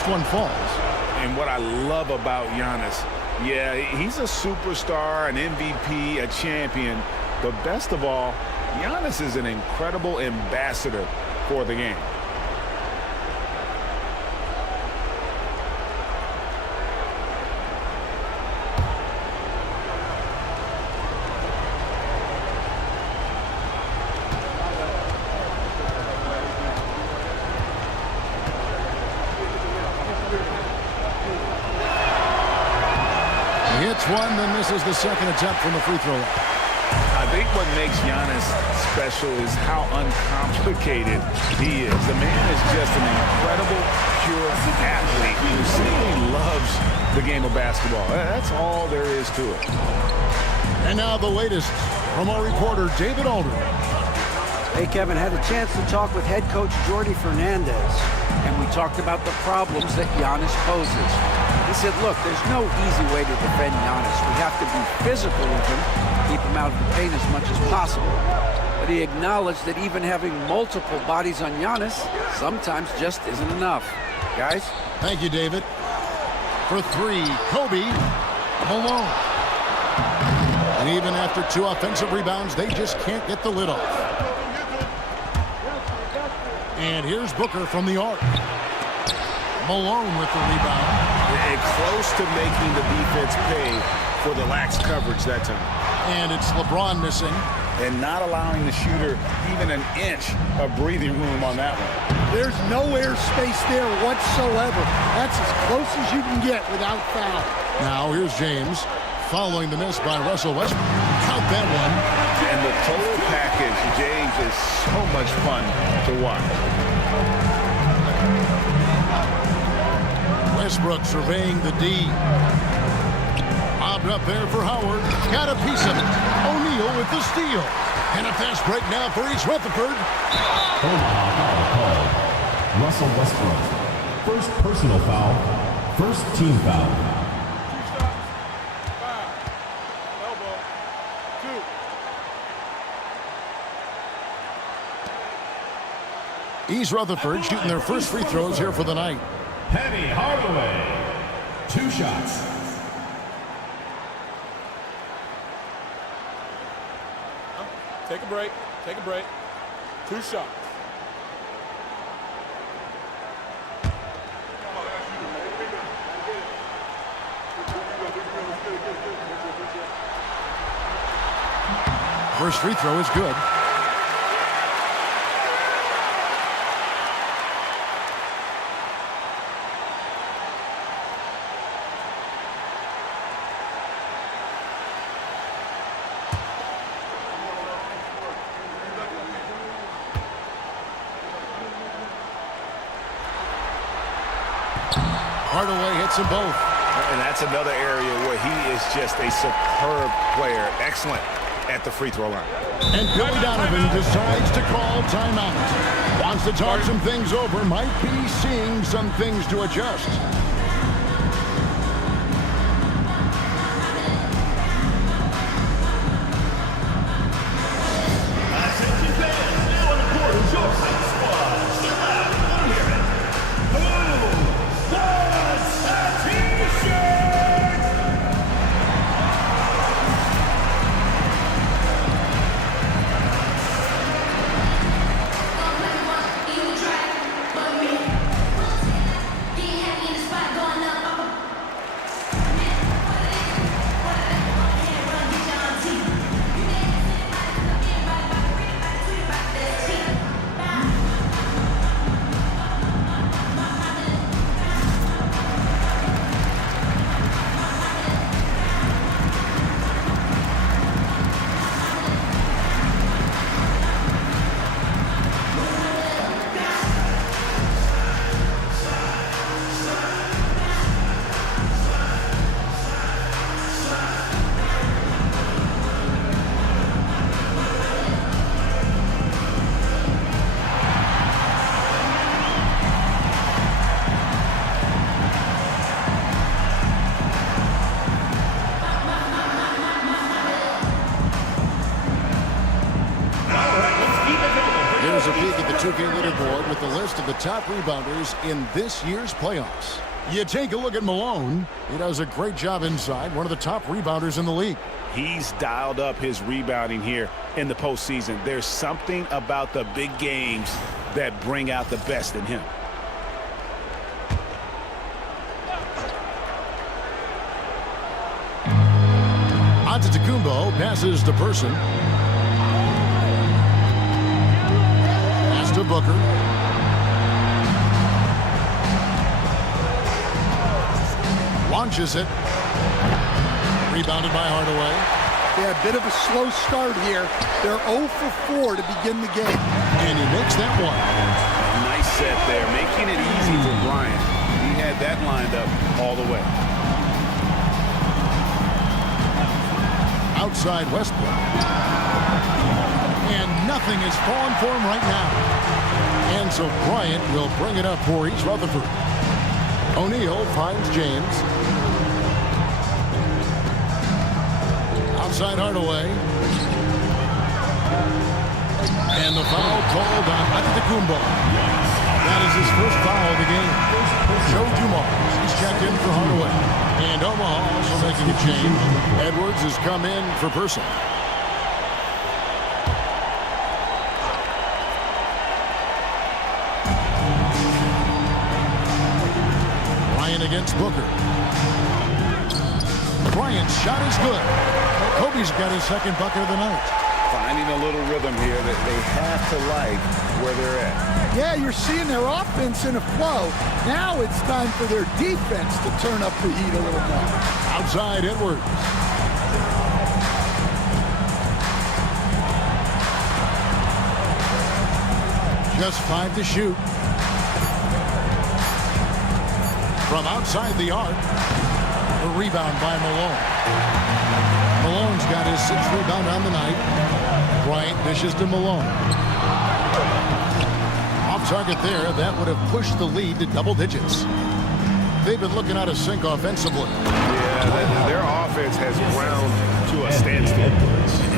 first one falls. And what I love about Giannis, yeah, he's a superstar, an MVP, a champion. But best of all, Giannis is an incredible ambassador for the game. Hits one, then misses the second attempt from the free throw line. I think what makes Giannis special is how uncomplicated he is. The man is just an incredible, pure athlete who simply loves the game of basketball. That's all there is to it. And now the latest from our reporter, David Aldridge. Hey, Kevin, had a chance to talk with head coach Jordi Fernandez, and we talked about the problems that Giannis poses. He said, look, there's no easy way to defend Giannis. We have to be physical with him, keep him out of the paint as much as possible. But he acknowledged that even having multiple bodies on Giannis sometimes just isn't enough. Guys? Thank you, David. For three, Kobe Malone. And even after 2 offensive rebounds, they just can't get the lid off. And here's Booker from the arc. Malone with the rebound. Close to making the defense pay for the lax coverage that time. And it's LeBron missing. And not allowing the shooter even an inch of breathing room on that one. There's no air space there whatsoever. That's as close as you can get without foul. Now here's James following the miss by Russell Westbrook. Count that one. And the total package, James, is so much fun to watch. Westbrook surveying the D. Bobbed up there for Howard. Got a piece of it. O'Neal with the steal. And a fast break now for East Rutherford. Russell Westbrook. First personal foul. First team foul. East Rutherford shooting their first free throws here for the night. Penny Hardaway. 2 shots. Take a break. Take a break. 2 shots. First free throw is good. Hardaway hits them both. And that's another area where he is just a superb player. Excellent at the free throw line. And Billy Donovan decides to call timeout. Wants to talk some things over. Might be seeing some things to adjust. NBA2K leaderboard with the list of the top rebounders in this year's playoffs. You take a look at Malone. He does a great job inside, one of the top rebounders in the league. He's dialed up his rebounding here in the postseason. There's something about the big games that bring out the best in him. Antetokounmpo passes to Person. Pass to Booker. Launches it. Rebounded by Hardaway. Yeah, a bit of a slow start here. They're 0 for 4 to begin the game. And he makes that one. Nice set there, making it easy for Bryant. He had that lined up all the way. Outside Westbrook. And nothing is falling for him right now. And so Bryant will bring it up for East Rutherford. O'Neal finds James. Outside Hardaway. And the foul called on Antetokounmpo. That is his first foul of the game. Joe Dumars, he's checked in for Hardaway. And Omaha also making a change. Edwards has come in for Person. Bryant against Booker. Bryant's shot is good. Kobe's got his second bucket of the night. Finding a little rhythm here that they have to like where they're at. Yeah, you're seeing their offense in a flow. Now it's time for their defense to turn up the heat a little more. Outside Edwards. Just 5 to shoot. From outside the arc. A rebound by Malone. Malone's got his 6th rebound on the night. Bryant dishes to Malone. Off target there, that would have pushed the lead to double digits. They've been looking out of sync offensively. Yeah, their offense has ground to a standstill.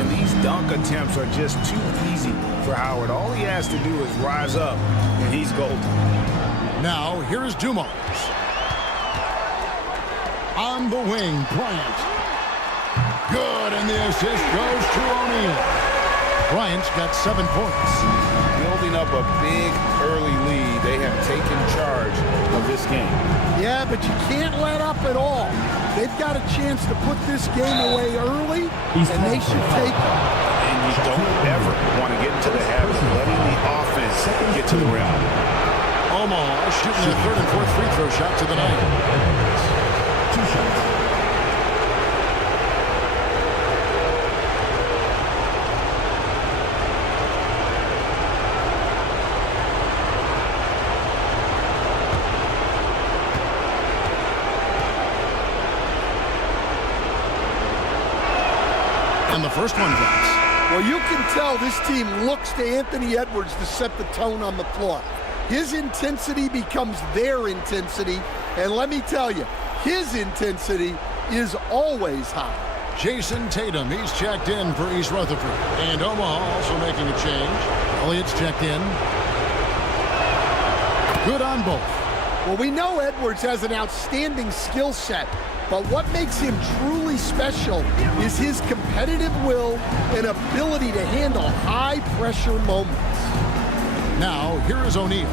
And these dunk attempts are just too easy for Howard. All he has to do is rise up, and he's golden. Now, here is Dumars. On the wing, Bryant. Good, and the assist goes to O'Neal. Bryant's got 7 points. Building up a big early lead, they have taken charge of this game. Yeah, but you can't let up at all. They've got a chance to put this game away early, and they should take it. And you don't ever want to get into the habit of letting the offense get to the rim. Omaha shooting their 3rd and 4th free throw shots of the night. 2 shots. And the first one drops. Well, you can tell this team looks to Anthony Edwards to set the tone on the floor. His intensity becomes their intensity, and let me tell you, his intensity is always high. Jason Tatum, he's checked in for East Rutherford. And Omaha also making a change. Elliott's checked in. Good on both. Well, we know Edwards has an outstanding skill set, but what makes him truly special is his competitive will and ability to handle high-pressure moments. Now, here is O'Neal.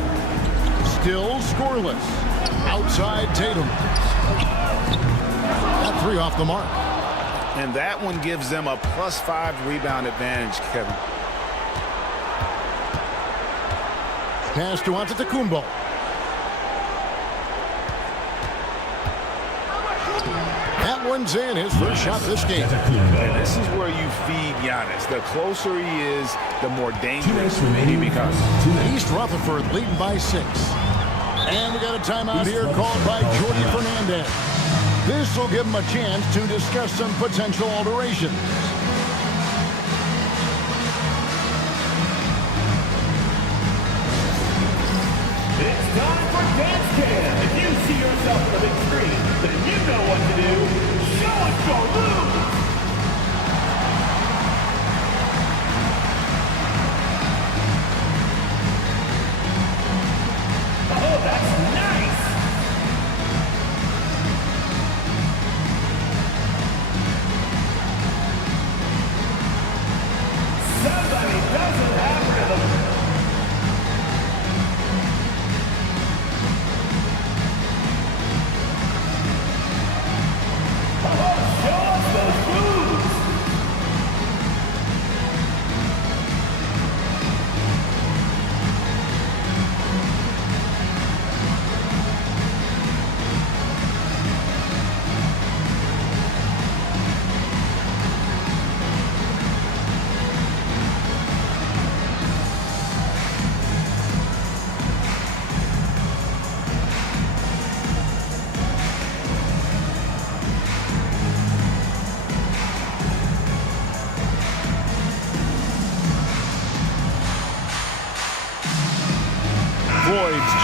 Still scoreless. Outside Tatum. That 3 off the mark. And that one gives them a +5 rebound advantage, Kevin. Pass to Antetokounmpo. That one's in, his first shot this game. And this is where you feed Giannis. The closer he is, the more dangerous he becomes. East Rutherford leading by 6. And we got a timeout here called by Jordy Fernandez. This will give him a chance to discuss some potential alterations. It's time for Dance Cam. If you see yourself on the big screen, then you know what to do. Show us your moves.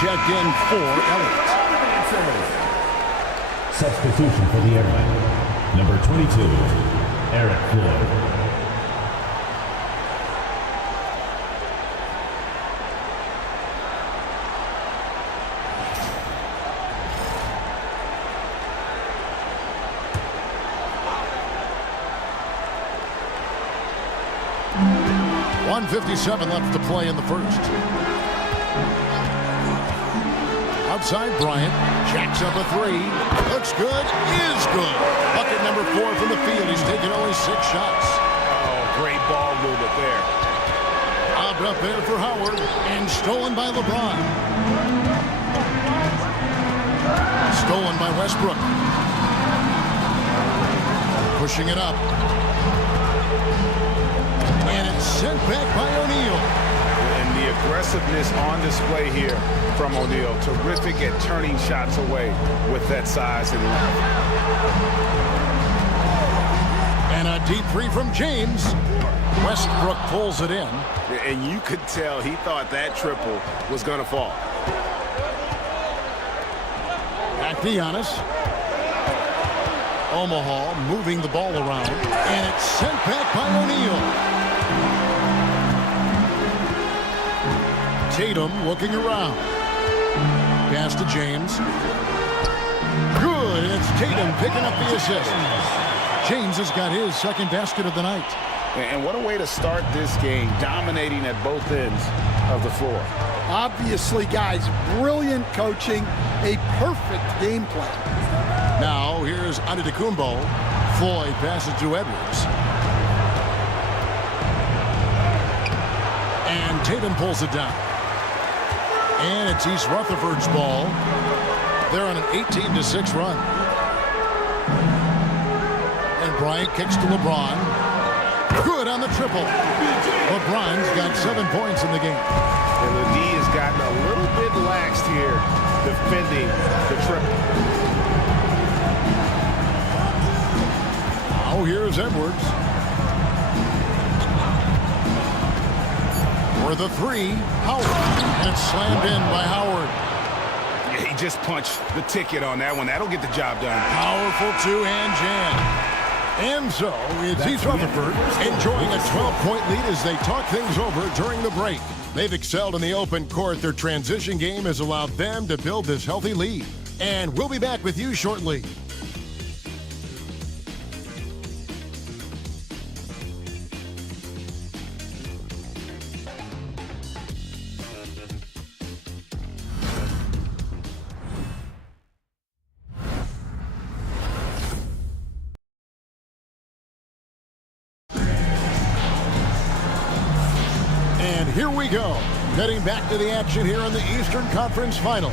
checked in for Elliott. Substitution for the airman. Number 22, Eric Floyd. .157 left to play in the first. Outside Bryant, jacks up a three. Looks good, is good. Bucket number 4 from the field. He's taken only 6 shots. Oh, great ball movement there. Lobbed up there for Howard and stolen by LeBron. Stolen by Westbrook. Pushing it up. And it's sent back by O'Neal. And the aggressiveness on display here from O'Neal. Terrific at turning shots away with that size and length. And a deep three from James. Westbrook pulls it in. And you could tell he thought that triple was going to fall. Back to Giannis. Omaha moving the ball around. And it's sent back by O'Neal. Tatum looking around. Pass to James. Good, and it's Tatum picking up the assist. James has got his second basket of the night. And what a way to start this game, dominating at both ends of the floor. Obviously, guys, brilliant coaching, a perfect game plan. Now, here's Antetokounmpo. Floyd passes to Edwards. And Tatum pulls it down. And it's East Rutherford's ball. They're on an 18-6 run. And Bryant kicks to LeBron. Good on the triple. LeBron's got 7 points in the game. And the D has gotten a little bit laxed here defending the triple. Now here's Edwards. For the three, Howard. And it's slammed in by Howard. Yeah, he just punched the ticket on that one. That'll get the job done. Powerful two-hand jam. And so it's East Rutherford enjoying a 12-point lead as they talk things over during the break. They've excelled in the open court. Their transition game has allowed them to build this healthy lead. And we'll be back with you shortly. Here we go, heading back to the action here in the Eastern Conference Final.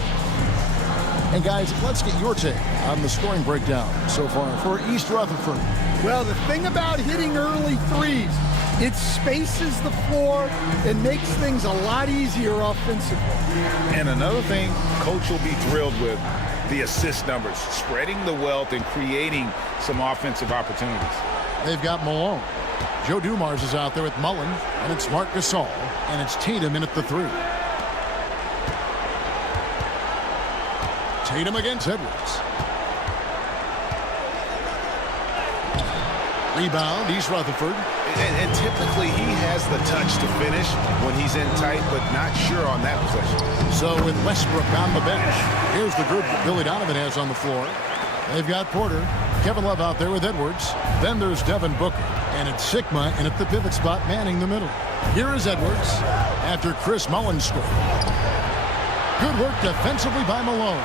And guys, let's get your take on the scoring breakdown so far for East Rutherford. Well, the thing about hitting early threes, it spaces the floor and makes things a lot easier offensively. And another thing Coach will be thrilled with, the assist numbers, spreading the wealth and creating some offensive opportunities. They've got Malone. Joe Dumars is out there with Mullen, and it's Marc Gasol, and it's Tatum in at the three. Tatum against Edwards. Rebound, East Rutherford. And typically he has the touch to finish when he's in tight, but not sure on that possession. So with Westbrook on the bench, here's the group that Billy Donovan has on the floor. They've got Porter, Kevin Love out there with Edwards. Then there's Devin Booker, and it's Sigma in at the pivot spot manning the middle. Here is Edwards after Chris Mullen scored. Good work defensively by Malone.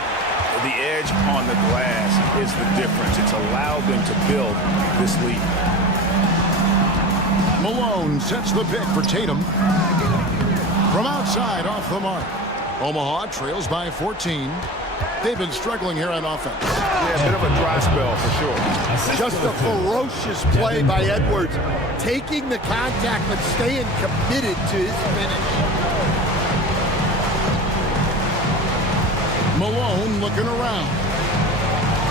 The edge on the glass is the difference. It's allowed them to build this lead. Malone sets the pick for Tatum. From outside, off the mark. Omaha trails by 14. They've been struggling here on offense. Yeah, a bit of a dry spell for sure. Just a ferocious play by Edwards, taking the contact but staying committed to his finish. Malone looking around.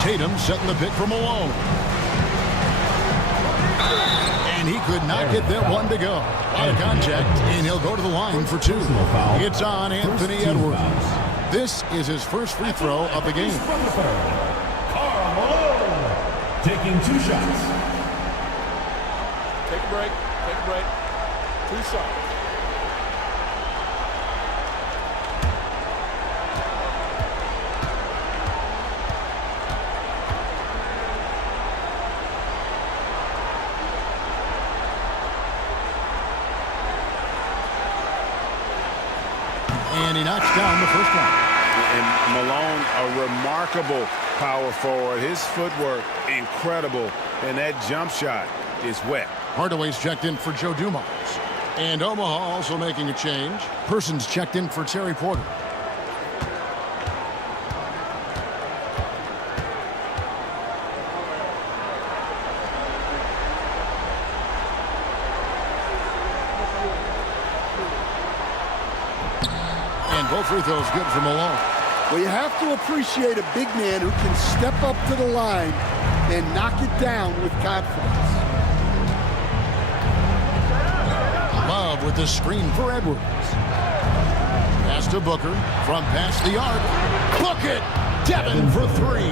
Tatum setting the pick for Malone. And he could not get that one to go. Out of contact, and he'll go to the line for two. It's on Anthony Edwards. This is his first free throw of the game. Karl Malone taking 2 shots. Take a break. Take a break. 2 shots. And he knocks down the first one. And Malone, a remarkable power forward. His footwork, incredible. And that jump shot is wet. Hardaway's checked in for Joe Dumars. And Omaha also making a change. Persons checked in for Terry Porter. And both free throws good for Malone. Well, you have to appreciate a big man who can step up to the line and knock it down with confidence. Love with the screen for Edwards. Pass to Booker from past the arc. Book it! Devin for 3.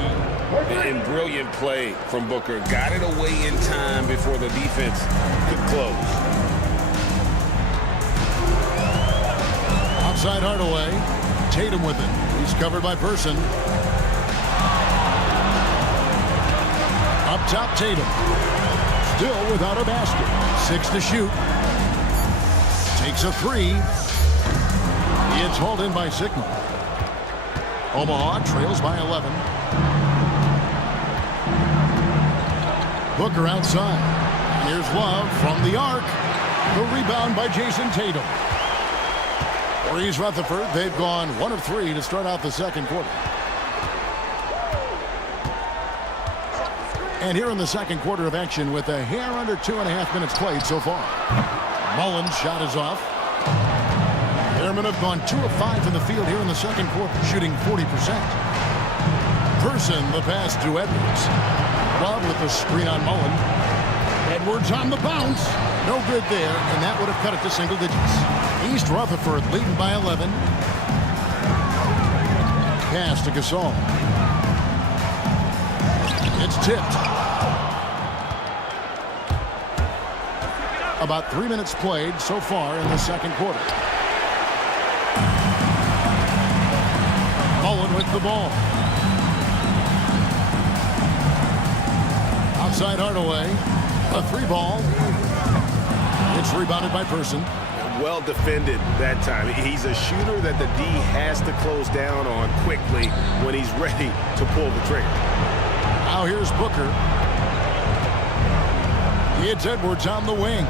And brilliant play from Booker. Got it away in time before the defense could close. Outside Hardaway. Tatum with it. He's covered by Person. Up top, Tatum. Still without a basket. 6 to shoot. Takes a 3. It's hauled in by Sigma. Omaha trails by 11. Booker outside. And here's Love from the arc. The rebound by Jason Tatum. For East Rutherford, they've gone 1 of 3 to start out the second quarter. And here in the second quarter of action with a hair under 2.5 minutes played so far. Mullen's shot is off. Airmen have gone 2 of 5 in the field here in the second quarter, shooting 40%. Person the pass to Edwards. Love with the screen on Mullen. Edwards on the bounce. No good there, and that would have cut it to single digits. East Rutherford leading by 11. Pass to Gasol. It's tipped. About 3 minutes played so far in the second quarter. Mullen with the ball. Outside Hardaway. A 3 ball. It's rebounded by Person. Well defended that time. He's a shooter that the D has to close down on quickly when he's ready to pull the trigger. Now here's Booker. It's Edwards on the wing.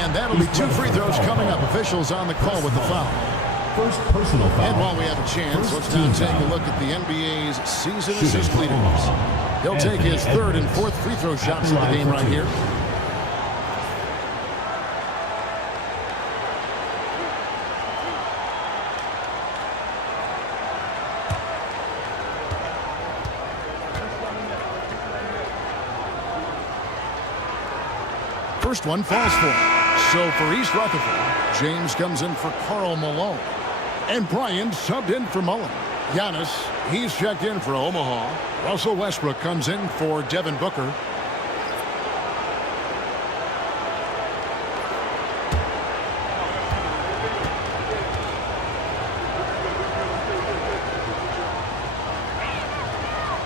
And that'll be 2 free throws coming up. Officials on the call with the foul. First personal foul. And while we have a chance, let's now take a look at the NBA's season assist leaders. He'll take his 3rd and 4th free throw shots of the game right here. First one falls for him. So for East Rutherford, James comes in for Karl Malone. And Bryant subbed in for Mullen. Giannis, he's checked in for Omaha. Russell Westbrook comes in for Devin Booker.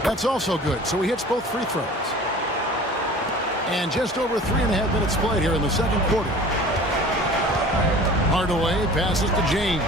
That's also good, so he hits both free throws. And just over 3.5 minutes played here in the second quarter. Hardaway passes to James.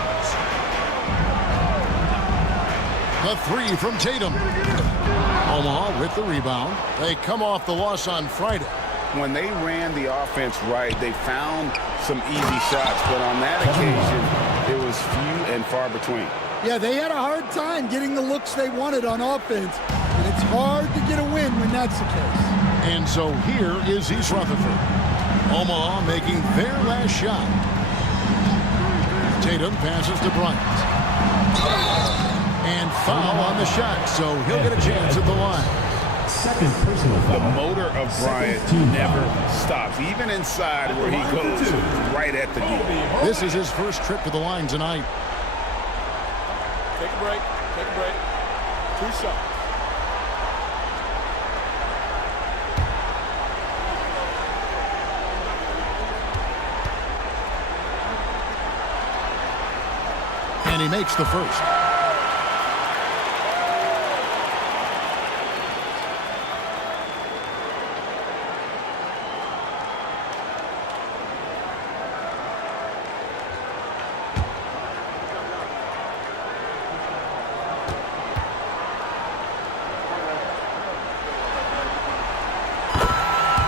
The 3 from Tatum. Omaha with the rebound. They come off the loss on Friday. When they ran the offense right, they found some easy shots, but on that occasion, it was few and far between. Yeah, they had a hard time getting the looks they wanted on offense, and it's hard to get a win when that's the case. And so here is East Rutherford. Omaha making their last shot. Tatum passes to Bryant. And foul on the shot, so he'll get a chance at the line. Second personal The foul. motor of Bryant Team never foul. stops, even inside where he goes right at the D. This is his first trip to the line tonight. Take a break. Take a break. 2 shots. And he makes the first.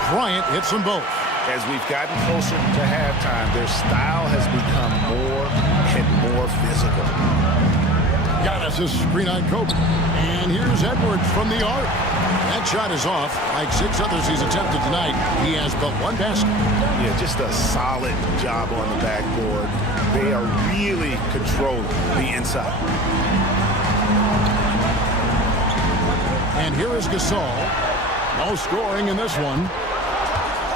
Bryant hits them both. As we've gotten closer to halftime, their style has become more and more physical. Giannis' screen-on Kobe. And here's Edwards from the arc. That shot is off. Like 6 others he's attempted tonight, he has but 1 basket. Yeah, just a solid job on the backboard. They are really controlling the inside. And here is Gasol. No scoring in this one.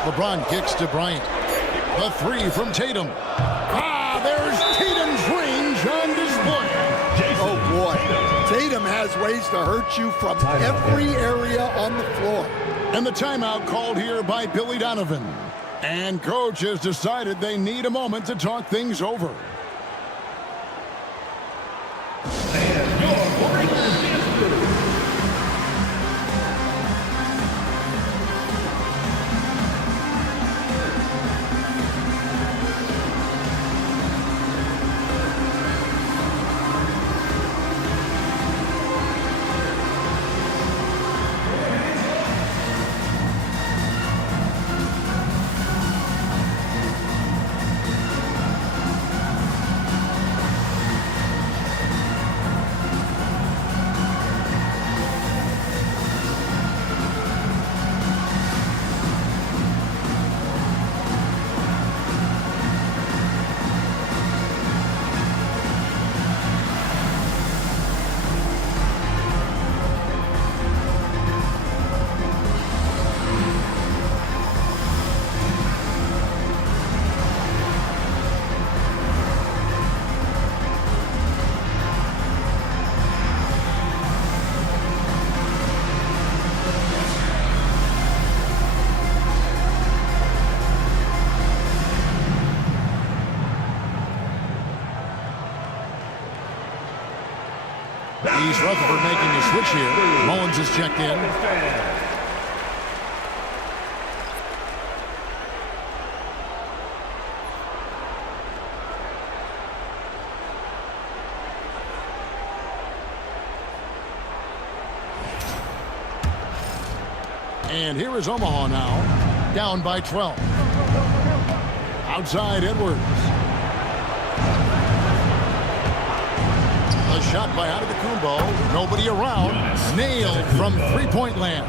LeBron kicks to Bryant. The 3 from Tatum. There's Tatum's range on display. Oh, boy. Tatum has ways to hurt you from every area on the floor. And the timeout called here by Billy Donovan. And coach has decided they need a moment to talk things over. And your Warriors dance crew. East Rutherford making a switch here. Mullins is checked in. And here is Omaha now, down by 12. Outside Edwards. A shot by Antetokounmpo. Nobody around. Nailed from three-point land.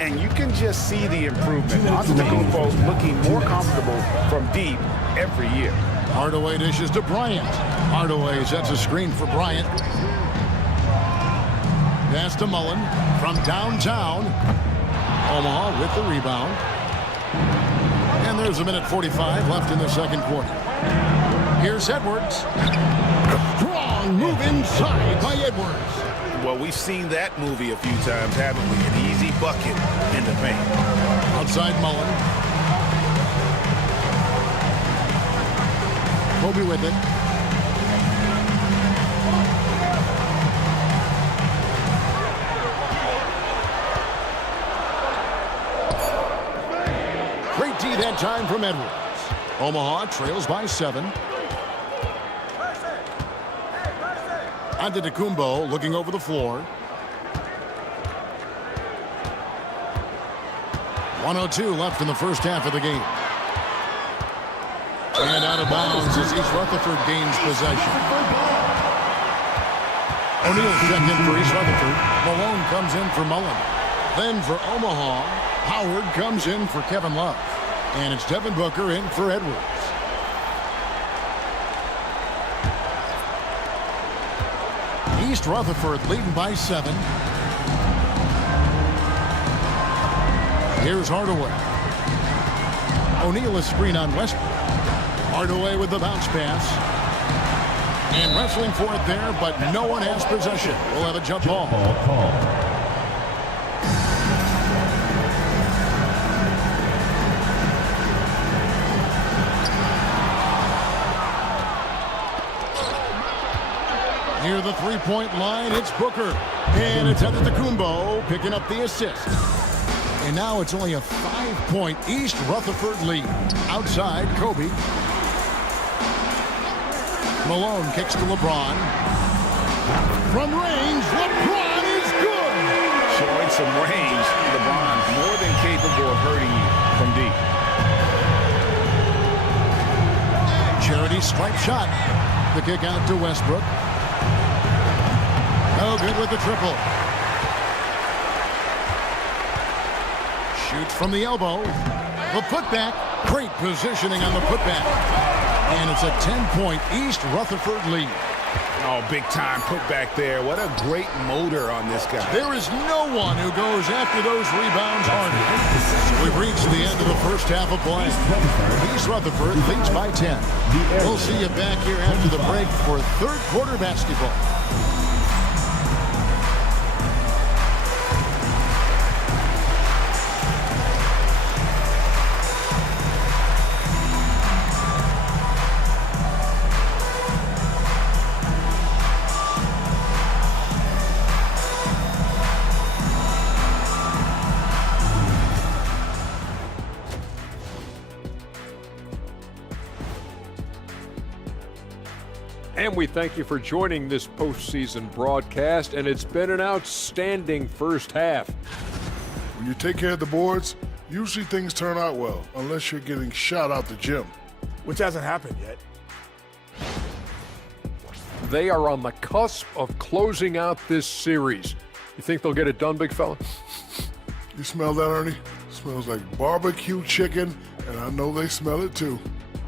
And you can just see the improvement. Antetokounmpo looking more comfortable from deep every year. Hardaway dishes to Bryant. Hardaway sets a screen for Bryant. Pass to Mullen from downtown. Omaha with the rebound. And there's a minute 45 left in the second quarter. Here's Edwards. Strong move inside by Edwards. Well, we've seen that movie a few times, haven't we? An easy bucket in the paint. Outside Mullen. Kobe with it. Great D that time from Edwards. Omaha trails by 7. Antetokounmpo looking over the floor. 1:02 left in the first half of the game. And out of bounds as East Rutherford gains possession. O'Neal checked in for East Rutherford. Malone comes in for Mullen. Then for Omaha, Howard comes in for Kevin Love. And it's Devin Booker in for Edwards. East Rutherford leading by 7. Here's Hardaway. O'Neal is screen on Westbrook. Hardaway with the bounce pass. And wrestling for it there, but no one has possession. We'll have a jump ball. Near the three-point line, it's Booker. And it's Antetokounmpo picking up the assist. And now it's only a 5-point East Rutherford lead. Outside, Kobe. Malone kicks to LeBron. From range, LeBron is good. Showing some range, LeBron more than capable of hurting you from deep. Charity stripe shot. The kick out to Westbrook. No good with the triple. Shoots from the elbow. The putback. Great positioning on the putback. And it's a 10-point East Rutherford lead. Oh, big time putback there. What a great motor on this guy. There is no one who goes after those rebounds harder. So we've reached the end of the first half of play. East Rutherford leads by 10. We'll see you back here after the break for third quarter basketball. And we thank you for joining this postseason broadcast, and it's been an outstanding first half. When you take care of the boards, usually things turn out well, unless you're getting shot out the gym. Which hasn't happened yet. They are on the cusp of closing out this series. You think they'll get it done, big fella? You smell that, Ernie? Smells like barbecue chicken, and I know they smell it too.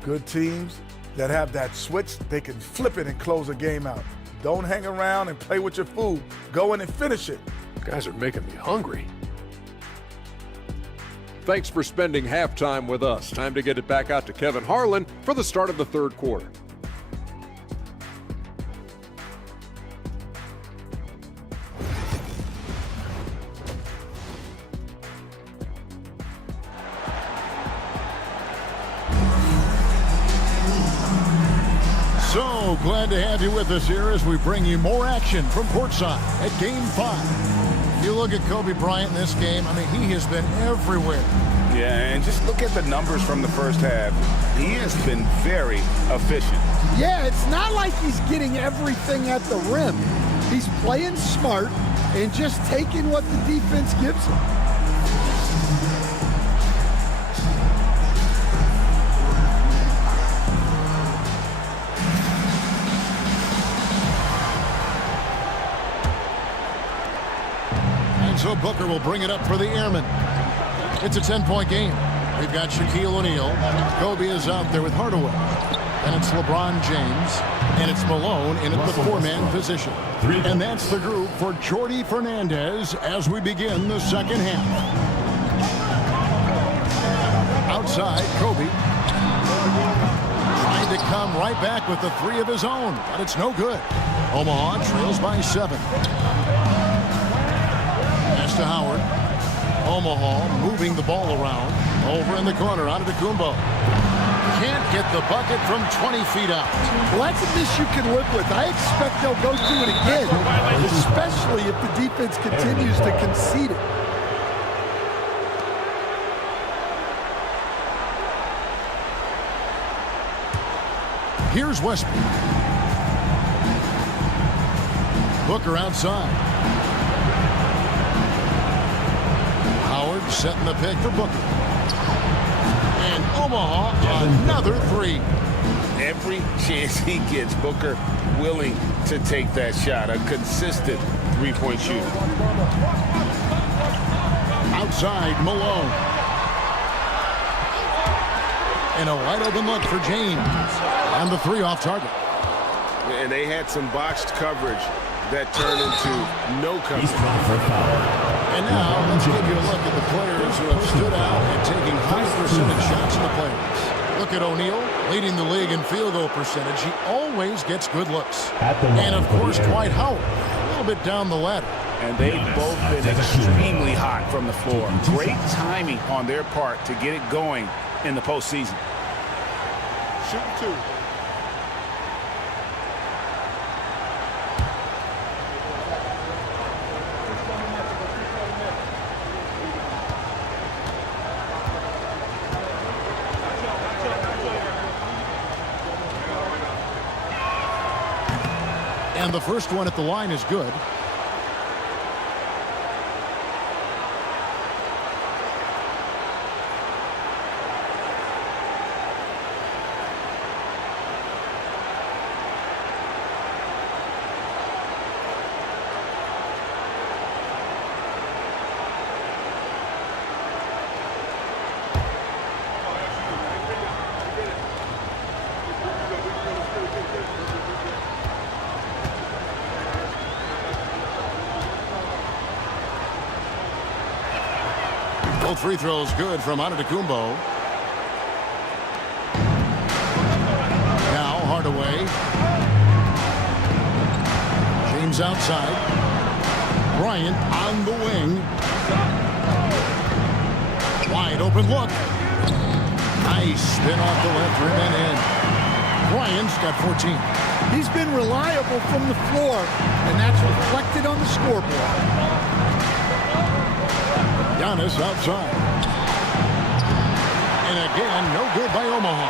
Good teams that have that switch, they can flip it and close a game out. Don't hang around and play with your food. Go in and finish it. Guys are making me hungry. Thanks for spending halftime with us. Time to get it back out to Kevin Harlan for the start of the third quarter. So glad to have you with us here as we bring you more action from courtside at Game 5. You look at Kobe Bryant in this game, I mean, he has been everywhere. Yeah, and just look at the numbers from the first half. He has been very efficient. Yeah, it's not like he's getting everything at the rim. He's playing smart and just taking what the defense gives him. So Booker will bring it up for the Airmen. It's a 10-point game. We've got Shaquille O'Neal. Kobe is out there with Hardaway. And it's LeBron James. And it's Malone in at the four-man position. And that's the group for Jordi Fernandez as we begin the second half. Outside, Kobe. Trying to come right back with the three of his own, but it's no good. Omaha trails by 7. To Howard. Omaha moving the ball around. Over in the corner, Antetokounmpo. Can't get the bucket from 20 feet out. Well, that's a miss you can live with. I expect they'll go do it again, especially if the defense continues to concede it. Here's Westbrook. Booker outside. Setting the pick for Booker. And Omaha, another three. Every chance he gets, Booker willing to take that shot. A consistent three-point shooter. Outside, Malone. And a wide open look for James. And the three off target. And they had some boxed coverage that turned into no coverage. And now, let's give you a look at the players who have stood out and taking high percentage shots in the playoffs. Look at O'Neal, leading the league in field goal percentage. He always gets good looks. And, of course, Dwight Howard, a little bit down the ladder. And they've both been extremely hot from the floor. Great timing on their part to get it going in the postseason. Shooting 2. And the first one at the line is good. Both free throws good from Antetokounmpo. Now Hardaway. James outside. Bryant on the wing. Wide open look. Nice spin off the left rim and in. Bryant's got 14. He's been reliable from the floor, and that's reflected on the scoreboard. Giannis outside. And again, no good by Omaha.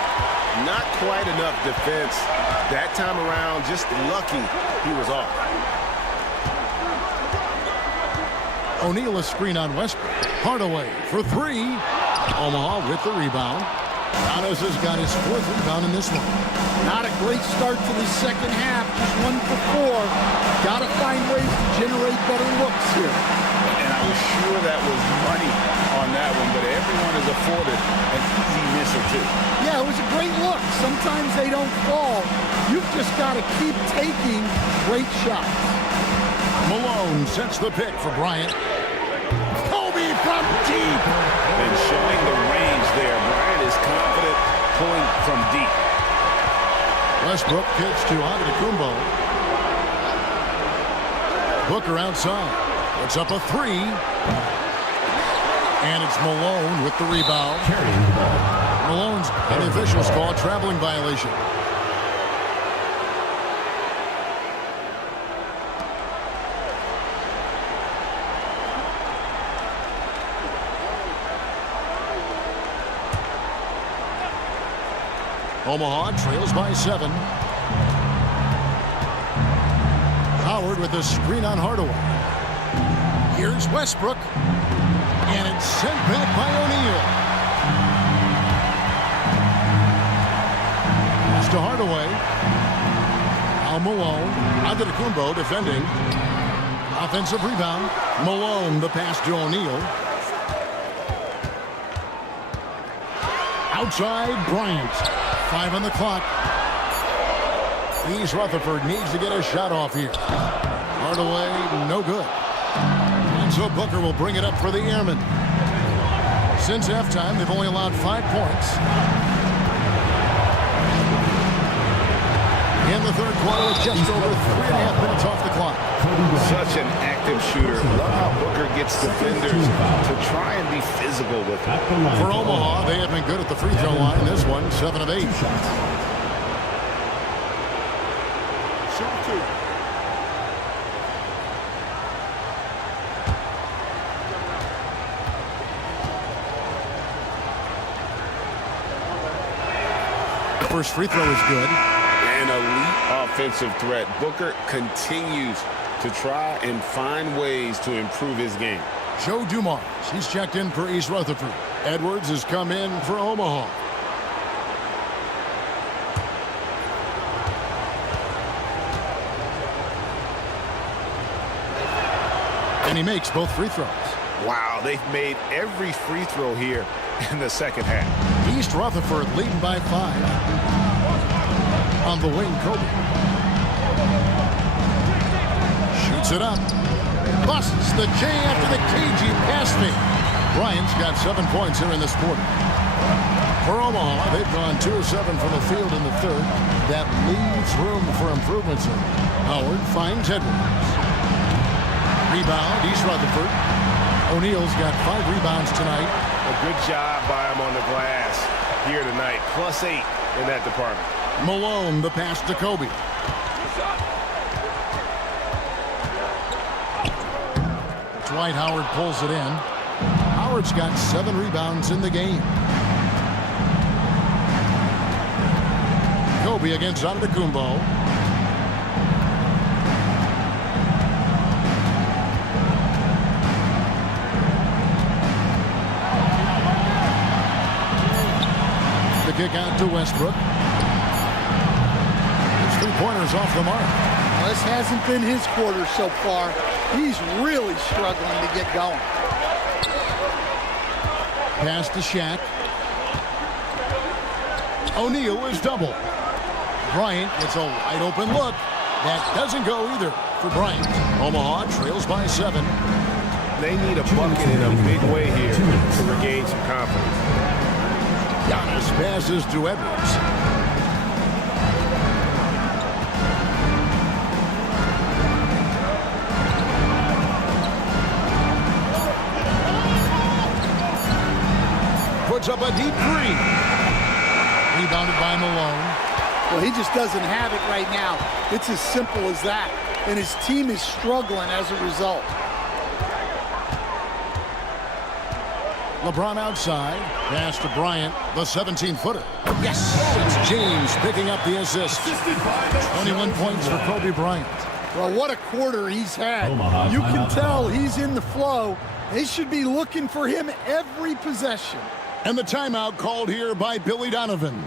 Not quite enough defense. That time around, just lucky he was off. O'Neal a screen on Westbrook. Hardaway for 3. Omaha with the rebound. Giannis has got his 4th rebound in this one. Not a great start to the second half. Just 1 for 4. Got to find ways to generate better looks here. And I was sure that was money on that one, but everyone is afforded an easy miss or two. Yeah, it was a great look. Sometimes they don't fall. You've just got to keep taking great shots. Malone sets the pick for Bryant. Kobe from deep. And showing the range there. Bryant is confident pulling from deep. Westbrook kicks to Antetokounmpo. Booker outside. It's up a 3. And it's Malone with the rebound. Malone's, and the officials call a traveling violation. Omaha trails by 7. Howard with a screen on Hardaway. Here's Westbrook. And it's sent back by O'Neal. Pass to Hardaway. Now Malone. Antetokounmpo defending. Offensive rebound. Malone the pass to O'Neal. Outside Bryant. 5 on the clock. East Rutherford needs to get a shot off here. Hardaway, no good. And so Booker will bring it up for the Airmen. Since halftime, they've only allowed 5 points. In the third quarter, with just over 3.5 minutes off the clock. Such an active shooter. Love how Booker gets defenders to try and be physical with him. For Omaha, they have been good at the free throw line. This one, 7 of 8. Shooting 2. First free throw is good. An elite offensive threat. Booker continues to try and find ways to improve his game. Joe Dumars, he's checked in for East Rutherford. Edwards has come in for Omaha. And he makes both free throws. Wow, they've made every free throw here in the second half. East Rutherford leading by 5. On the wing, Kobe. Shoots it up. busts the J after the cagey pass fake. Bryant's got 7 points here in this quarter. For Omaha, they've gone 2 of 7 from the field in the third. That leaves room for improvements. Howard finds Edwards. Rebound, East Rutherford. O'Neal's got 5 rebounds tonight. A good job by him on the glass here tonight. +8 in that department. Malone, the pass to Kobe. Dwight Howard pulls it in. Howard's got 7 rebounds in the game. Kobe against Antetokounmpo. The kick out to Westbrook. His 3-pointers off the mark. Well, this hasn't been his quarter so far. He's really struggling to get going. Pass to Shaq. O'Neal is double. Bryant gets a wide open look. That doesn't go either for Bryant. Omaha trails by 7. They need a bucket in a big way here to regain some confidence. Giannis passes to Edwards. Puts up a deep 3. Rebounded by Malone. Well, he just doesn't have it right now. It's as simple as that. And his team is struggling as a result. LeBron outside. Pass to Bryant, the 17-footer. Yes! It's James picking up the assist. 21 points for Kobe Bryant. Well, what a quarter he's had. You can tell he's in the flow. They should be looking for him every possession. And the timeout called here by Billy Donovan.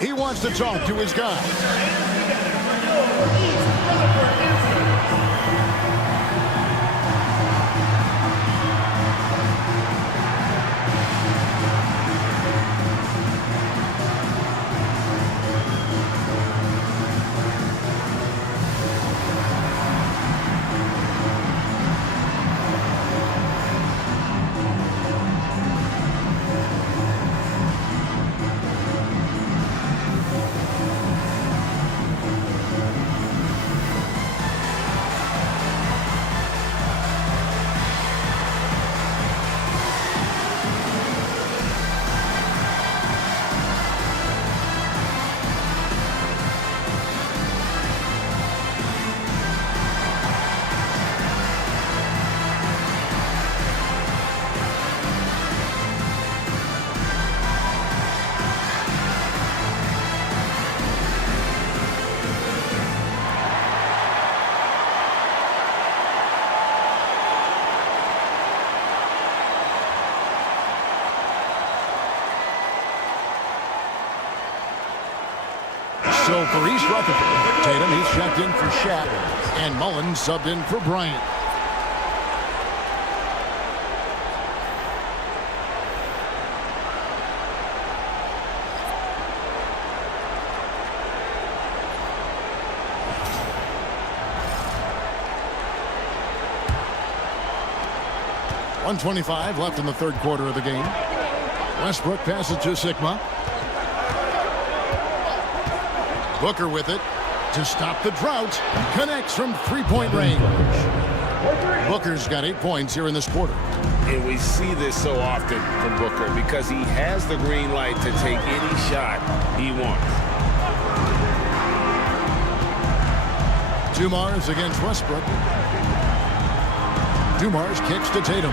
He wants to talk to his guys. So for East Rutherford, Tatum, he's checked in for Shaq, and Mullen subbed in for Bryant. .125 left in the third quarter of the game. Westbrook passes to Sigma. Booker with it to stop the drought. Connects from three-point range. Booker's got 8 points here in this quarter. And we see this so often from Booker because he has the green light to take any shot he wants. Dumars against Westbrook. Dumars kicks to Tatum.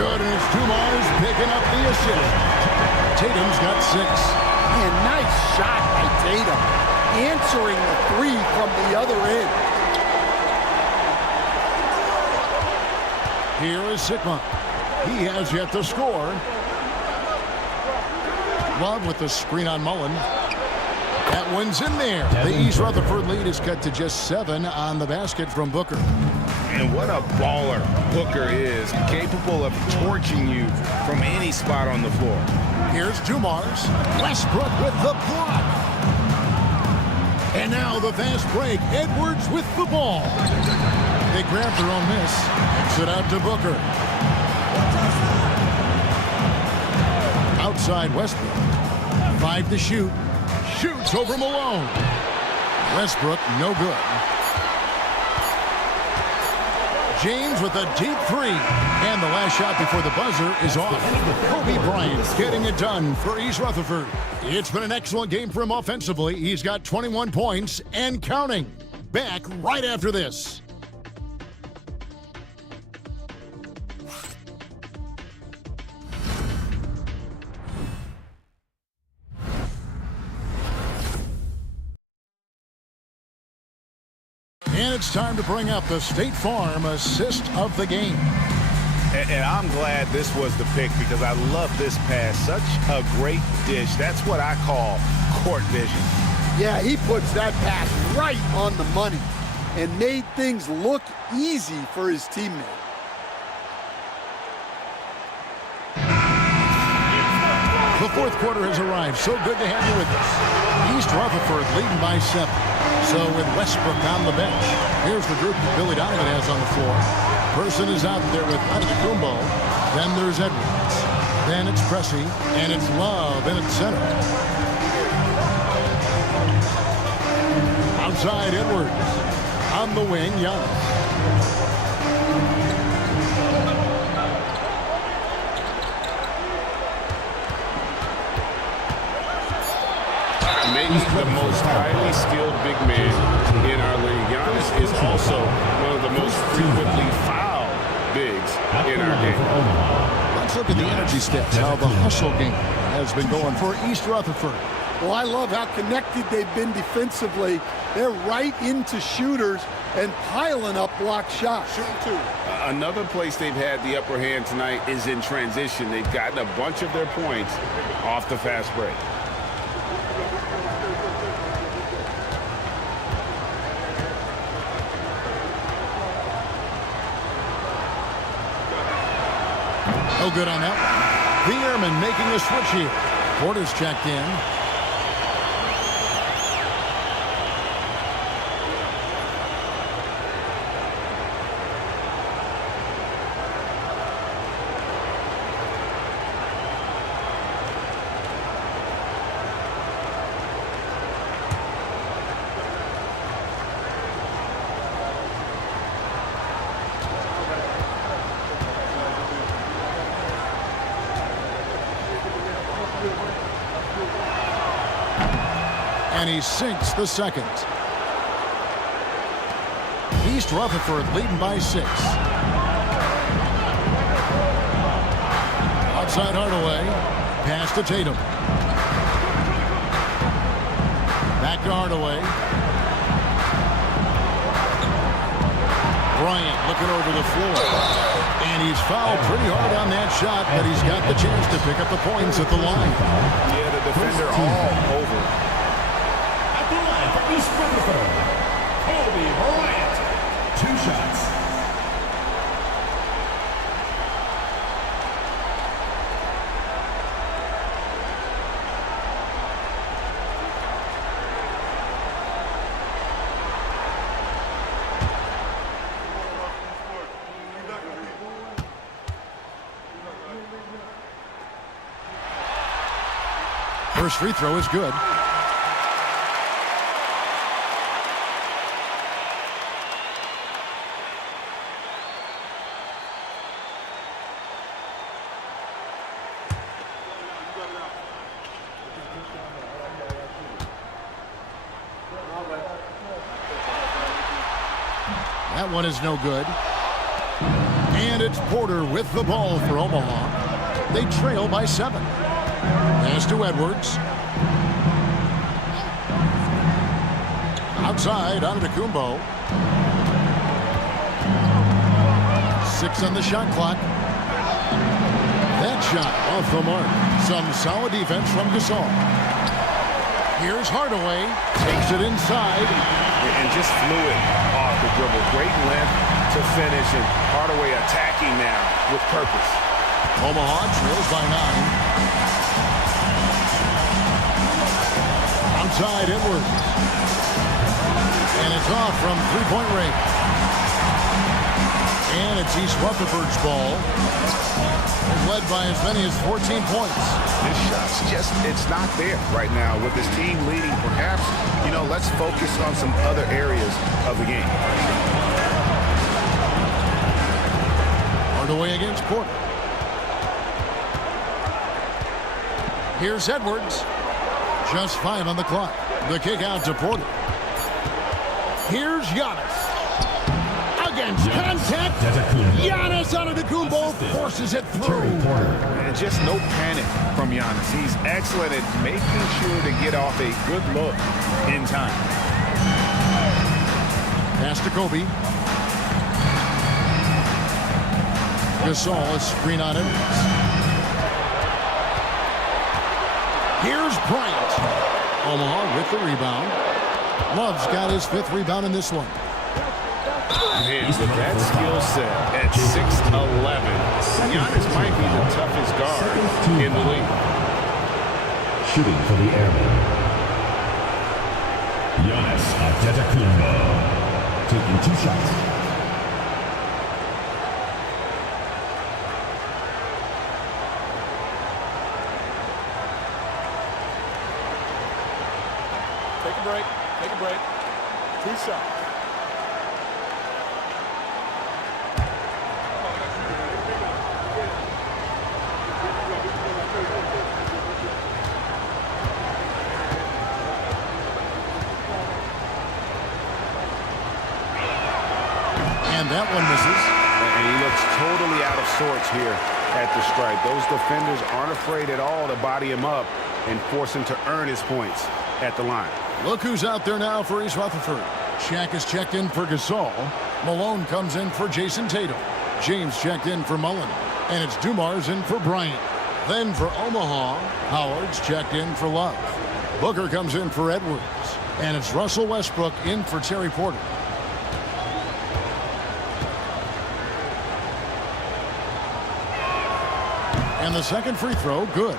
Good, and it's Dumars picking up the assist. Tatum's got 6. And nice shot by Tatum, answering the 3 from the other end. Here is Sigma. He has yet to score. Love with the screen on Mullen. That one's in there. The East Rutherford lead is cut to just 7 on the basket from Booker. And what a baller Booker is, capable of torching you from any spot on the floor. Here's Dumars. Westbrook with the block. And now the fast break. Edwards with the ball. They grab their own miss. Kicks it out to Booker. Outside Westbrook. 5 to shoot. Shoots over Malone. Westbrook, no good. James with a deep 3. And the last shot before the buzzer is off. Kobe Bryant getting it done for East Rutherford. It's been an excellent game for him offensively. He's got 21 points and counting. Back right after this. And it's time to bring up the State Farm assist of the game. And I'm glad this was the pick because I love this pass. Such a great dish. That's what I call court vision. Yeah, he puts that pass right on the money and made things look easy for his teammate. The fourth quarter has arrived. So good to have you with us. East Rutherford leading by 7. So with Westbrook on the bench, here's the group that Billy Donovan has on the floor. Person is out there with Antetokounmpo. Then there's Edwards. Then it's Pressey. And it's Love in its center. Outside Edwards. On the wing, Giannis. Maybe the most highly skilled big man in our league. Giannis is also one of the most frequently fouled bigs in our game. Let's look at the energy stats, how the hustle game has been going for East Rutherford. Well, I love how connected they've been defensively. They're right into shooters and piling up block shots. Another place they've had the upper hand tonight is in transition. They've gotten a bunch of their points off the fast break. No good on that one. The Airmen making a switch here. Porter's checked in. And he sinks the second. East Rutherford leading by 6. Outside Hardaway. Pass to Tatum. Back to Hardaway. Bryant looking over the floor. And he's fouled pretty hard on that shot, but he's got the chance to pick up the points at the line. Yeah, the defender all over. East Rutherford, Kobe Bryant, 2 shots. First free throw is good. That one is no good. And it's Porter with the ball for Omaha. They trail by 7. Pass to Edwards. Outside, Antetokounmpo. 6 on the shot clock. That shot off the mark. Some solid defense from Gasol. Here's Hardaway. Takes it inside. And just fluid off the dribble. Great length to finish. And Hardaway attacking now with purpose. Omaha trails by 9. Outside Edwards. And it's off from 3-point range. And it's East Rutherford's ball. It's led by as many as 14 points. This shot's just, it's not there right now. With this team leading, perhaps, let's focus on some other areas of the game. Hardaway against Porter. Here's Edwards. Just 5 on the clock. The kick out to Porter. Here's Giannis. Against contact. Giannis Antetokounmpo forces it through. And just no panic from Giannis. He's excellent at making sure to get off a good look in time. Pass to Kobe. Gasol, a screen on Edwards. Here's Bryant. Omaha with the rebound. Love's got his 5th rebound in this one. Man, with that skill set at 6'11", Giannis might be the toughest guard in the league. Shooting for the airman, Giannis Antetokounmpo, taking 2 shots. Take a break. Take a break. 2 shots. And that one misses. And he looks totally out of sorts here at the stripe. Those defenders aren't afraid at all to body him up and force him to earn his points at the line. Look who's out there now for East Rutherford. Shaq is checked in for Gasol. Malone comes in for Jason Tatum. James checked in for Mullen. And it's Dumars in for Bryant. Then for Omaha, Howard's checked in for Love. Booker comes in for Edwards. And it's Russell Westbrook in for Terry Porter. And the second free throw, good.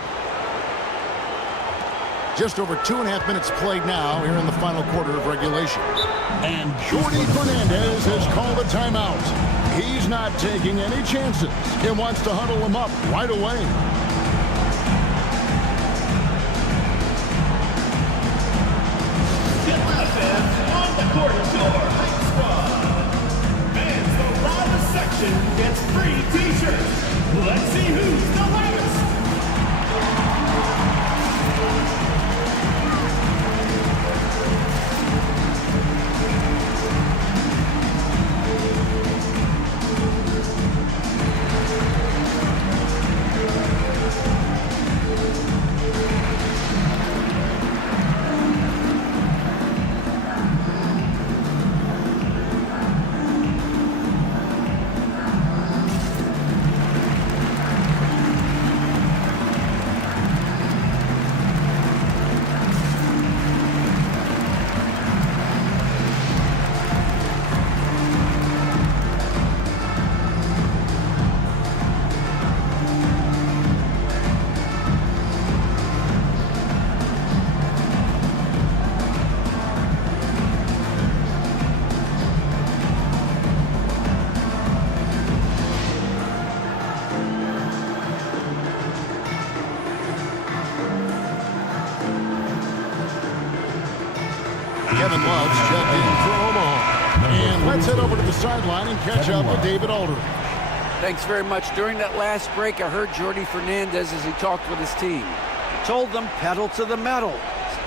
Just over 2.5 minutes played now here in the final quarter of regulation. And Jordi Fernandez has called a timeout. He's not taking any chances. He wants to huddle him up right away. On the court, your hype squad. Fans, the loudest section gets free t-shirts. Let's see who's the loudest. Kevin Love's checked in for Omaha. And let's head over to the sideline and catch up with David Aldridge. Thanks very much. During that last break, I heard Jordi Fernandez as he talked with his team. He told them pedal to the metal,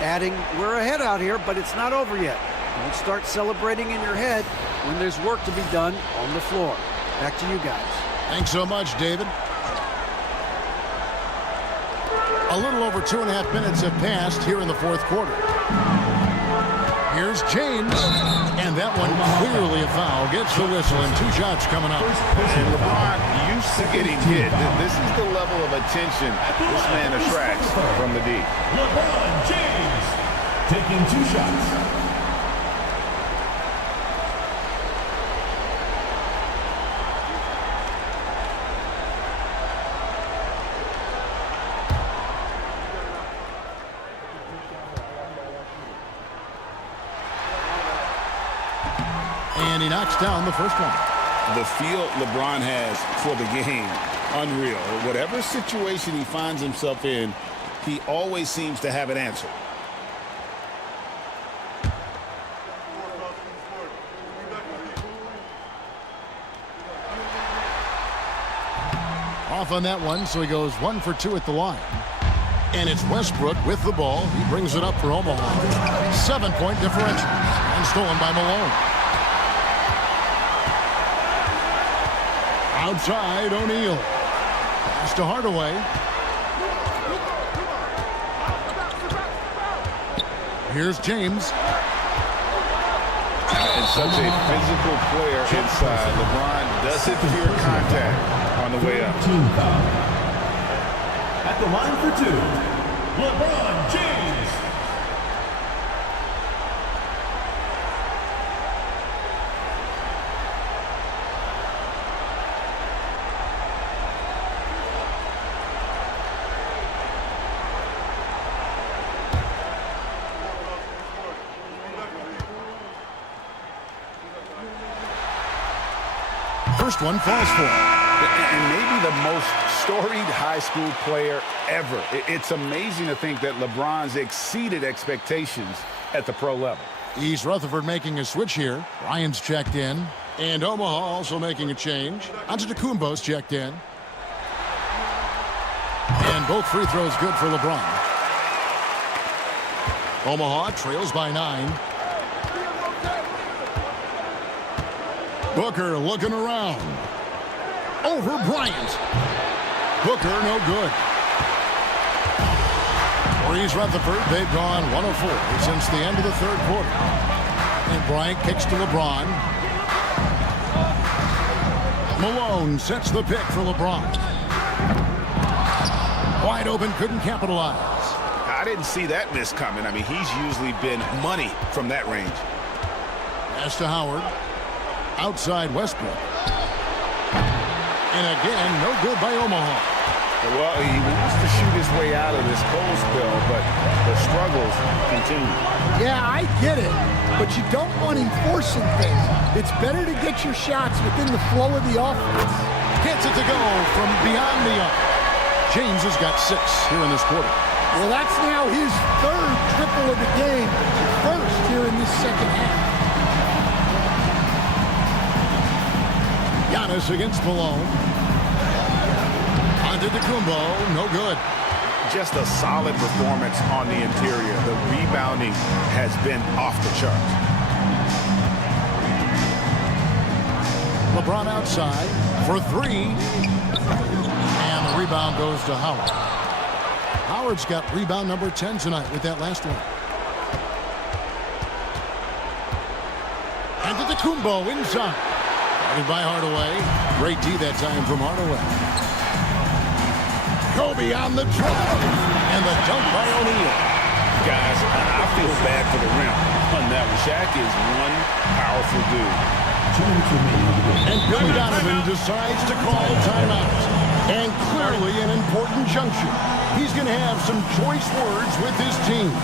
adding, we're ahead out here, but it's not over yet. Don't start celebrating in your head when there's work to be done on the floor. Back to you guys. Thanks so much, David. A little over 2.5 minutes have passed here in the fourth quarter. Here's James, and that one clearly a foul. Gets the whistle, and 2 shots coming up. And LeBron used to getting hit. This is the level of attention this man attracts from the D. LeBron James taking 2 shots. And he knocks down the first one. the feel LeBron has for the game, unreal. Whatever situation he finds himself in, he always seems to have an answer. Off on that one, so he goes 1 for 2 at the line. And it's Westbrook with the ball. He brings it up for Omaha. 7-point differential. And stolen by Malone. Outside, O'Neal. Pass to Hardaway. Here's James. And such a physical player inside. LeBron doesn't fear contact on the way up. Team foul. At the line for 2, LeBron James. First one falls for him. And maybe the most storied high school player ever. It's amazing to think that LeBron's exceeded expectations at the pro level. East Rutherford making a switch here. Ryan's checked in. And Omaha also making a change. Antetokounmpo's checked in. And both free throws good for LeBron. Omaha trails by 9. Booker looking around. Over Bryant. Booker no good. For East Rutherford, they've gone 1 of 4 since the end of the third quarter. And Bryant kicks to LeBron. Malone sets the pick for LeBron. Wide open, couldn't capitalize. I didn't see that miss coming. I mean, he's usually been money from that range. Pass to Howard. Outside Westbrook. And again, no good by Omaha. Well, he wants to shoot his way out of this cold spell, but the struggles continue. Yeah, I get it, but you don't want him forcing things. It's better to get your shots within the flow of the offense. Gets it to go from beyond the arc. James has got 6 here in this quarter. Well, that's now his 3rd triple of the game, first here in this second half. Giannis against Malone. Antetokounmpo, no good. Just a solid performance on the interior. The rebounding has been off the charts. LeBron outside for 3. And the rebound goes to Howard. Howard's got rebound number 10 tonight with that last one. Antetokounmpo inside. By Hardaway. Great D that time from Hardaway. Kobe on the drive. And the dunk by O'Neal. Guys, I feel bad for the rim on that one. Shaq is one powerful dude. And Billy Donovan decides to call timeout. And clearly an important juncture. He's going to have some choice words with his team.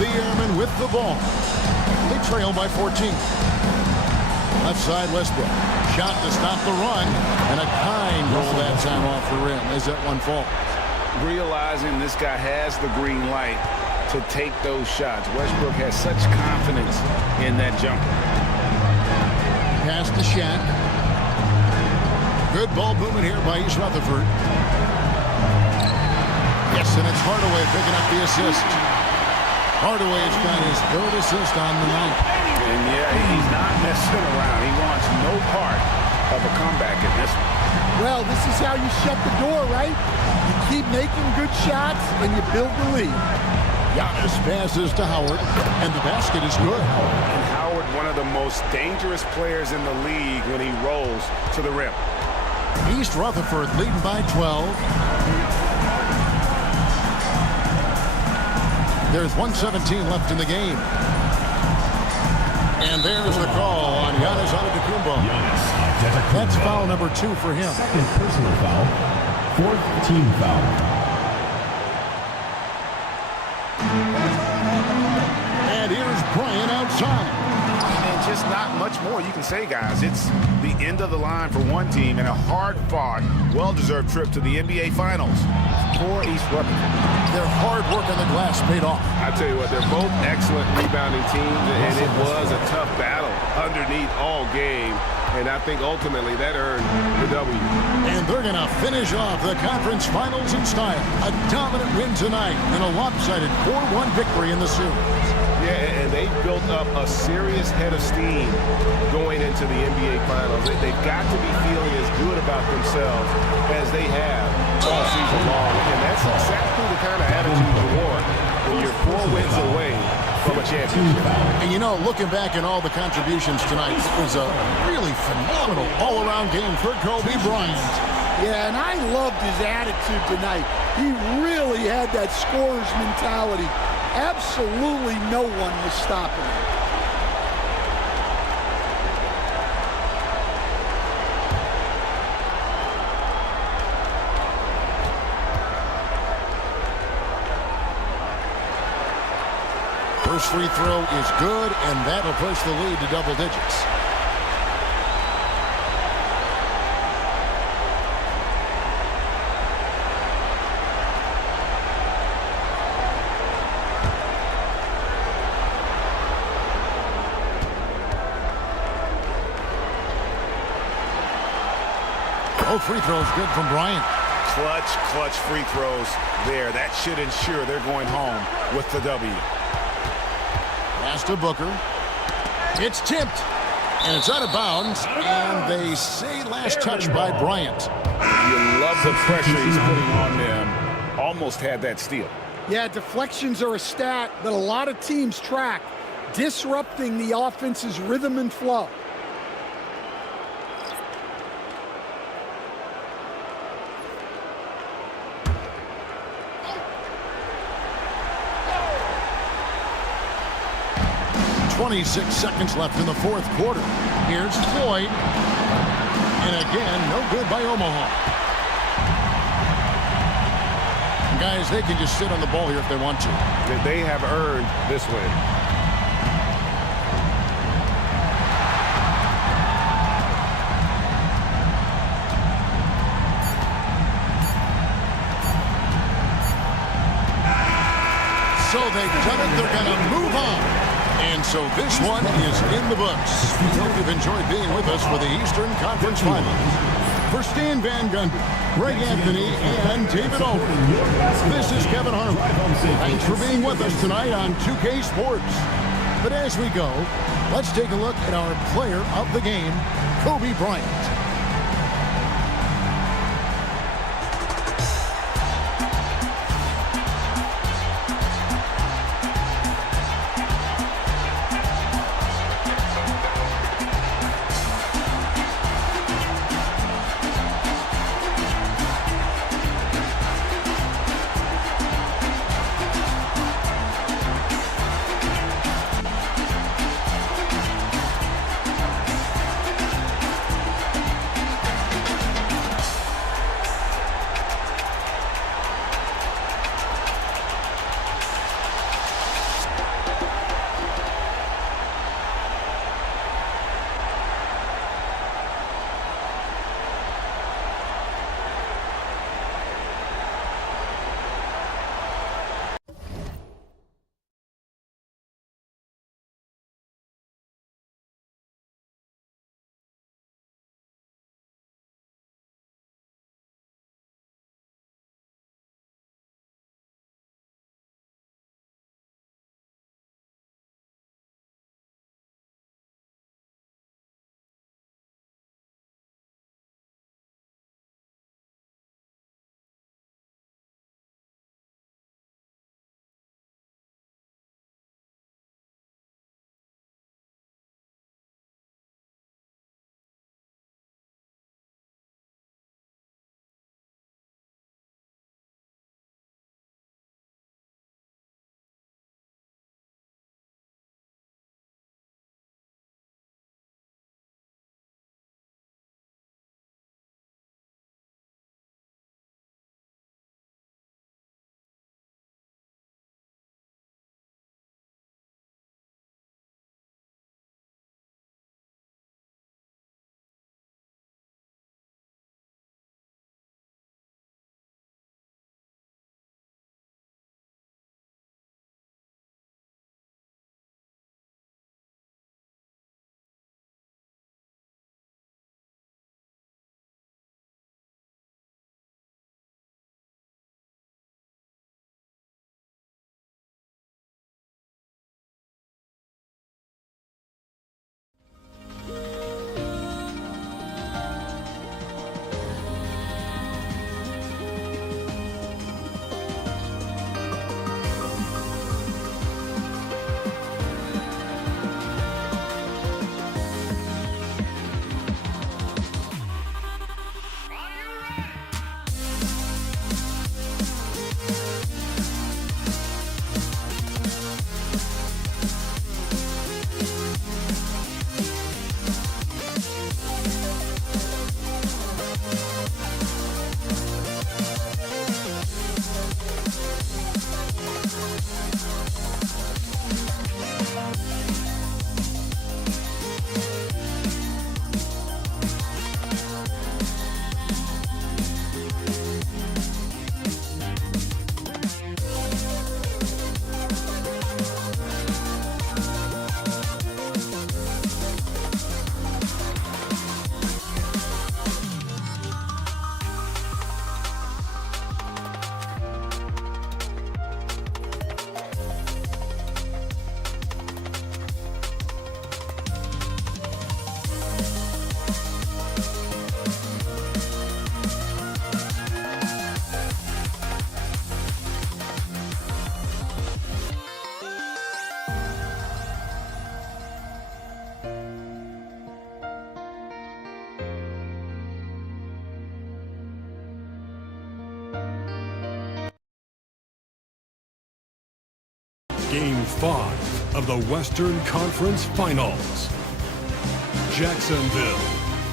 The Airmen with the ball. They trail by 14. Left side, Westbrook. Shot to stop the run. And a kind roll that time off the rim as that one falls. Realizing this guy has the green light to take those shots. Westbrook has such confidence in that jumper. Pass to Shaq. Good ball movement here by East Rutherford. Yes, and it's Hardaway picking up the assist. Hardaway's got his third assist on the night. And yeah, he's not messing around. He wants no part of a comeback in this one. Well, this is how you shut the door, right? You keep making good shots and you build the lead. Giannis passes to Howard, and the basket is good. And Howard, one of the most dangerous players in the league when he rolls to the rim. East Rutherford leading by 12. There's 1:17 left in the game. And there's the call on Giannis Antetokounmpo. That's foul number 2 for him. Second personal foul. Fourth team foul. And here's Bryant outside. And just not much more you can say, guys. It's the end of the line for one team and a hard-fought, well-deserved trip to the NBA Finals for East Rutherford. Their hard work on the glass paid off. I tell you what, they're both excellent rebounding teams, and it was a tough battle underneath all game. And I think ultimately that earned the W. And they're going to finish off the conference finals in style. A dominant win tonight and a lopsided 4-1 victory in the series. Yeah, and they've built up a serious head of steam going into the NBA Finals. They've got to be feeling as good about themselves as they have all season long. And that's exactly the kind of attitude you want when you're 4 wins away from a championship. And you know, looking back at all the contributions tonight, it was a really phenomenal all-around game for Kobe Bryant. Yeah, and I loved his attitude tonight. He really had that scorer's mentality. Absolutely no one was stopping him. First free throw is good, and that'll push the lead to double digits. Both free throws good from Bryant. Clutch free throws there. That should ensure they're going home with the W. Pass to Booker. It's tipped, and it's out of bounds, and they say last touch by Bryant. You love the pressure he's putting on them. Almost had that steal. Yeah, deflections are a stat that a lot of teams track, disrupting the offense's rhythm and flow. .26 seconds left in the fourth quarter. Here's Floyd. And again, no good by Omaha. Guys, they can just sit on the ball here if they want to. They have earned this win. So they've done it. They're going to move on. And so this one is in the books. We hope you've enjoyed being with us for the Eastern Conference Finals. For Stan Van Gundy, Greg Anthony, and David Aldridge, this is Kevin Harlan. Thanks for being with us tonight on 2K Sports. But as we go, let's take a look at our player of the game, Kobe Bryant. Game 5 of the Western Conference Finals. Jacksonville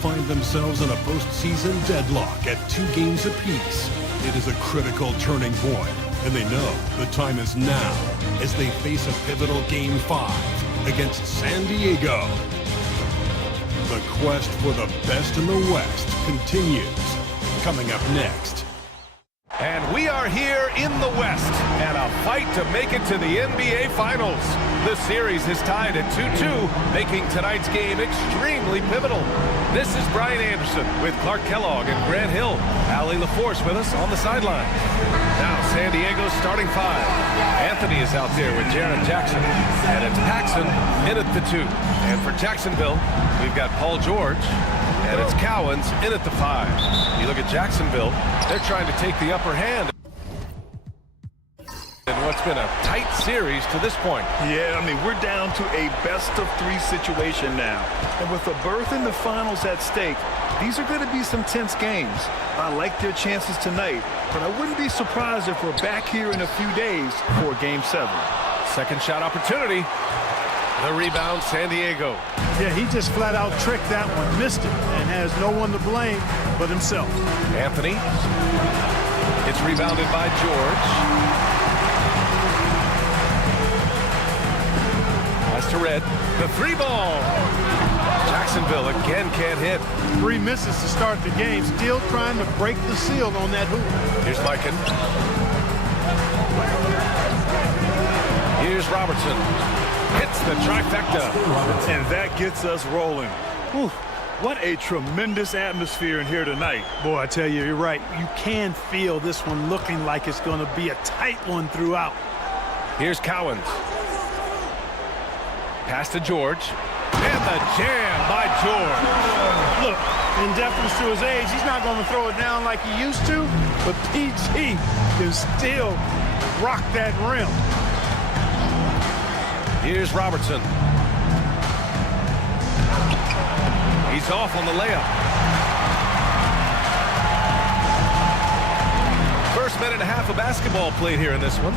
find themselves in a postseason deadlock at 2 games apiece. It is a critical turning point, and they know the time is now as they face a pivotal Game 5 against San Diego. The quest for the best in the West continues. Coming up next. And we are here in the West, and a fight to make it to the NBA Finals. The series is tied at 2-2, making tonight's game extremely pivotal. This is Brian Anderson with Clark Kellogg and Grant Hill. Allie LaForce with us on the sideline. Now San Diego's starting 5. Anthony is out there with Jaren Jackson, and it's Paxson in at the 2. And for Jacksonville, we've got Paul George, and it's Cowens in at the 5. You look at Jacksonville, they're trying to take the upper hand in what's been a tight series to this point. Yeah, I mean, we're down to a best-of-3 situation now. And with a berth in the finals at stake, these are going to be some tense games. I like their chances tonight, but I wouldn't be surprised if we're back here in a few days for Game 7. Second shot opportunity. The rebound, San Diego. Yeah, he just flat out tricked that one, missed it, and has no one to blame but himself. Anthony. It's rebounded by George. That's to Red. The 3-ball. Jacksonville again can't hit. 3 misses to start the game, still trying to break the seal on that hoop. Here's Mikan. Here's Robertson. Hits the trifecta. And that gets us rolling. Whew. What a tremendous atmosphere in here tonight. Boy, I tell you, you're right. You can feel this one looking like it's going to be a tight one throughout. Here's Cowens. Pass to George. And the jam by George. Look, in deference to his age, he's not going to throw it down like he used to, but PG can still rock that rim. Here's Robertson. He's off on the layup. First minute and a half of basketball played here in this one.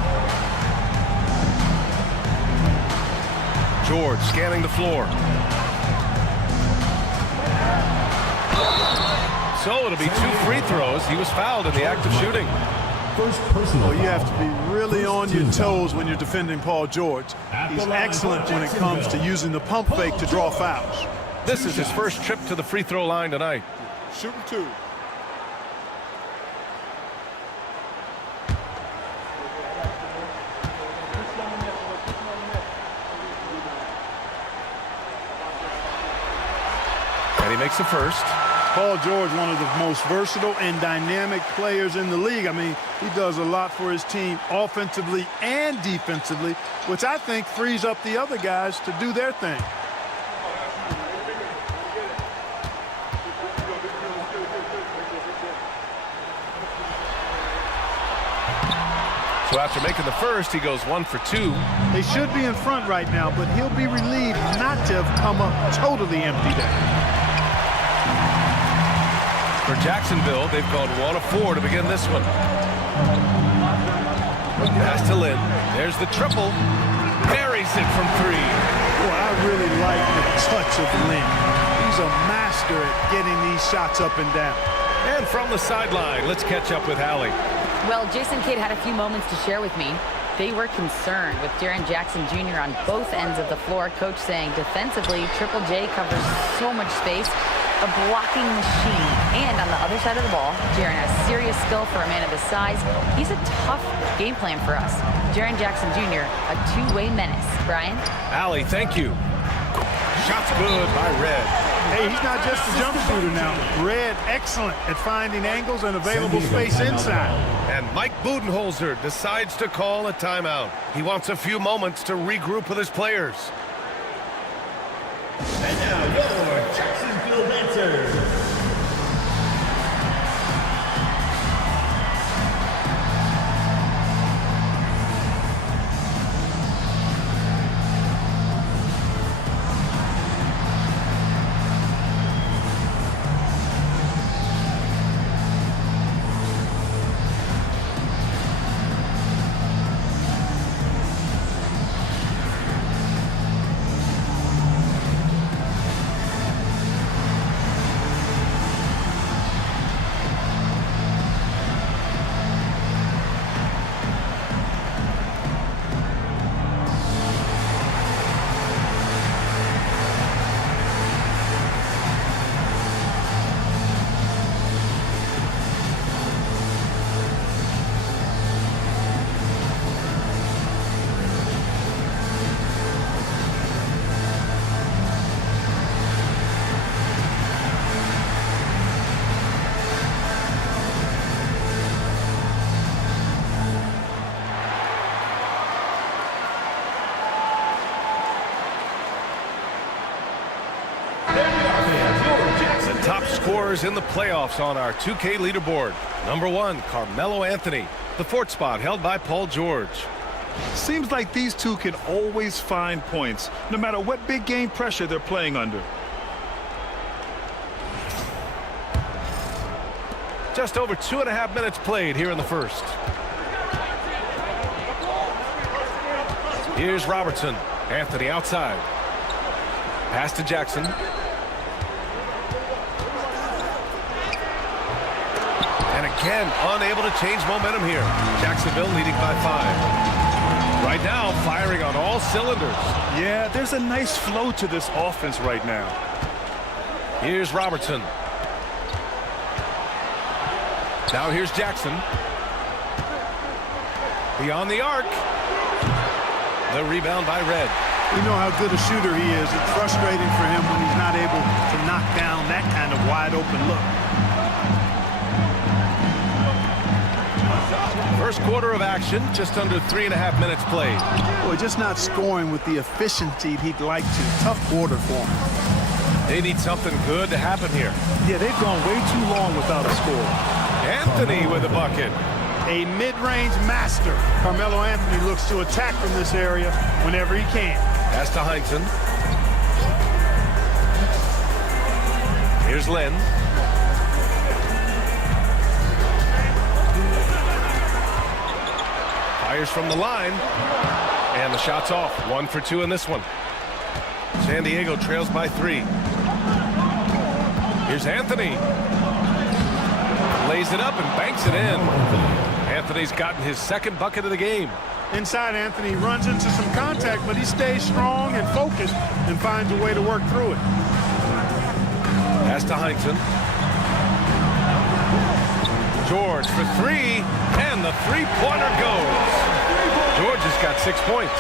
George scanning the floor. So it'll be 2 free throws. He was fouled in the act of shooting. Well, you have to be really on your toes when you're defending Paul George. He's excellent when it comes to using the pump fake to draw fouls. This is his first trip to the free throw line tonight. Shooting 2. And he makes the first. Paul George, one of the most versatile and dynamic players in the league. I mean, he does a lot for his team offensively and defensively, which I think frees up the other guys to do their thing. So after making the first, he goes 1 for 2. They should be in front right now, but he'll be relieved not to have come up totally empty there. For Jacksonville, they've gone 1 of 4 to begin this one. Pass to Lynn. There's the triple. Buries it from 3. Boy, I really like the touch of Lynn. He's a master at getting these shots up and down. And from the sideline, let's catch up with Allie. Well, Jason Kidd had a few moments to share with me. They were concerned with Jaren Jackson Jr. on both ends of the floor. Coach saying defensively, Triple J covers so much space, a blocking machine. And on the other side of the ball, Jaren has serious skill for a man of his size. He's a tough game plan for us. Jaren Jackson Jr., a two-way menace. Brian? Allie, thank you. Shot's good by Red. Hey, he's not just a jump shooter now. Red, excellent at finding angles and available space inside. And Mike Budenholzer decides to call a timeout. He wants a few moments to regroup with his players. And now your Jacksonville Lancers. scorers in the playoffs on our 2K leaderboard. Number 1, Carmelo Anthony. The 4th spot held by Paul George. Seems like these two can always find points, no matter what big game pressure they're playing under. Just over 2.5 minutes played here in the first. Here's Robertson. Anthony outside. Pass to Jackson. And again, unable to change momentum here. Jacksonville leading by 5. Right now, firing on all cylinders. Yeah, there's a nice flow to this offense right now. Here's Robertson. Now here's Jackson. Beyond the arc. The rebound by Red. You know how good a shooter he is. It's frustrating for him when he's not able to knock down that kind of wide open look. First quarter of action, just under 3.5 minutes played. Boy, just not scoring with the efficiency he'd like to. Tough quarter for him. They need something good to happen here. Yeah, they've gone way too long without a score. Anthony with a bucket. A mid-range master. Carmelo Anthony looks to attack from this area whenever he can. Pass to Heinsohn. Here's Len. Fires from the line. And the shot's off. 1 for 2 in this one. San Diego trails by 3. Here's Anthony. Lays it up and banks it in. Anthony's gotten his 2nd bucket of the game. Inside, Anthony runs into some contact, but he stays strong and focused and finds a way to work through it. Pass to Heinsohn. George for 3, and the 3-pointer goes. George has got 6 points.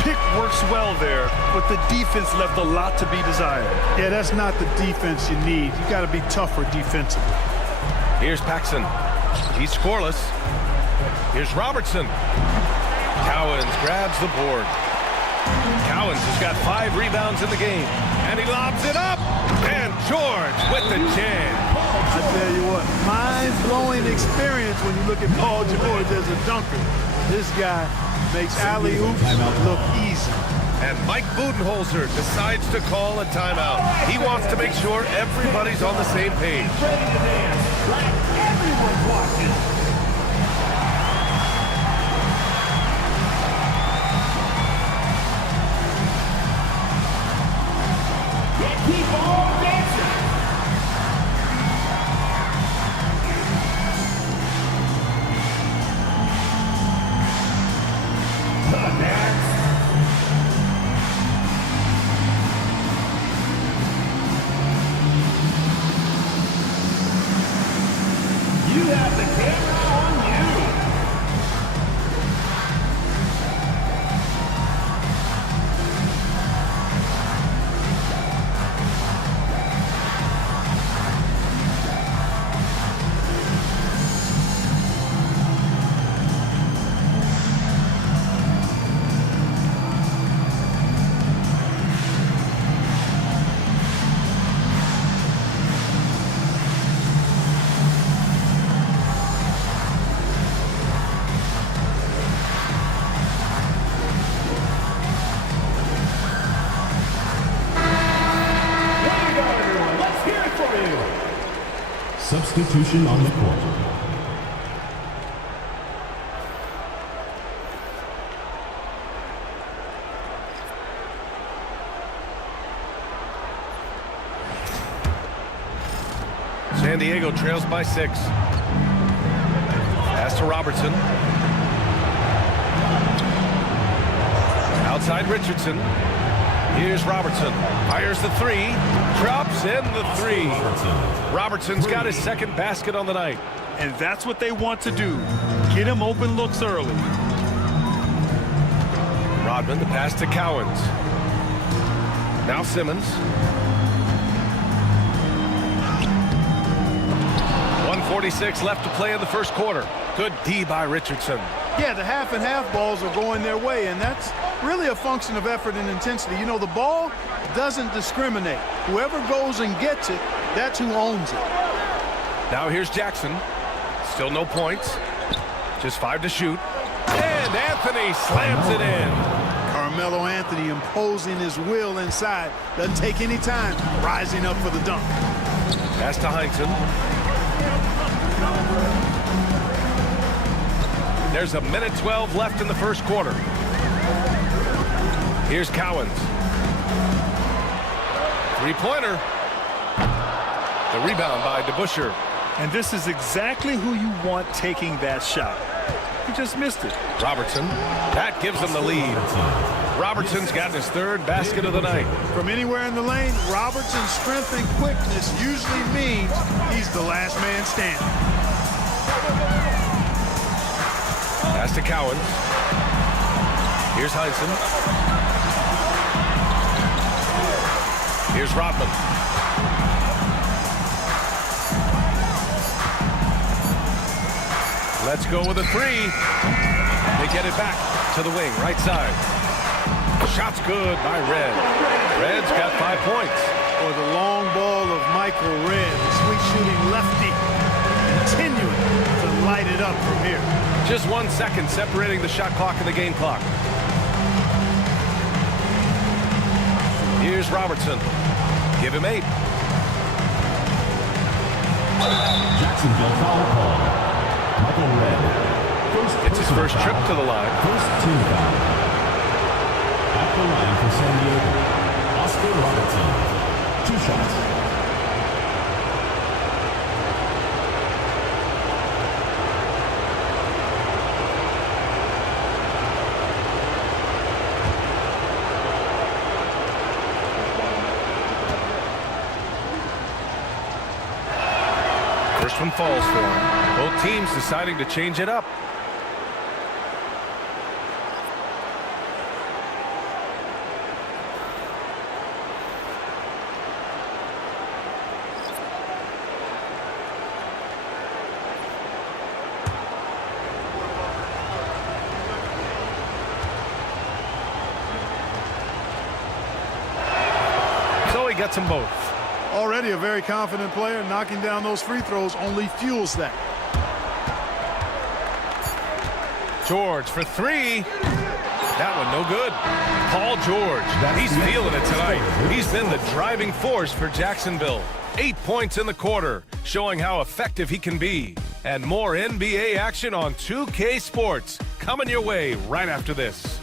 Pick works well there, but the defense left a lot to be desired. Yeah, that's not the defense you need. You got to be tougher defensively. Here's Paxson. He's scoreless. Here's Robertson. Cowens grabs the board. Cowens has got 5 rebounds in the game. And he lobs it up. And George with the jam. I tell you what, mind-blowing experience when you look at Paul George as a dunker. This guy makes alley-oops look easy. And Mike Budenholzer decides to call a timeout. He wants to make sure everybody's on the same page. Ready to dance like everyone's watching. Keep on dancing. The dance. You have the camera on you. Substitution on the court. San Diego trails by 6. Pass to Robertson. Outside Richardson. Here's Robertson. Fires the 3. Drops in the 3. Robertson's got his 2nd basket on the night. And that's what they want to do. Get him open looks early. Rodman, the pass to Cowens. Now Simmons. 1:46 left to play in the first quarter. Good D by Richardson. Yeah, the half and half balls are going their way, and that's really a function of effort and intensity. You know, the ball doesn't discriminate. Whoever goes and gets it, that's who owns it. Now here's Jackson. Still no points. Just 5 to shoot. And Anthony slams it in. Carmelo Anthony imposing his will inside. Doesn't take any time rising up for the dunk. Pass to Heinsohn. There's a minute 12 left in the first quarter. Here's Cowens. Three-pointer. The rebound by DeBusschere. And this is exactly who you want taking that shot. He just missed it. Robertson. That gives him the lead. Robertson's gotten his 3rd basket of the night. From anywhere in the lane, Robertson's strength and quickness usually means he's the last man standing. Pass to Cowens. Here's Heinsohn. Here's Rodman. Let's go with a 3. They get it back to the wing, right side. Shot's good by Red. Red's got 5 points. Or the long ball of Michael Red, the sweet shooting lefty, continuing to light it up from here. Just 1 second separating the shot clock and the game clock. Here's Robertson. Give him 8. Jacksonville foul call. Michael Red. It's his first trip to the line. First team foul. At the line for San Diego, Oscar Robertson. 2 shots. First one falls for him. Both teams deciding to change it up. So he gets them both. Already a very confident player. Knocking down those free throws only fuels that. George for 3. That one no good. Paul George, he's feeling it tonight. He's been the driving force for Jacksonville. 8 points in the quarter, showing how effective he can be. And more NBA action on 2K Sports coming your way right after this.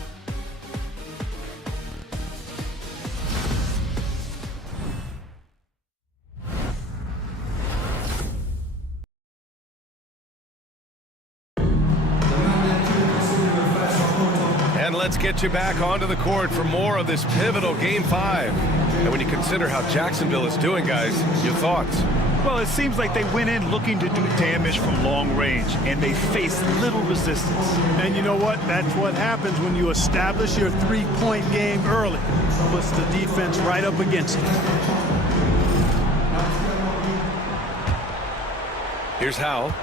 And let's get you back onto the court for more of this pivotal Game 5. And when you consider how Jacksonville is doing, guys, your thoughts? Well, it seems like they went in looking to do damage from long range, and they faced little resistance. And you know what? That's what happens when you establish your three-point game early. Puts the defense right up against it. Here's Howell.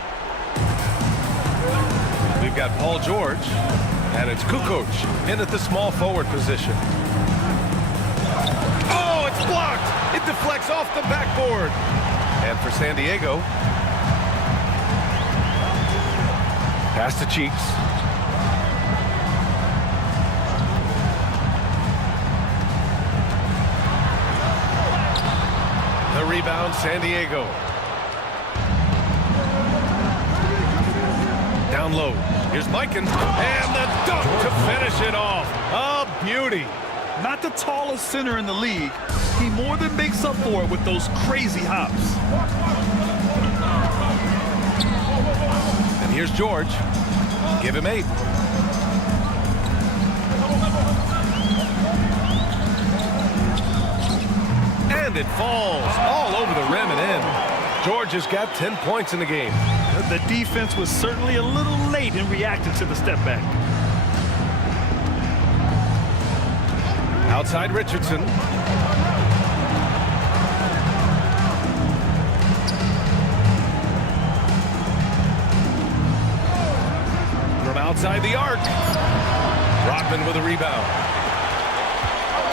We've got Paul George. And it's Kukoc in at the small forward position. Oh, it's blocked. It deflects off the backboard. And for San Diego, pass to Cheeks. The rebound, San Diego. Down low. Here's Mikan, and the dunk to finish it off. A beauty. Not the tallest center in the league. He more than makes up for it with those crazy hops. And here's George. Give him 8. And it falls all over the rim and in. George has got 10 points in the game. The defense was certainly a little late in reacting to the step back. Outside Richardson. From inside the arc. Rodman with a rebound.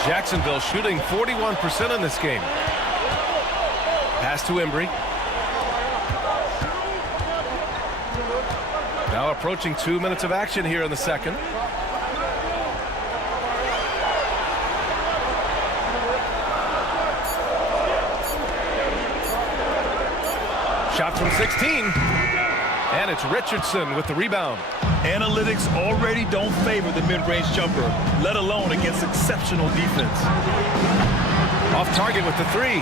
Jacksonville shooting 41% in this game. Pass to Embry. Now approaching 2 minutes of action here in the second. Shot from 16. And it's Richardson with the rebound. Analytics already don't favor the mid-range jumper, let alone against exceptional defense. Off target with the three.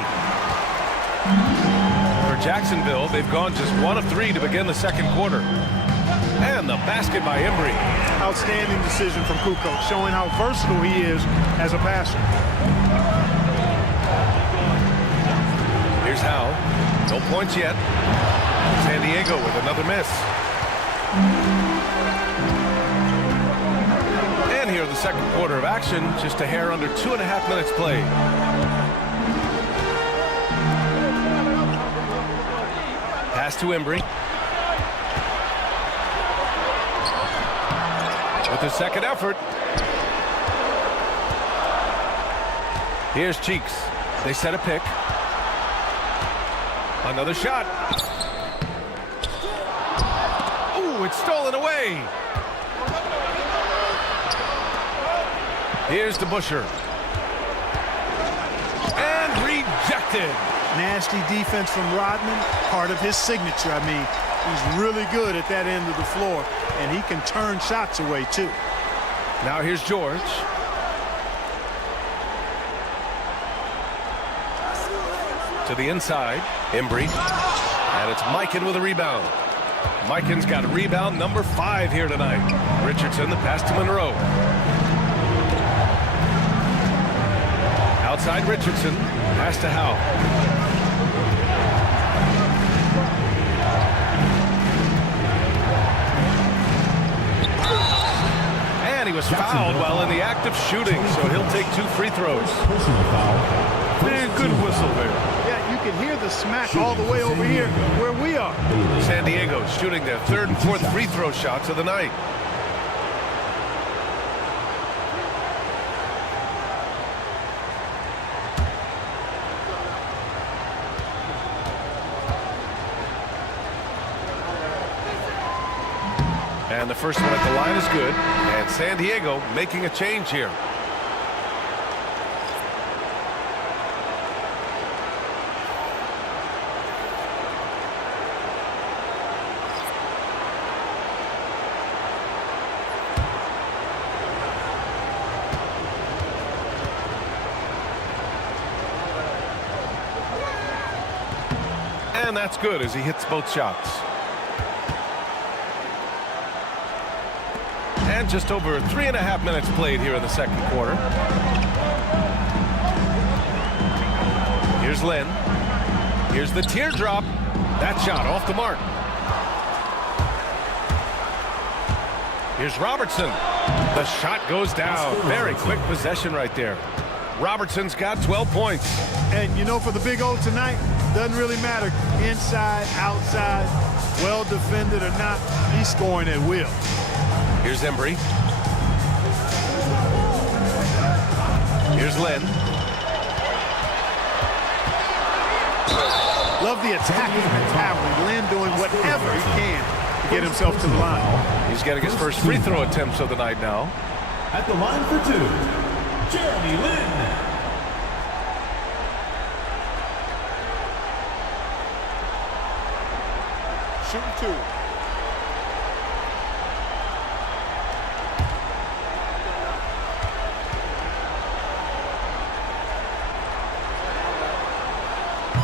For Jacksonville, they've gone just 1 of 3 to begin the second quarter. And the basket by Embry. Outstanding decision from Kukoc, showing how versatile he is as a passer. Here's Howe. No points yet. San Diego with another miss. And here in the second quarter of action, just a hair under 2.5 minutes played. Pass to Embry. With his second effort. Here's Cheeks. They set a pick. Another shot. Ooh, it's stolen away. Here's the Busher. And rejected. Nasty defense from Rodman, part of his signature. I mean, he's really good at that end of the floor, and he can turn shots away, too. Now here's George. To the inside, Embry. And it's Mikan with a rebound. Mikan's got a rebound number 5 here tonight. Richardson, the pass to Monroe. Outside Richardson, pass to Howe. And he was fouled while in the act of shooting, so he'll take 2 free throws. Man, good whistle there. Yeah, you can hear the smack all the way over here where we are. San Diego shooting their 3rd and 4th free throw shots of the night. And the first one at the line is good. And San Diego making a change here. And that's good as he hits both shots. And just over 3.5 minutes played here in the second quarter. Here's Lynn. Here's the teardrop. That shot off the mark. Here's Robertson. The shot goes down. Very quick possession right there. Robertson's got 12 points. And, you know, for the Big O tonight, doesn't really matter. Inside, outside, well defended or not, he's scoring at will. Here's Embry. Here's Lynn. Love the attacking mentality. Lynn doing whatever he can to get himself to the line. He's getting his first free throw attempts of the night now. At the line for 2, Jeremy Lin. Shooting 2.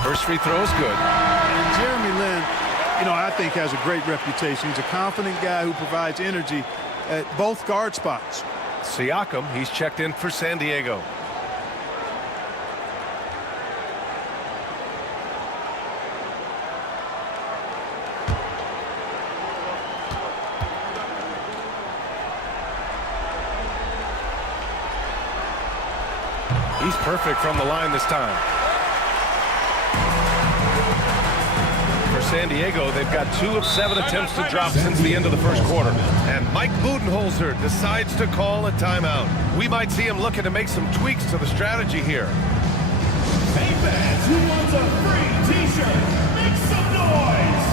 First free throw is good. And Jeremy Lin, you know, I think has a great reputation. He's a confident guy who provides energy at both guard spots. Siakam, he's checked in for San Diego. He's perfect from the line this time. For San Diego, they've got 2 of 7 attempts to drop since the end of the first quarter. And Mike Budenholzer decides to call a timeout. We might see him looking to make some tweaks to the strategy here. Hey fans, who wants a free t-shirt? Make some noise!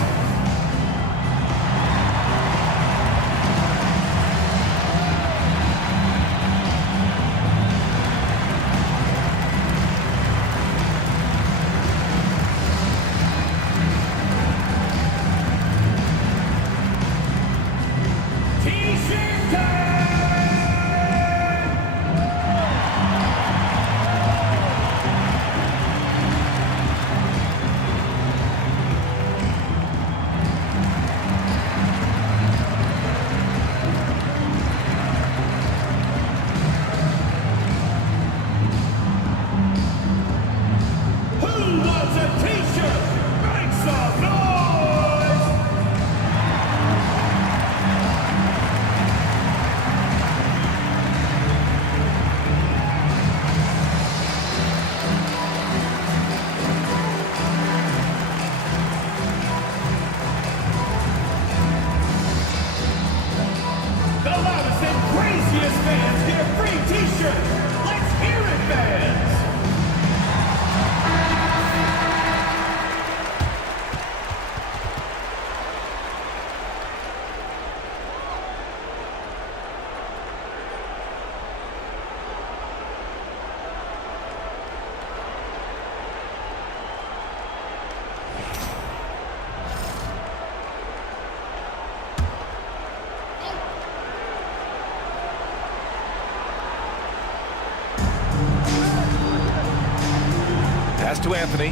Pass to Anthony.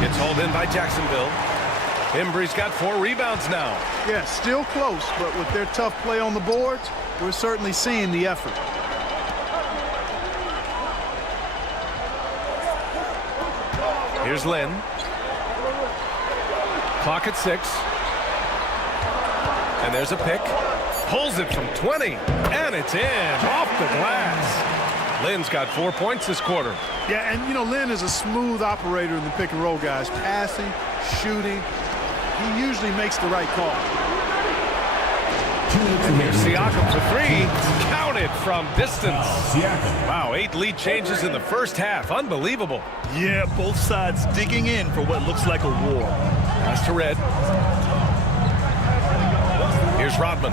Gets hauled in by Jacksonville. Embry's got 4 rebounds now. Yeah, still close, but with their tough play on the boards, we're certainly seeing the effort. Here's Lynn. Clock at 6. And there's a pick. Pulls it from 20. And it's in. Off the glass. Lynn's got 4 points this quarter. Yeah, and, you know, Lynn is a smooth operator in the pick-and-roll, guys. Passing, shooting. He usually makes the right call. And here's Siakam for 3. Counted from distance. Wow, 8 lead changes in the first half. Unbelievable. Yeah, both sides digging in for what looks like a war. Pass to Red. Here's Rodman.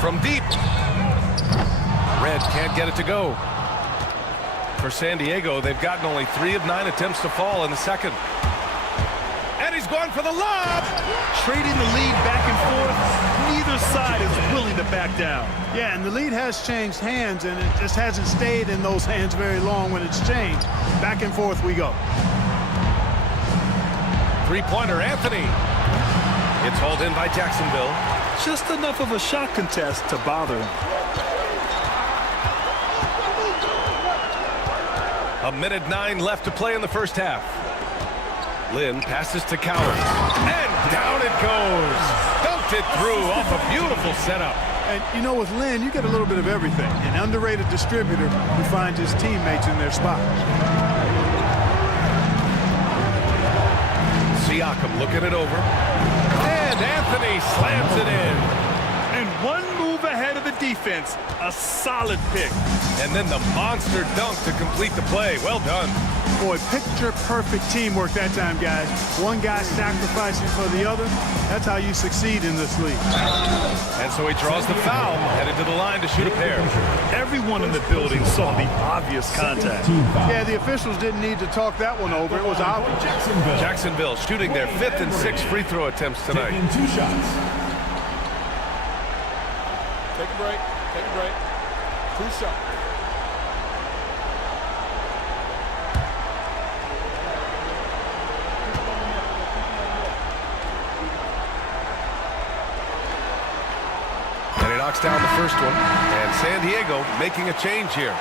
From deep. Red can't get it to go. For San Diego, they've gotten only 3 of 9 attempts to fall in the second. And he's going for the lob. Trading the lead back and forth. Neither side is willing to back down. Yeah, and the lead has changed hands, and it just hasn't stayed in those hands very long when it's changed. Back and forth we go. 3-pointer, Anthony. It's hauled in by Jacksonville. Just enough of a shot contest to bother him. A minute 9 left to play in the first half. Lynn passes to Coward. And down it goes. Dunked it through off a beautiful setup. And, you know, with Lynn, you get a little bit of everything. An underrated distributor who finds his teammates in their spots. Siakam looking it over. And Anthony slams it in. And one move ahead of the defense. A solid pick. And then the monster dunk to complete the play. Well done. Boy, picture-perfect teamwork that time, guys. One guy sacrificing for the other. That's how you succeed in this league. And so he draws the foul, headed to the line to shoot a pair. Everyone in the building saw the obvious contact. Yeah, the officials didn't need to talk that one over. It was obvious. Jacksonville shooting their 5th and 6th free throw attempts tonight. Taking 2 shots. Take a break. Take a break. 2 shots. And he knocks down the first one. And San Diego making a change here.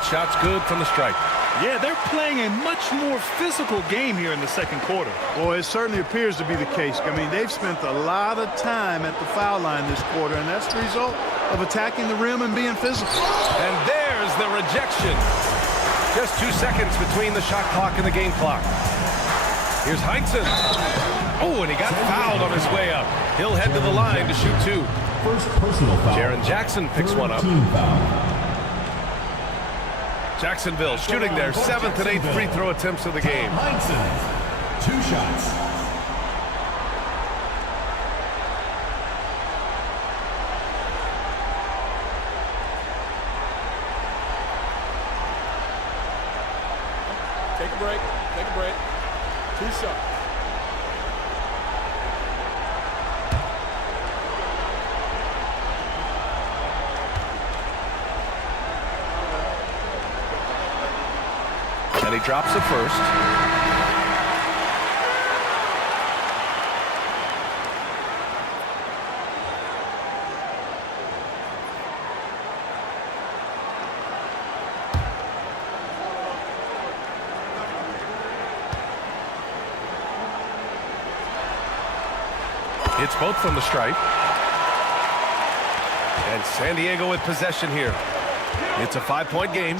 Both shots good from the stripe. Yeah, they're playing a much more physical game here in the second quarter. Well, it certainly appears to be the case. I mean, they've spent a lot of time at the foul line this quarter, and that's the result of attacking the rim and being physical. And there's the rejection. Just 2 seconds between the shot clock and the game clock. Here's Heinsohn. Oh, and he got fouled on his way up. He'll head to the line to shoot 2. First personal foul. Jaren Jackson picks one up. Team foul. Jacksonville shooting their 7th and 8th free throw attempts of the game. Heinsohn, 2 shots. Take a break. Take a break. 2 shots. And he drops it first. It's both from the stripe. And San Diego with possession here. It's a 5-point game.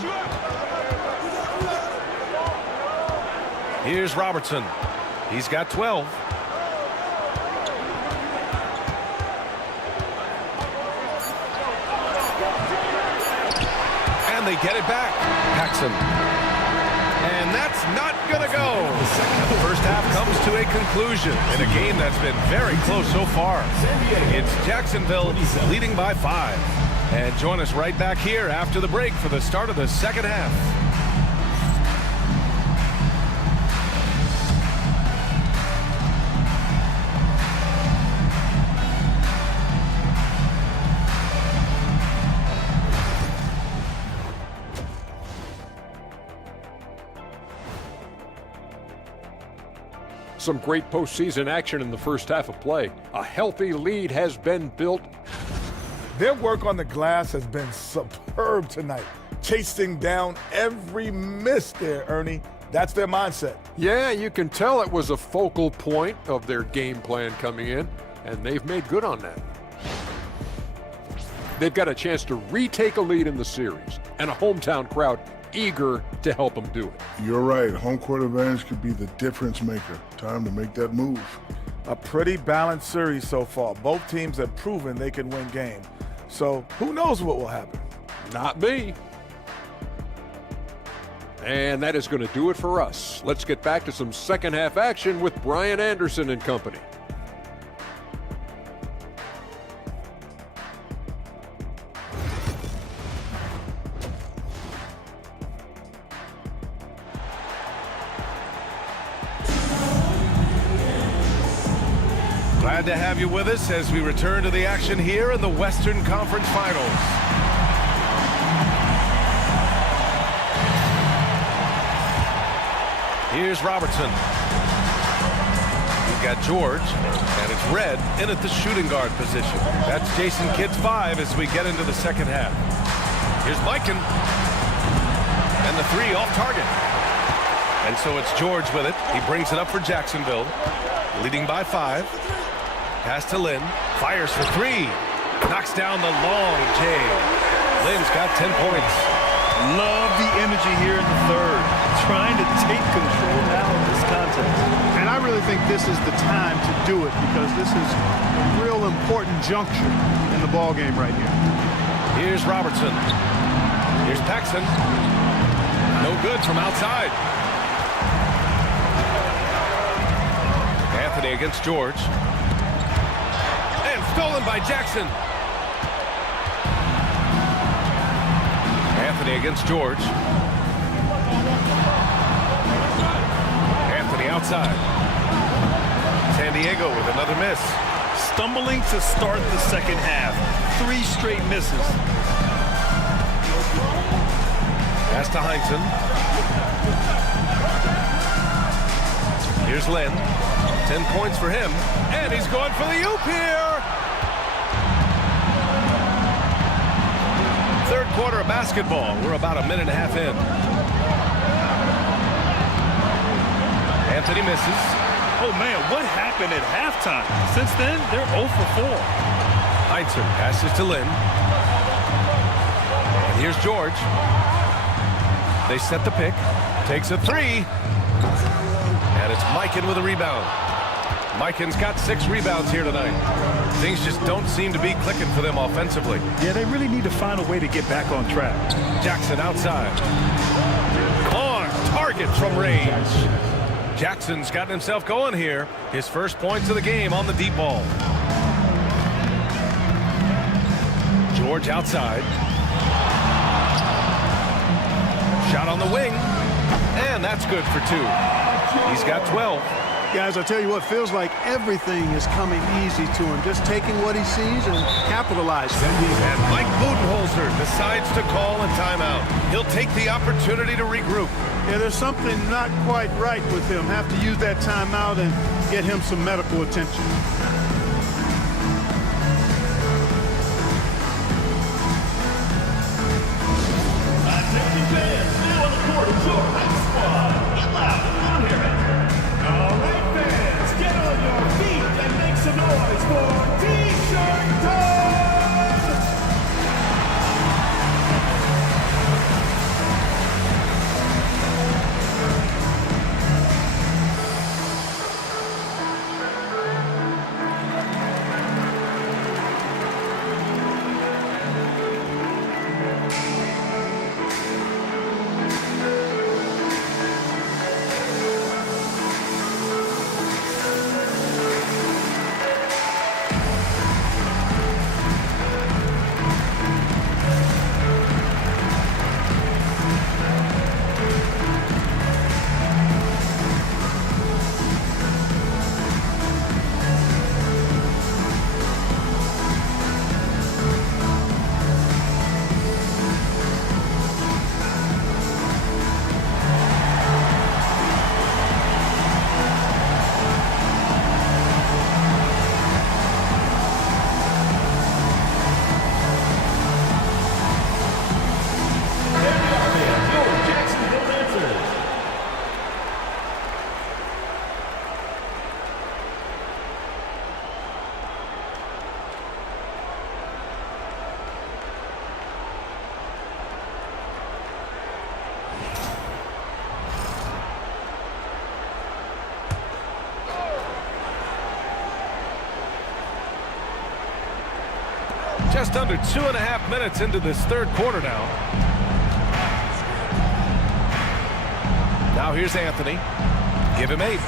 Here's Robertson. He's got 12. And they get it back. Paxson. And that's not going to go. The first half comes to a conclusion in a game that's been very close so far. It's Jacksonville leading by 5. And join us right back here after the break for the start of the second half. Some great postseason action in the first half of play. A healthy lead has been built. Their work on the glass has been superb tonight. Chasing down every miss there, Ernie. That's their mindset. Yeah, you can tell it was a focal point of their game plan coming in, and they've made good on that. They've got a chance to retake a lead in the series, and a hometown crowd eager to help them do it. You're right. Home court advantage could be the difference maker. Time to make that move. A pretty balanced series so far. Both teams have proven they can win games. So who knows what will happen? Not me. And that is going to do it for us. Let's get back to some second half action with Brian Anderson and company. Glad to have you with us as we return to the action here in the Western Conference Finals. Here's Robertson. We've got George, and it's Red in at the shooting guard position. That's Jason Kidd's 5 as we get into the second half. Here's Mikan. And the 3 off target. And so it's George with it. He brings it up for Jacksonville, leading by 5. Pass to Lynn. Fires for 3. Knocks down the long J. Lynn's got 10 points. Love the energy here in the third. Trying to take control now of this contest. And I really think this is the time to do it because this is a real important juncture in the ball game right here. Here's Robertson. Here's Paxson. No good from outside. Anthony against George. And stolen by Jackson. Anthony against George. Anthony outside. San Diego with another miss. Stumbling to start the second half. 3 straight misses. Pass to Heinsohn. Here's Lynn. 10 points for him. And he's going for the oop here. third quarter of basketball. We're about a minute and a half in. Anthony misses. Oh, man, what happened at halftime? Since then, they're 0 for 4. Heinsohn passes to Lynn. And here's George. They set the pick. Takes a three. And it's Mikan with a rebound. Mikan's got 6 rebounds here tonight. Things just don't seem to be clicking for them offensively. Yeah, they really need to find a way to get back on track. Jackson outside. On target from range. Jackson's gotten himself going here. His first points of the game on the deep ball. George outside. Shot on the wing. And that's good for 2. He's got 12. Guys, I tell you what, feels like everything is coming easy to him. Just taking what he sees and capitalizing. And Mike Budenholzer decides to call a timeout. He'll take the opportunity to regroup. Yeah, there's something not quite right with him. Have to use that timeout and get him some medical attention. Attention fans, now on the court is your high squad. Get loud, I don't hear it. All right, fans, get on your feet and make some noise for T-shirt time! Just under 2.5 minutes into this third quarter now. Now here's Anthony. Give him 8.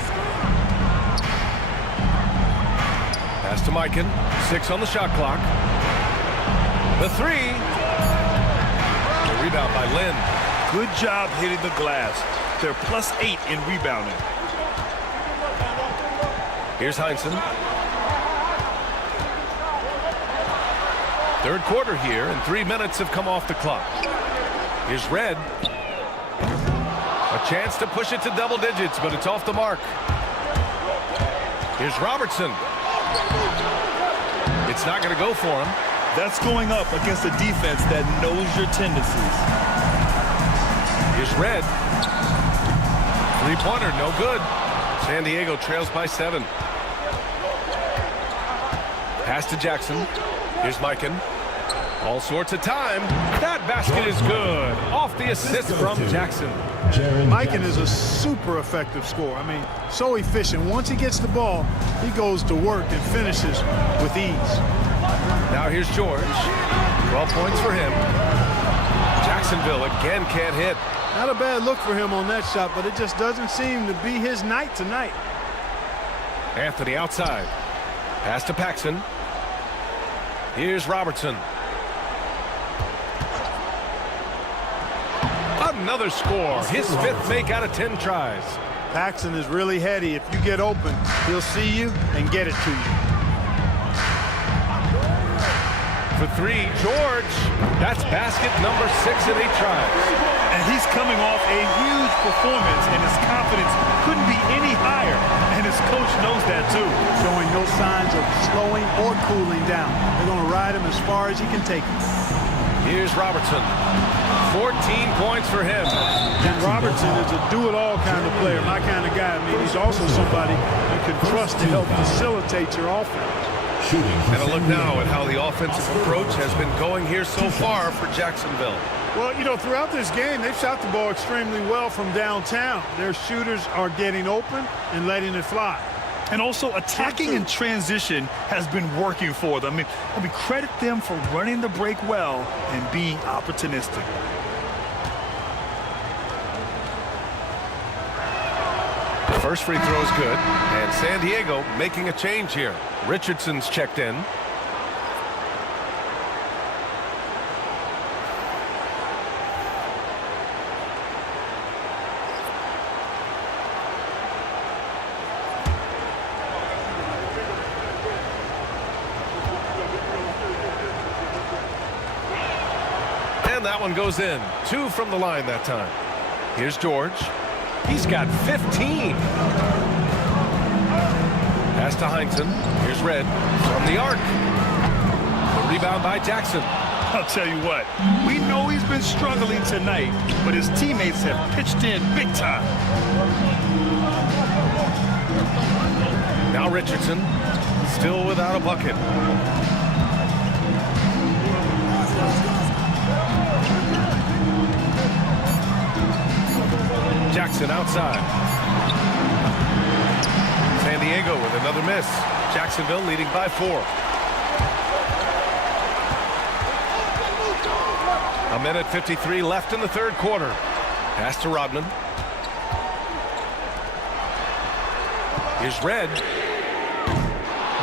Pass to Mikan. 6 on the shot clock. The 3. The rebound by Lynn. Good job hitting the glass. They're +8 in rebounding. Here's Heinsohn. Third quarter here, and 3 minutes have come off the clock. Here's Red. A chance to push it to double digits, but it's off the mark. Here's Robertson. It's not going to go for him. That's going up against a defense that knows your tendencies. Here's Red. Three-pointer, no good. San Diego trails by 7. Pass to Jackson. Here's Mikan. All sorts of time. That basket is good. Off the assist from Jackson. Mikan is a super effective scorer. I mean, so efficient. Once he gets the ball, he goes to work and finishes with ease. Now here's George. 12 points for him. Jacksonville again can't hit. Not a bad look for him on that shot, but it just doesn't seem to be his night tonight. Anthony outside. Pass to Paxson. Here's Robertson. Another score. His 5th make out of 10 tries. Paxson is really heady. If you get open, he'll see you and get it to you. For 3, George. That's basket number 6 in 8 tries. And he's coming off a huge performance, and his confidence couldn't be any higher. And his coach knows that, too. Showing no signs of slowing or cooling down. They're going to ride him as far as he can take him. Here's Robertson. 14 points for him. And Robertson is a do-it-all kind of player, my kind of guy. I mean, he's also somebody you can trust to help facilitate your offense. And a look now at how the offensive approach has been going here so far for Jacksonville. Well, you know, throughout this game, they've shot the ball extremely well from downtown. Their shooters are getting open and letting it fly. And also attacking in transition has been working for them. I mean, credit them for running the break well and being opportunistic. The first free throw is good, and San Diego making a change here. Richardson's checked in. And that one goes in. 2 from the line that time. Here's George. He's got 15. Pass to Heinsohn. Here's Red from the arc. The rebound by Jackson. I'll tell you what, we know he's been struggling tonight, but his teammates have pitched in big time. Now Richardson, still without a bucket. Jackson outside. San Diego with another miss. Jacksonville leading by 4. A minute 53 left in the third quarter. Pass to Rodman. Here's Red.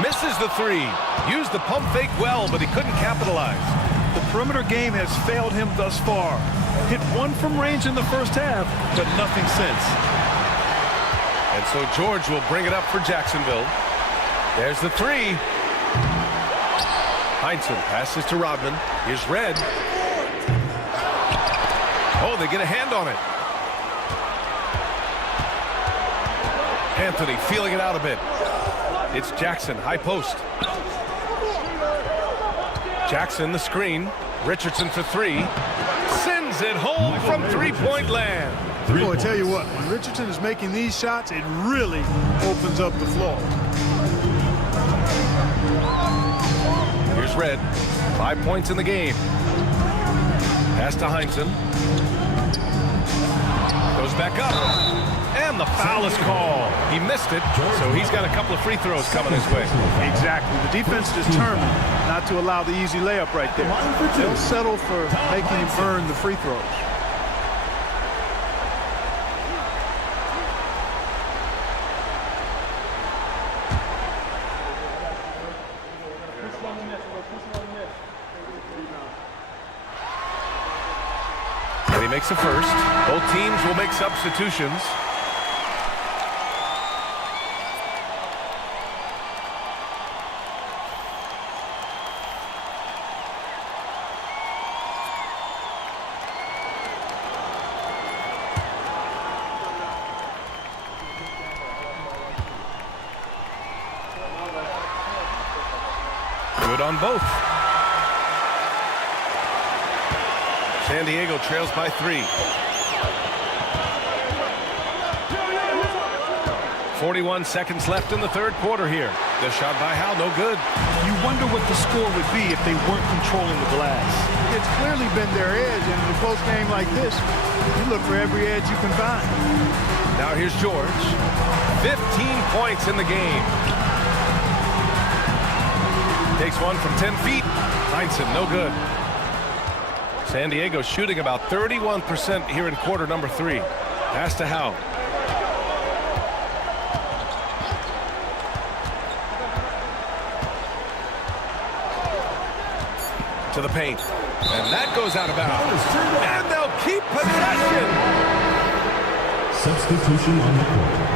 Misses the 3. Used the pump fake well, but he couldn't capitalize. The perimeter game has failed him thus far. Hit 1 from range in the first half, but nothing since. And so George will bring it up for Jacksonville. There's the 3. Heinsohn passes to Rodman. Here's Red. Oh, they get a hand on it. Anthony feeling it out a bit. It's Jackson, high post. Jackson, the screen. Richardson for 3. Sends it home from three-point land. Boy, I tell you what, when Richardson is making these shots, it really opens up the floor. Here's Red. 5 points in the game. Pass to Heinsohn. Goes back up. And the foul is called. He missed it, so he's got a couple of free throws coming his way. Exactly. The defense is determined not to allow the easy layup right there. They'll settle for making him earn the free throws. And he makes a first. Both teams will make substitutions. Good on both. San Diego trails by 3. 41 seconds left in the third quarter here. The shot by Howell, no good. You wonder what the score would be if they weren't controlling the glass. It's clearly been their edge, and in a close game like this, you look for every edge you can find. Now here's George. 15 points in the game. Takes one from 10 feet. Heinsohn, no good. San Diego shooting about 31% here in quarter number 3. Pass to Howell. To the paint. And that goes out of bounds. And they'll keep possession. Substitution on the court.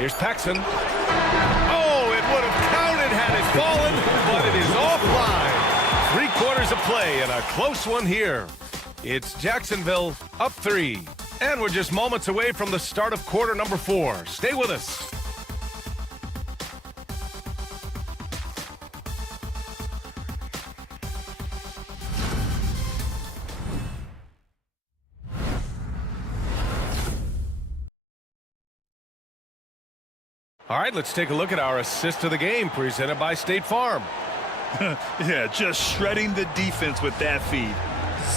Here's Paxson. Oh, it would have counted had it fallen, but it is offline. 3 quarters of play and a close one here. It's Jacksonville up 3. And we're just moments away from the start of quarter number 4. Stay with us. All right, let's take a look at our assist of the game presented by State Farm. Yeah, just shredding the defense with that feed.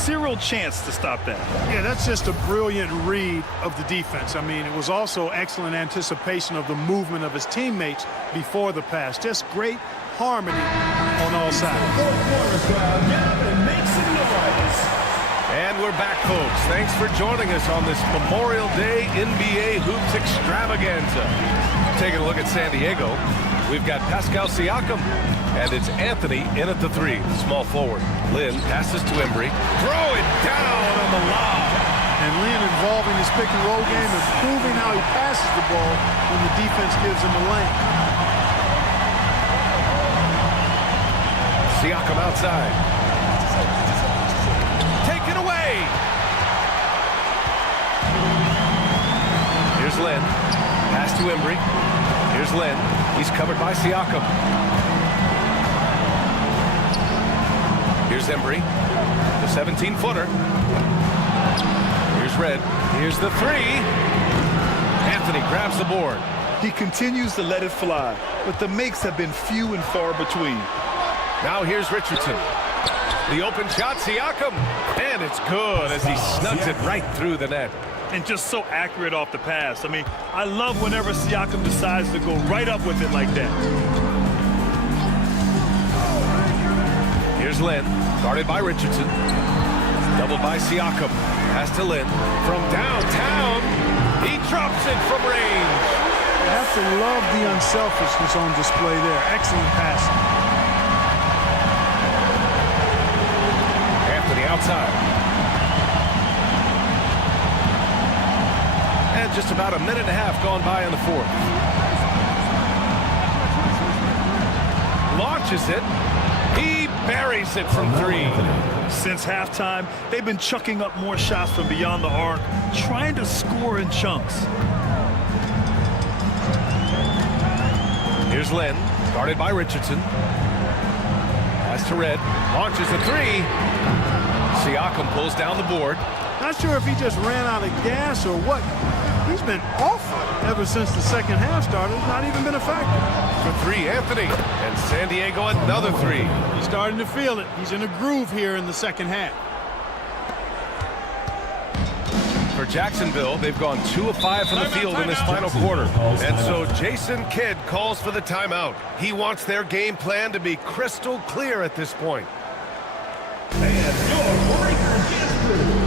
Zero chance to stop that. Yeah, that's just a brilliant read of the defense. I mean, it was also excellent anticipation of the movement of his teammates before the pass. Just great harmony on all sides. Fourth quarter crowd, get up and make some noise. And we're back, folks. Thanks for joining us on this Memorial Day NBA Hoops Extravaganza. Taking a look at San Diego, we've got Pascal Siakam, and it's Anthony in at the 3, small forward. Lynn passes to Embry. Throw it down on the lob. And Lynn involving his pick-and-roll game and proving how he passes the ball when the defense gives him a lane. Siakam outside. Taken away. Here's Lynn. Pass to Embry. Here's Lynn. He's covered by Siakam. Here's Embry. The 17-footer. Here's Red. Here's the 3. Anthony grabs the board. He continues to let it fly, but the makes have been few and far between. Now here's Richardson. The open shot, Siakam. And it's good as he snugs it right through the net. And just so accurate off the pass. I mean, I love whenever Siakam decides to go right up with it like that. Here's Lynn, guarded by Richardson. Doubled by Siakam. Pass to Lynn. From downtown, he drops it from range. You have to love the unselfishness on display there. Excellent passing. Anthony outside. And just about a minute and a half gone by in the 4th. Launches it. He buries it from 3. Since halftime, they've been chucking up more shots from beyond the arc, trying to score in chunks. Here's Lynn, guarded by Richardson. Pass to Red. Launches a 3. Siakam pulls down the board. Not sure if he just ran out of gas or what. He's been awful ever since the second half started. Not even been a factor. For 3, Anthony. And San Diego another 3. He's starting to feel it. He's in a groove here in the second half. For Jacksonville, they've gone 2 of 5 from the field in this final quarter. And so Jason Kidd calls for the timeout. He wants their game plan to be crystal clear at this point. And your breaker gets through.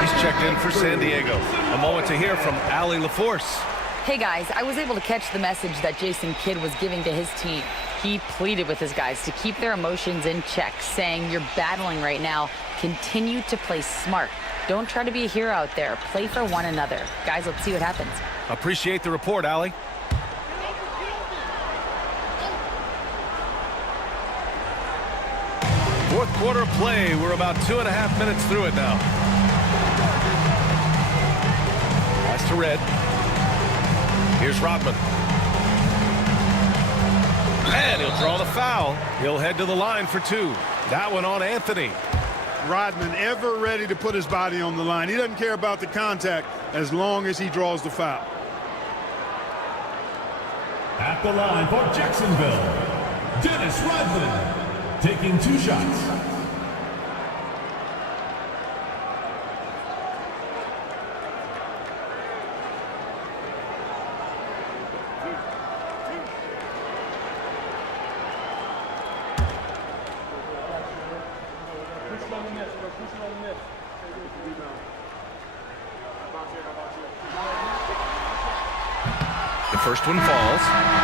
He's checked in for San Diego. A moment to hear from Allie LaForce. Hey guys, I was able to catch the message that Jason Kidd was giving to his team. He pleaded with his guys to keep their emotions in check, saying, you're battling right now. Continue to play smart. Don't try to be a hero out there. Play for one another. Guys, let's see what happens. Appreciate the report, Allie. Fourth quarter play. We're about 2.5 minutes through it now. Pass to Red. Here's Rodman. And he'll draw the foul. He'll head to the line for 2. That one on Anthony. Rodman ever ready to put his body on the line. He doesn't care about the contact as long as he draws the foul. At the line for Jacksonville, Dennis Rodman, taking 2 shots. The first one falls.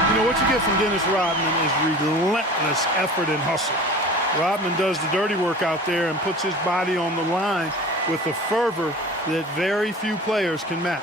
You know, what you get from Dennis Rodman is relentless effort and hustle. Rodman does the dirty work out there and puts his body on the line with a fervor that very few players can match.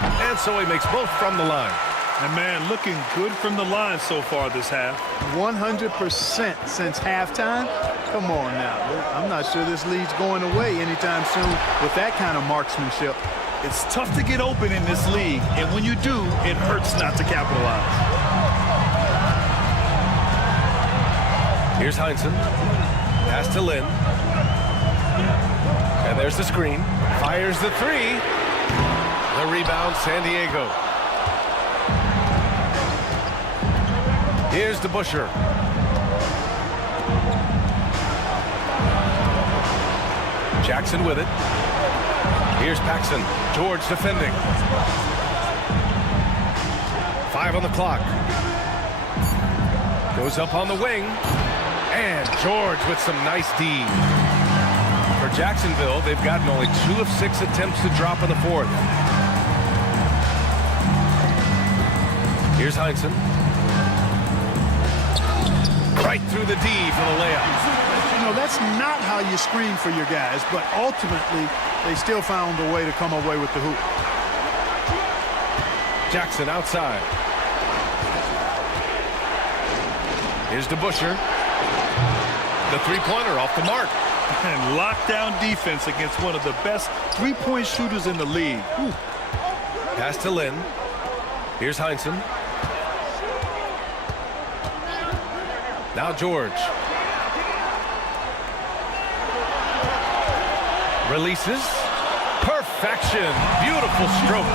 And so he makes both from the line. And man, looking good from the line so far this half. 100% since halftime. Come on now. I'm not sure this lead's going away anytime soon with that kind of marksmanship. It's tough to get open in this league, and when you do, it hurts not to capitalize. Here's Heinsohn. Pass to Lynn. And there's the screen. Fires the 3. The rebound, San Diego. Here's DeBusschere. Jackson with it. Here's Paxson. George defending. 5 on the clock. Goes up on the wing. And George with some nice D. For Jacksonville, they've gotten only 2 of 6 attempts to drop in the 4th. Here's Heinsohn. Right through the D for the layup. You know, that's not how you screen for your guys, but ultimately, they still found a way to come away with the hoop. Jackson outside. Here's DeBusschere. The 3-pointer off the mark. And lockdown defense against one of the best 3-point shooters in the league. Ooh. Pass to Lynn. Here's Heinsohn. Now George. Releases. Perfection. Beautiful stroke.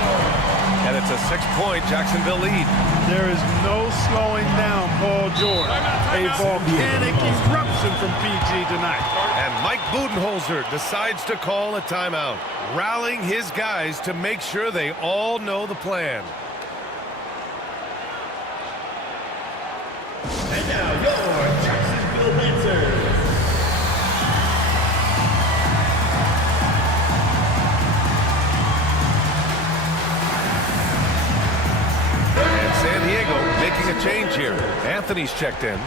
And it's a 6-point Jacksonville lead. There is no slowing down Paul George. A volcanic eruption from PG tonight. And Mike Budenholzer decides to call a timeout, rallying his guys to make sure they all know the plan. And now your Jacksonville Lancers. And San Diego making a change here. Anthony's checked in.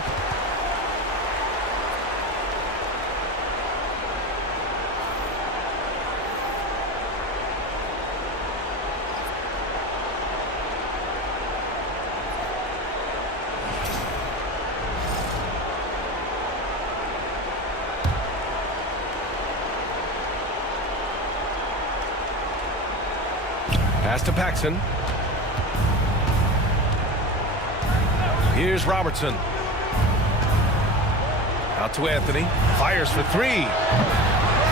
Pass to Paxson. Here's Robertson. Out to Anthony. Fires for 3.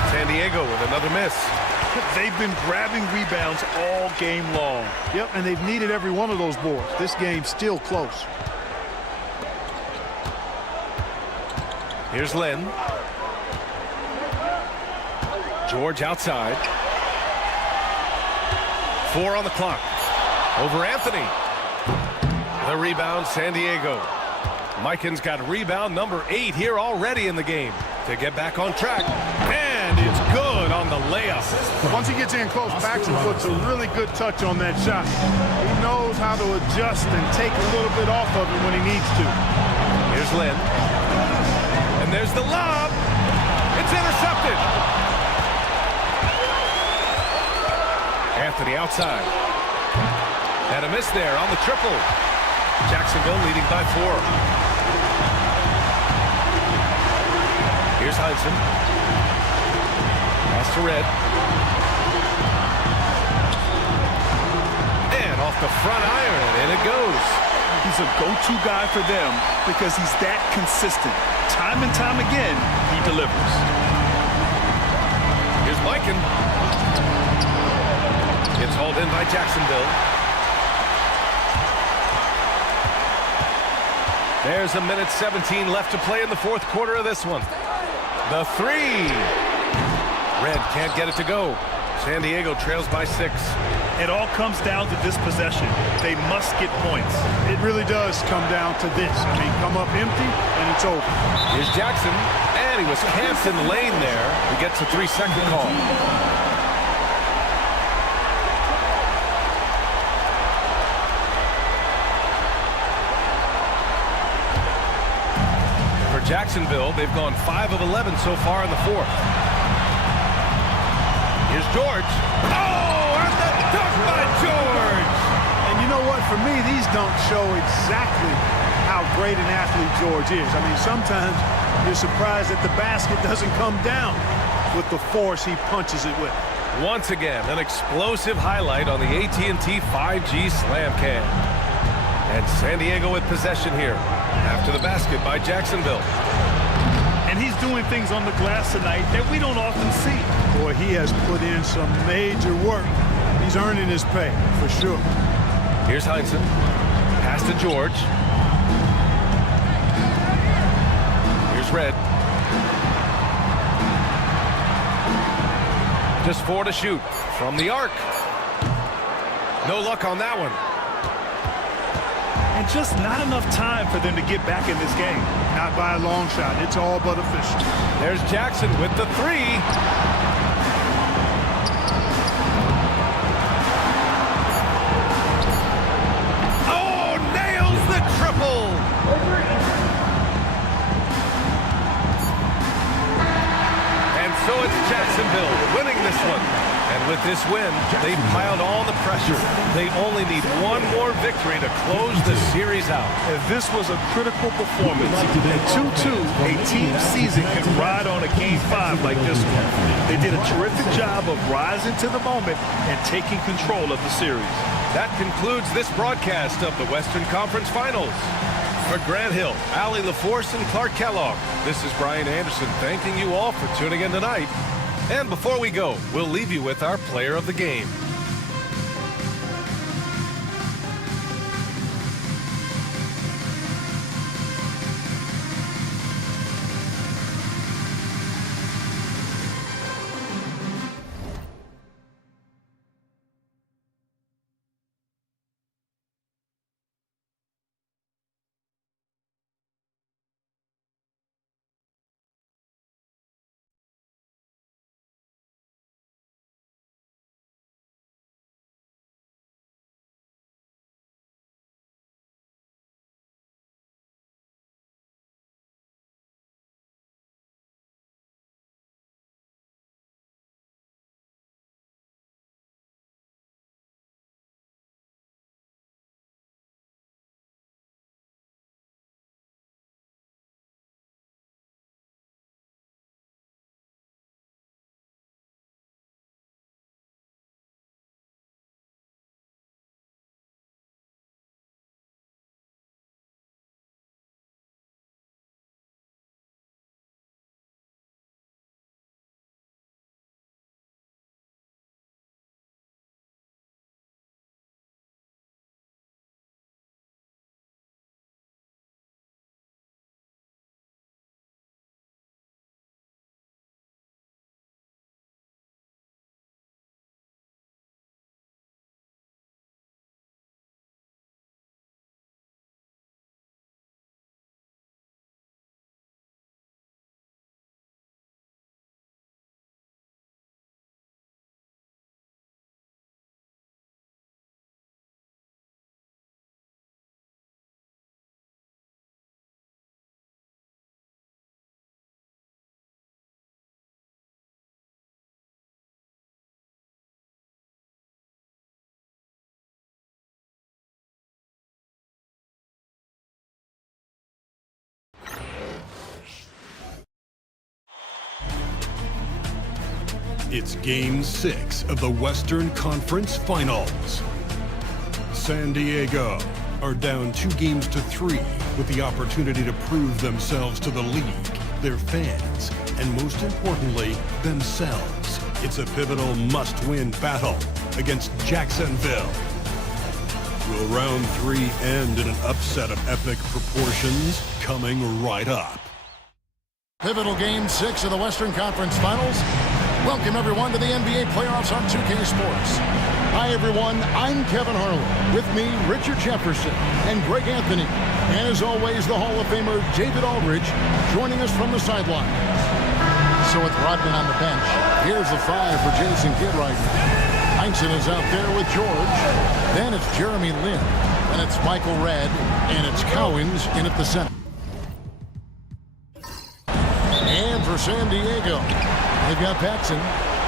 San Diego with another miss. They've been grabbing rebounds all game long. Yep, and they've needed every one of those boards. This game's still close. Here's Lynn. George outside. 4 on the clock. Over Anthony. The rebound, San Diego. Mikan's got rebound number 8 here already in the game to get back on track. And it's good on the layup. Once he gets in close, Paxson puts a really good touch on that shot. He knows how to adjust and take a little bit off of it when he needs to. Here's Lynn. And there's the lob. It's intercepted. to the outside. And a miss there on the triple. Jacksonville leading by 4. Here's Hudson. Pass to Red. And off the front iron, and in it goes. He's a go-to guy for them because he's that consistent. Time and time again, he delivers. Here's Mikan. It's hauled in by Jacksonville. There's a minute 17 left to play in the fourth quarter of this one. The 3. Red can't get it to go. San Diego trails by 6. It all comes down to this possession. They must get points. It really does come down to this. I mean, come up empty, and it's over. Here's Jackson, and he was camped in the lane there. He gets a 3-second call. For Jacksonville, they've gone 5 of 11 so far in the fourth. Here's George. Oh, and the dunk by George! And you know what? For me, these dunks show exactly how great an athlete George is. I mean, sometimes you're surprised that the basket doesn't come down with the force he punches it with. Once again, an explosive highlight on the AT&T 5G Slam Cam. And San Diego with possession here after the basket by Jacksonville. And he's doing things on the glass tonight that we don't often see. Boy, he has put in some major work. He's earning his pay, for sure. Here's Hudson. Pass to George. Here's Red. Just 4 to shoot from the arc. No luck on that one. And just not enough time for them to get back in this game. Not by a long shot. It's all but official. There's Jackson with the 3. Oh, nails the triple. And so it's Jacksonville winning this one. And with this win, they've piled on the pressure. They only need one more victory to close the series out. If this was a critical performance, at 2-2, a team season can ride on a Game 5 like this one. They did a terrific job of rising to the moment and taking control of the series. That concludes this broadcast of the Western Conference Finals. For Grant Hill, Allie LaForce, and Clark Kellogg, this is Brian Anderson thanking you all for tuning in tonight. And before we go, we'll leave you with our player of the game. It's Game 6 of the Western Conference Finals. San Diego are down 2-3 with the opportunity to prove themselves to the league, their fans, and most importantly, themselves. It's a pivotal must-win battle against Jacksonville. Will round 3 end in an upset of epic proportions? Coming right up. Pivotal Game 6 of the Western Conference Finals. Welcome, everyone, to the NBA playoffs on 2K Sports. Hi, everyone. I'm Kevin Harlan. With me, Richard Jefferson and Greg Anthony. And as always, the Hall of Famer David Aldridge joining us from the sideline. So with Rodman on the bench, here's the 5 for Jason Kidd right now. Heinsohn is out there with George. Then it's Jeremy Lin. And it's Michael Redd. And it's Cowens in at the center. And for San Diego, they've got Paxson.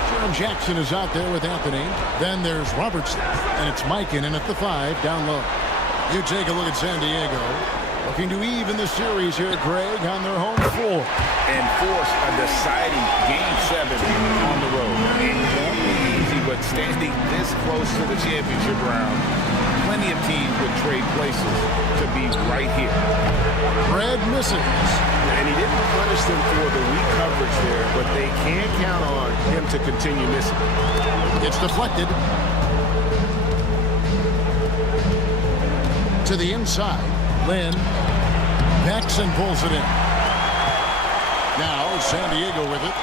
Jaren Jackson is out there with Anthony. Then there's Robertson. And it's Mikan in at the 5 down low. You take a look at San Diego. Looking to even the series here, Greg, on their home floor. And force a deciding Game 7 on the road. It won't be easy, but standing this close to the championship round, plenty of teams would trade places to be right here. Red misses. And he didn't punish them for the weak coverage there, but they can count on him to continue missing. It's deflected. To the inside. Lin. Paxson pulls it in. Now San Diego with it.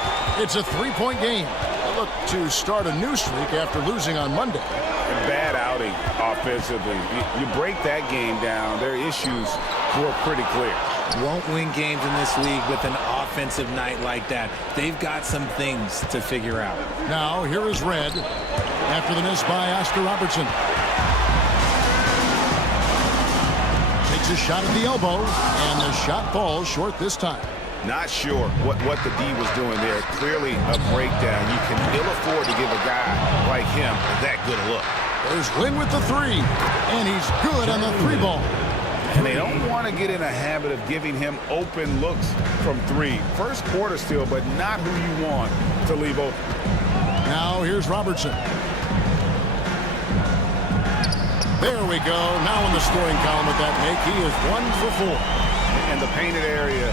It's a 3-point game. They look to start a new streak after losing on Monday. A bad outing offensively. You break that game down, their issues were pretty clear. Won't win games in this league with an offensive night like that. They've got some things to figure out. Now here is Redd after the miss by Oscar Robertson. Takes a shot at the elbow, and the shot falls short this time. Not sure what the D was doing there. Clearly a breakdown. You can ill afford to give a guy like him that good a look. There's Lin with the 3, and he's good on the 3 ball. And they don't want to get in a habit of giving him open looks from 3. First quarter still, but not who you want to leave open. Now here's Robertson. There we go. Now in the scoring column with that make, he is 1 for 4. And the painted area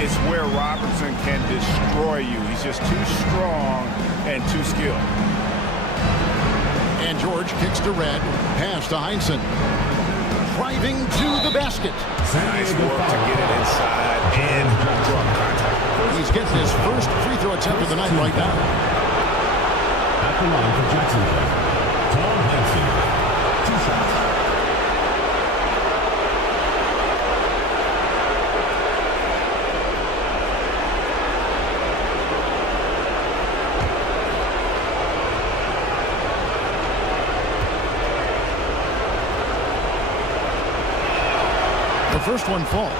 is where Robertson can destroy you. He's just too strong and too skilled. And George kicks to Redd. Pass to Heinsohn. Driving to the basket. Nice work to get it inside and draw contact. He's getting his first free throw attempt of the night right now. At the line for Jacksonville, Tom Heinsohn. 2 shots. The first one falls.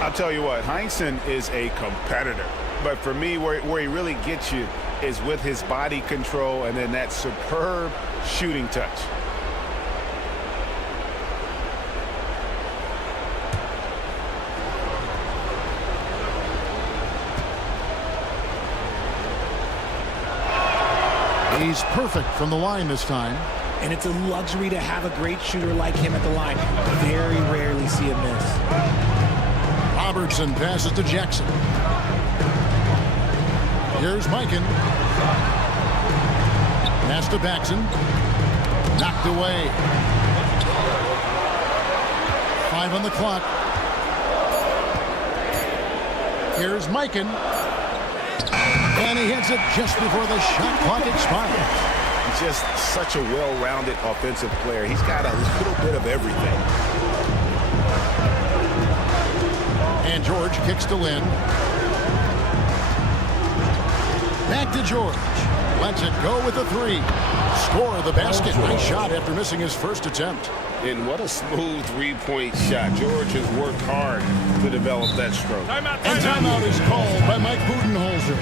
I'll tell you what, Heinsohn is a competitor. But for me, where he really gets you is with his body control and then that superb shooting touch. He's perfect from the line this time. And it's a luxury to have a great shooter like him at the line. Very rarely see a miss. Robertson passes to Jackson. Here's Mikan. Pass to Paxson. Knocked away. 5 on the clock. Here's Mikan. And he hits it just before the shot clock expires. Just such a well-rounded offensive player. He's got a little bit of everything. And George kicks to Lin. Back to George. Lets it go with a 3. Score the basket. Nice shot after missing his first attempt. And what a smooth 3-point shot. George has worked hard to develop that stroke. And timeout is called by Mike Budenholzer.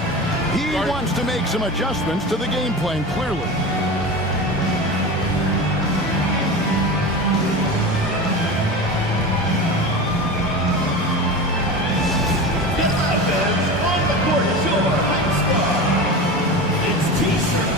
He wants to make some adjustments to the game plan, clearly. On the court, your high squad. It's T-shirt.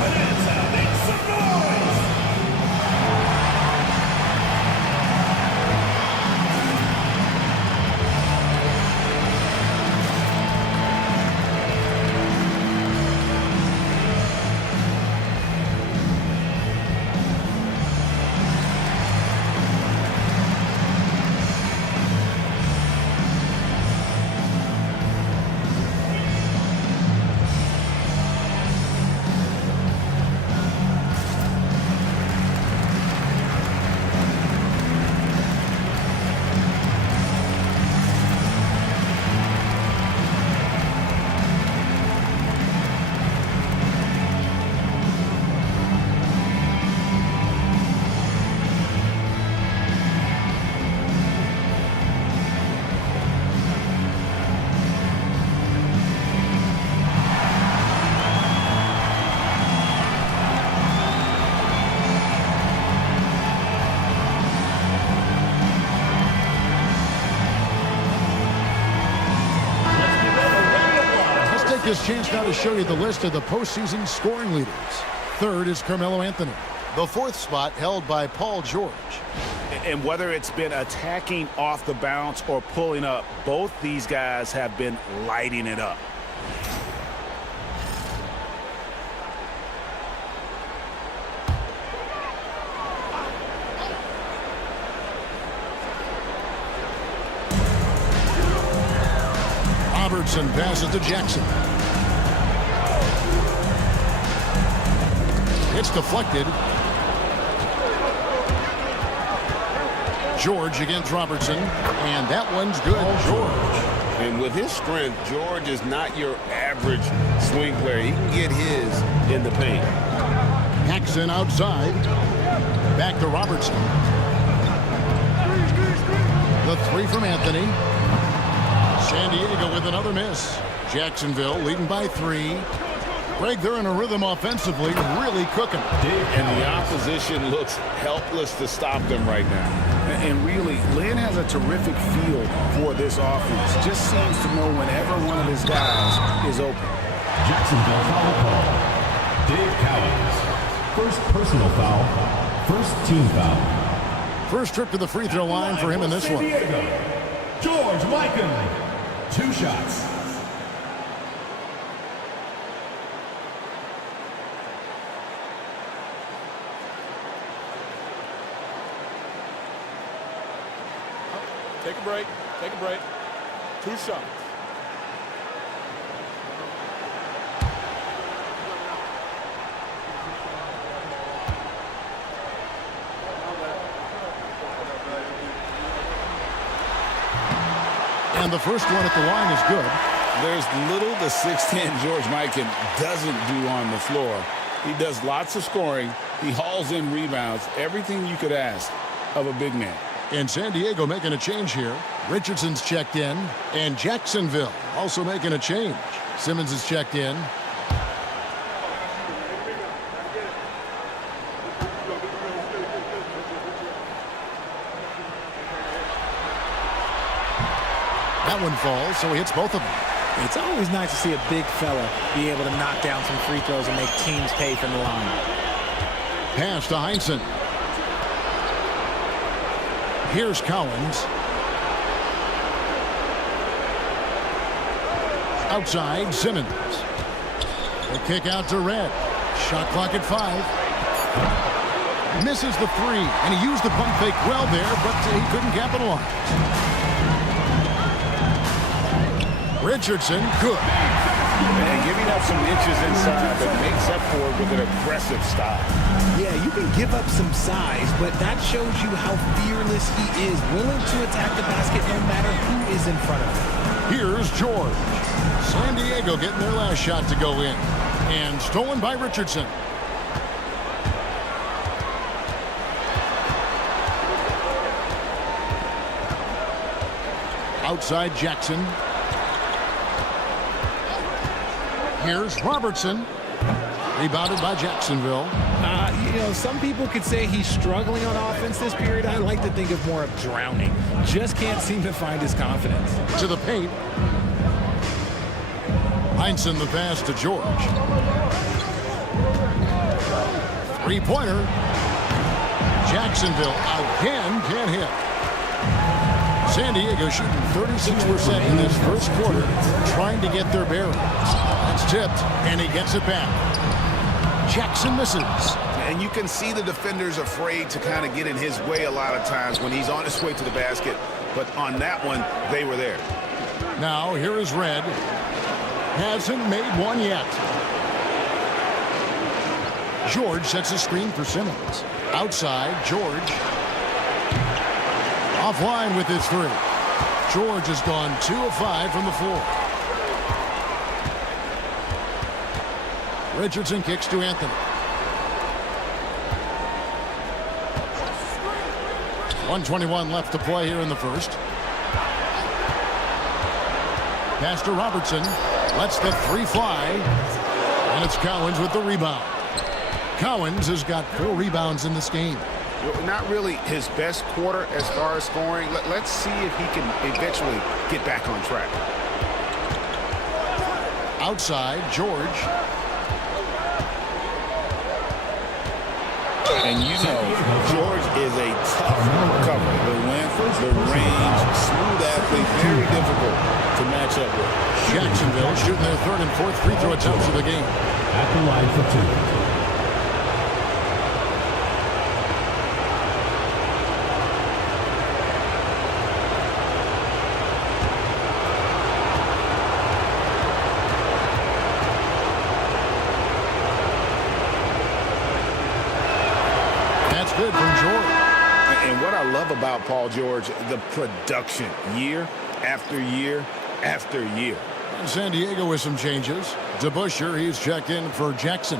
take this chance now to show you the list of the postseason scoring leaders. Third is Carmelo Anthony. The fourth spot held by Paul George. And whether it's been attacking off the bounce or pulling up, both these guys have been lighting it up. Robertson passes to Jackson. It's deflected. George against Robertson, and that one's good. George. And with his strength, George is not your average swing player. He can get his in the paint. Jackson outside. Back to Robertson. The three from Anthony. San Diego with another miss. Jacksonville leading by 3. Greg, they're in a rhythm offensively, really cooking. And the opposition looks helpless to stop them right now. And really, Lynn has a terrific feel for this offense. Just seems to know whenever one of his guys is open. Jacksonville foul call. Dave Cowens. First personal foul. First team foul. First trip to the free throw line for him in this one. George Mikan. 2 shots. Take a break. Take a break. 2 shots. And the first one at the line is good. There's little the 6'10 George Mikan doesn't do on the floor. He does lots of scoring. He hauls in rebounds. Everything you could ask of a big man. And San Diego making a change here. Richardson's checked in. And Jacksonville also making a change. Simmons is checked in. That one falls, so he hits both of them. It's always nice to see a big fella be able to knock down some free throws and make teams pay from the line. Pass to Heinsohn. Here's Cowens. Outside, Simmons. The kick out to Red. Shot clock at 5. Misses the 3, and he used the pump fake well there, but he couldn't capitalize. Richardson, good. And giving up some inches inside, but makes up for it with an aggressive style. Yeah, you can give up some size, but that shows you how fearless he is, willing to attack the basket no matter who is in front of him. Here's George. San Diego getting their last shot to go in. And stolen by Richardson. Outside Jackson. Here's Robertson. Rebounded by Jacksonville. You know, some people could say he's struggling on offense this period. I like to think of more of drowning. Just can't seem to find his confidence. To the paint. Heinsohn the pass to George. Three-pointer. Jacksonville again can't hit. San Diego shooting 36% in this first quarter, trying to get their bearings. It's tipped, and he gets it back. Jackson misses. And you can see the defenders afraid to kind of get in his way a lot of times when he's on his way to the basket. But on that one, they were there. Now, here is Red. Hasn't made one yet. George sets a screen for Simmons. Outside, George. Offline with his 3. George has gone 2 of 5 from the floor. Richardson kicks to Anthony. 1:21 left to play here in the first. Pass to Robertson. Lets the 3 fly. And it's Cowens with the rebound. Cowens has got 4 rebounds in this game. Not really his best quarter as far as scoring. Let's see if he can eventually get back on track. Outside, George. And you know, George is a tough cover. The length, the range, smooth athlete, very difficult to match up with. Jacksonville shooting their third and fourth free throw attempts of the game. At the line for 2. That's good from George. And what I love about Paul George, the production, year after year after year. And San Diego with some changes. DeBusschere, he's checked in for Jackson.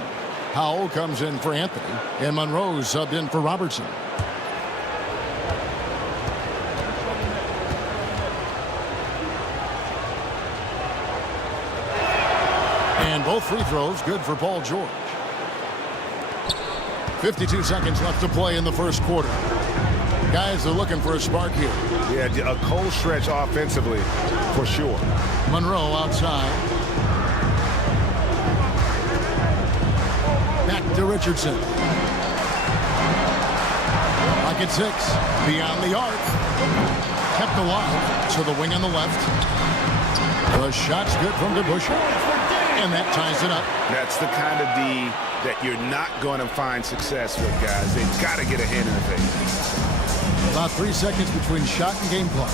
Howell comes in for Anthony. And Monroe subbed in for Robertson. And both free throws good for Paul George. 52 seconds left to play in the first quarter. Guys are looking for a spark here. Yeah, a cold stretch offensively, for sure. Monroe outside. Back to Richardson. Clock at 6. Beyond the arc. Kept alive to the wing on the left. The shot's good from DeBusschere. And that ties it up. That's the kind of D that you're not going to find success with, guys. They've got to get a hand in the face. About 3 seconds between shot and game clock.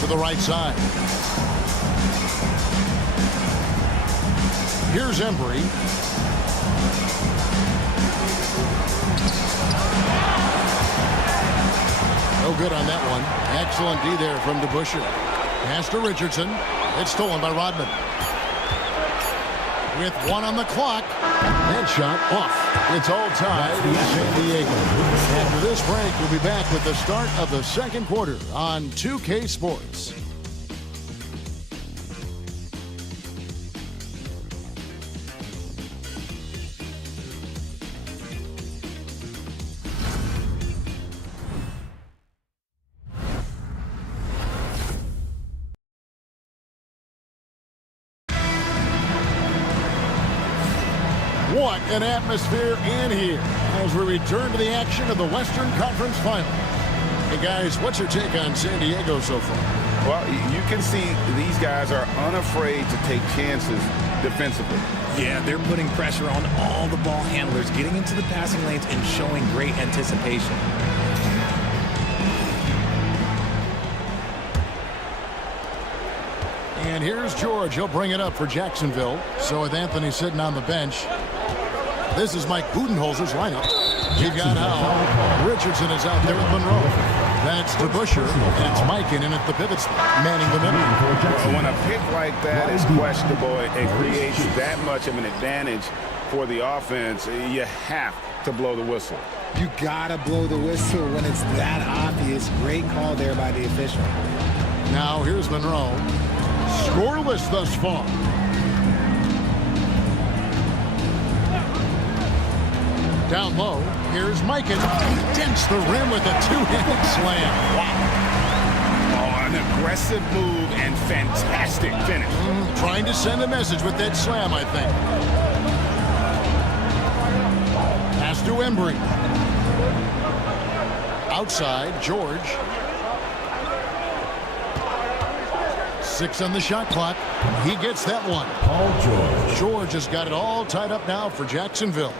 To the right side. Here's Embry. No good on that one. Excellent D there from DeBusschere. Pass to Richardson. It's stolen by Rodman. With 1 on the clock. That shot off. It's all tied in San Diego. After this break, we'll be back with the start of the second quarter on 2K Sports. What an atmosphere in here as we return to the action of the Western Conference Final. Hey guys, what's your take on San Diego so far? Well, you can see these guys are unafraid to take chances defensively. Yeah, they're putting pressure on all the ball handlers, getting into the passing lanes and showing great anticipation. And here's George. He'll bring it up for Jacksonville. So with Anthony sitting on the bench, this is Mike Budenholzer's lineup. You got Howell. Richardson is out there with Monroe. That's DeBusschere, and it's Mike in at the pivot spot, manning the middle. Well, when a pick like that is questionable, it creates that much of an advantage for the offense. You have to blow the whistle. You gotta blow the whistle when it's that obvious. Great call there by the official. Now here's Monroe. Scoreless thus far. Down low, here's Mikan. He dents the rim with a two-handed slam. Wow. Oh, an aggressive move and fantastic finish. Trying to send a message with that slam, I think. Pass to Embry. Outside, George. 6 on the shot clock. He gets that one. Paul George. George has got it all tied up now for Jacksonville.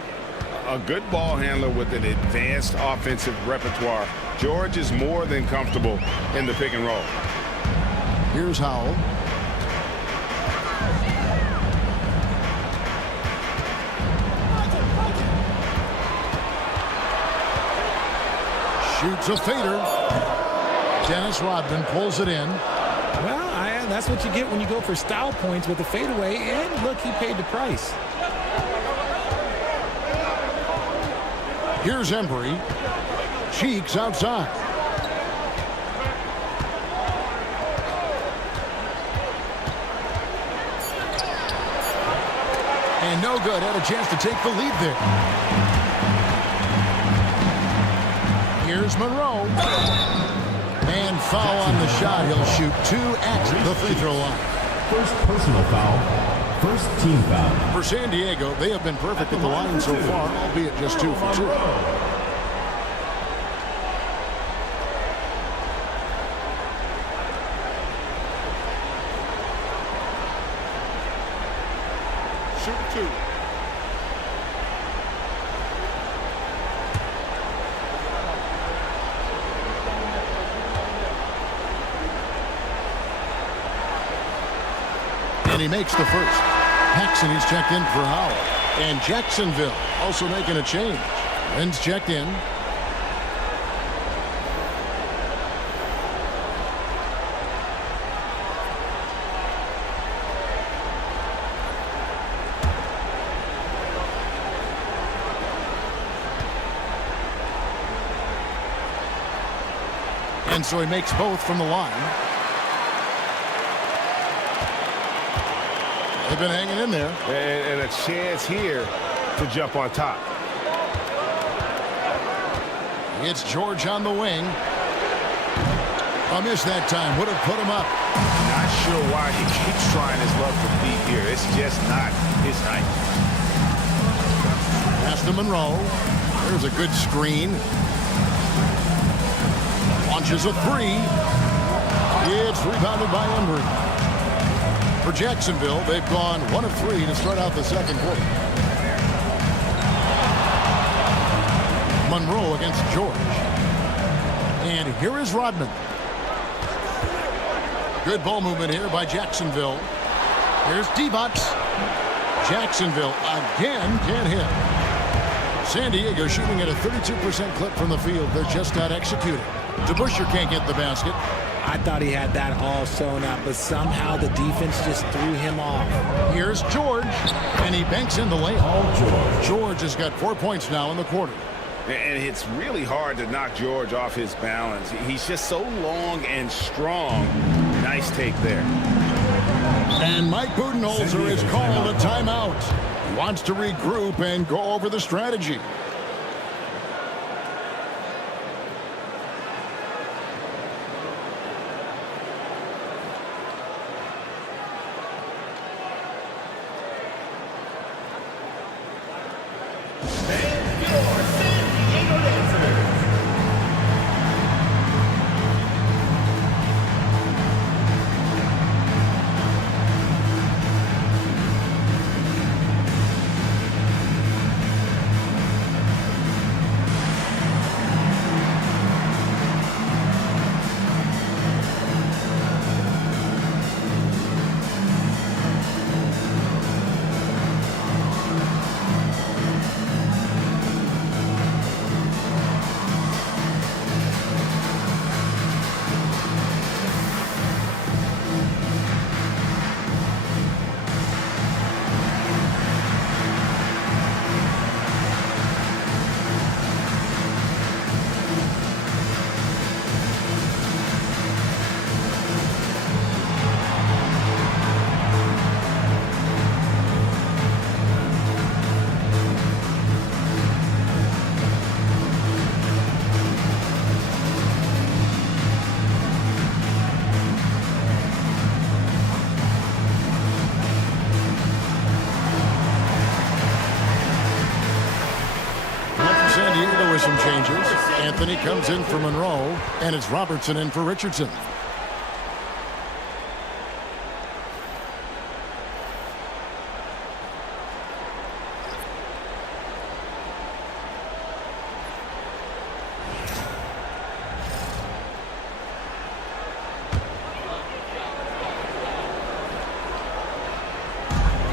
A good ball handler with an advanced offensive repertoire. George is more than comfortable in the pick and roll. Here's Howell. Shoots a fader. Dennis Rodman pulls it in. Well, that's what you get when you go for style points with a fadeaway. And look, he paid the price. Here's Embry. Cheeks outside. And no good. Had a chance to take the lead there. Here's Monroe. And foul on the shot. He'll shoot 2 at the free throw line. First personal foul, first team foul. For San Diego, they have been perfect at the line so far, albeit just 2 for 2. Shoot 2. And he makes the first. Paxson, he's checked in for Howell. And Jacksonville also making a change. Lynn's checked in. And so he makes both from the line. They've been hanging in there. And a chance here to jump on top. It's George on the wing. A miss that time. Would have put him up. Not sure why he keeps trying his luck with deep here. It's just not his night. Pass to Monroe. There's a good screen. Launches a 3. It's rebounded by Embry. For Jacksonville, they've gone 1 of 3 to start out the second quarter. Monroe against George. And here is Rodman. Good ball movement here by Jacksonville. Here's Divac. Jacksonville again can't hit. San Diego shooting at a 32% clip from the field. They're just not executing. DeBusschere can't get the basket. I thought he had that all sewn up, but somehow the defense just threw him off. Here's George, and he banks in the layup. George has got 4 points now in the quarter. And it's really hard to knock George off his balance. He's just so long and strong. Nice take there. And Mike Budenholzer has called a timeout. He wants to regroup and go over the strategy. Some changes. Anthony comes in for Monroe, and it's Robertson in for Richardson.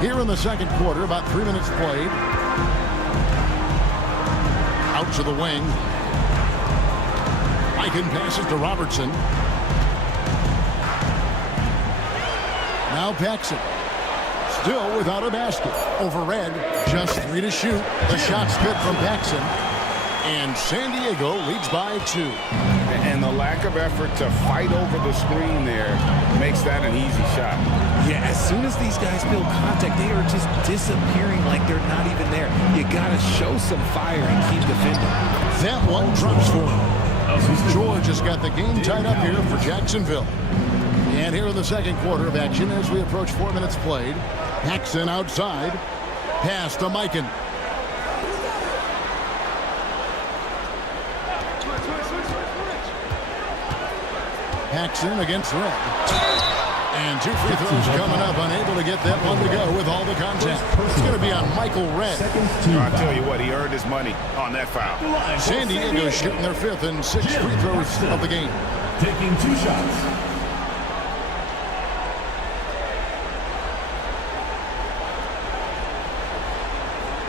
Here in the second quarter, about 3 minutes played. Out to the wing. Eichen passes to Robertson. Now Paxson. Still without a basket. Over Red. Just 3 to shoot. The shot's good from Paxson. And San Diego leads by 2. And the lack of effort to fight over the screen there makes that an easy shot. Yeah, as soon as these guys feel contact, they are just disappearing like they're not even there. You got to show some fire and keep defending. That one drops for him. George has got the game tied up here for Jacksonville. And here in the second quarter of action as we approach 4 minutes played. Paxson outside. Pass to Mikan. Paxson against Red. And 2 free throws coming up. Unable to get that one to go with all the contact. It's going to be on Michael Red. I tell you what, he earned his money on that foul. San Diego shooting their 5th and 6th free throws of the game. Taking 2 shots.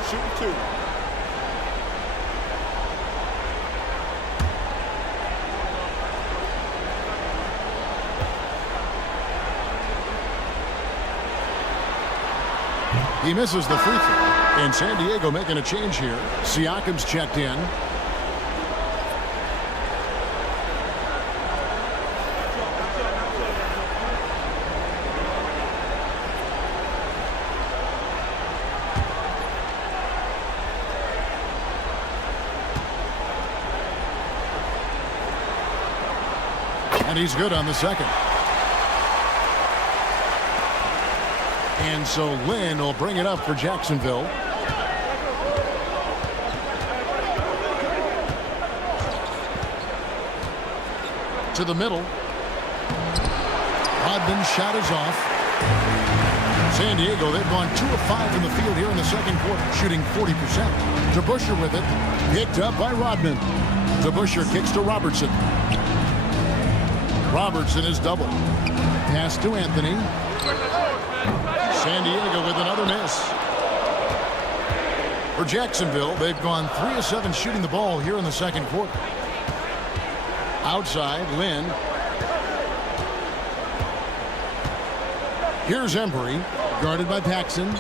Shooting 2. He misses the free throw. And San Diego making a change here. Siakam's checked in. And he's good on the second. And so Lynn will bring it up for Jacksonville. To the middle. Rodman's shot is off. San Diego, they've gone 2 of 5 in the field here in the second quarter, shooting 40%. DeBusschere with it. Picked up by Rodman. DeBusschere kicks to Robertson. Robertson is double. Pass to Anthony. San Diego with another miss. For Jacksonville, they've gone 3 of 7 shooting the ball here in the second quarter. Outside, Lynn. Here's Embry, guarded by Paxson.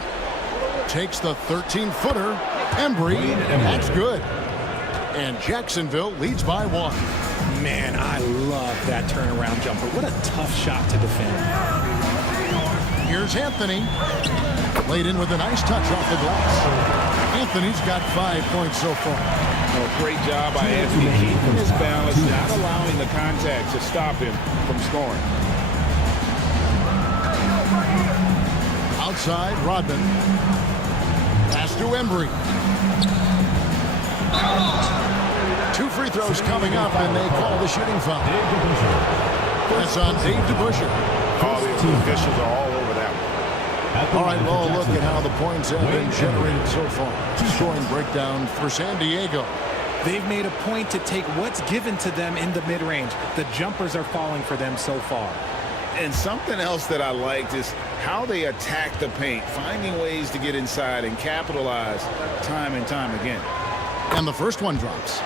Takes the 13-footer. Embry, that's good. And Jacksonville leads by 1. Man, I love that turnaround jumper. What a tough shot to defend. Here's Anthony. Laid in with a nice touch off the glass. Anthony's got 5 points so far. Oh, great job by Anthony keeping his balance, not allowing the contact to stop him from scoring. Outside, Rodman. Pass to Embry. 2 free throws coming up, and they call the shooting foul. That's on Dave DeBusschere. All the officials are all over that one. All right, well, look at how the points have been generated so far. Scoring breakdown for San Diego. They've made a point to take what's given to them in the mid-range. The jumpers are falling for them so far. And something else that I liked is how they attack the paint, finding ways to get inside and capitalize time and time again. And the first one drops.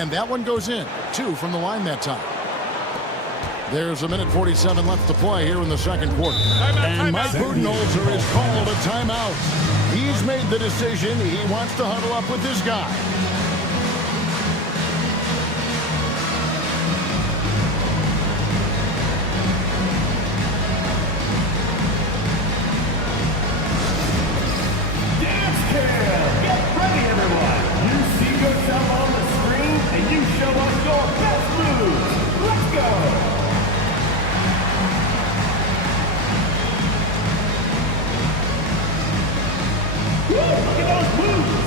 And that one goes in. 2 from the line that time. There's a minute 47 left to play here in the second quarter. And Mike Budenholzer has called a timeout. He's made the decision. He wants to huddle up with this guy. Dance cam! Get ready, everyone! You see yourself on the screen, and you show us your best moves. Let's go! Woo, look at those moves!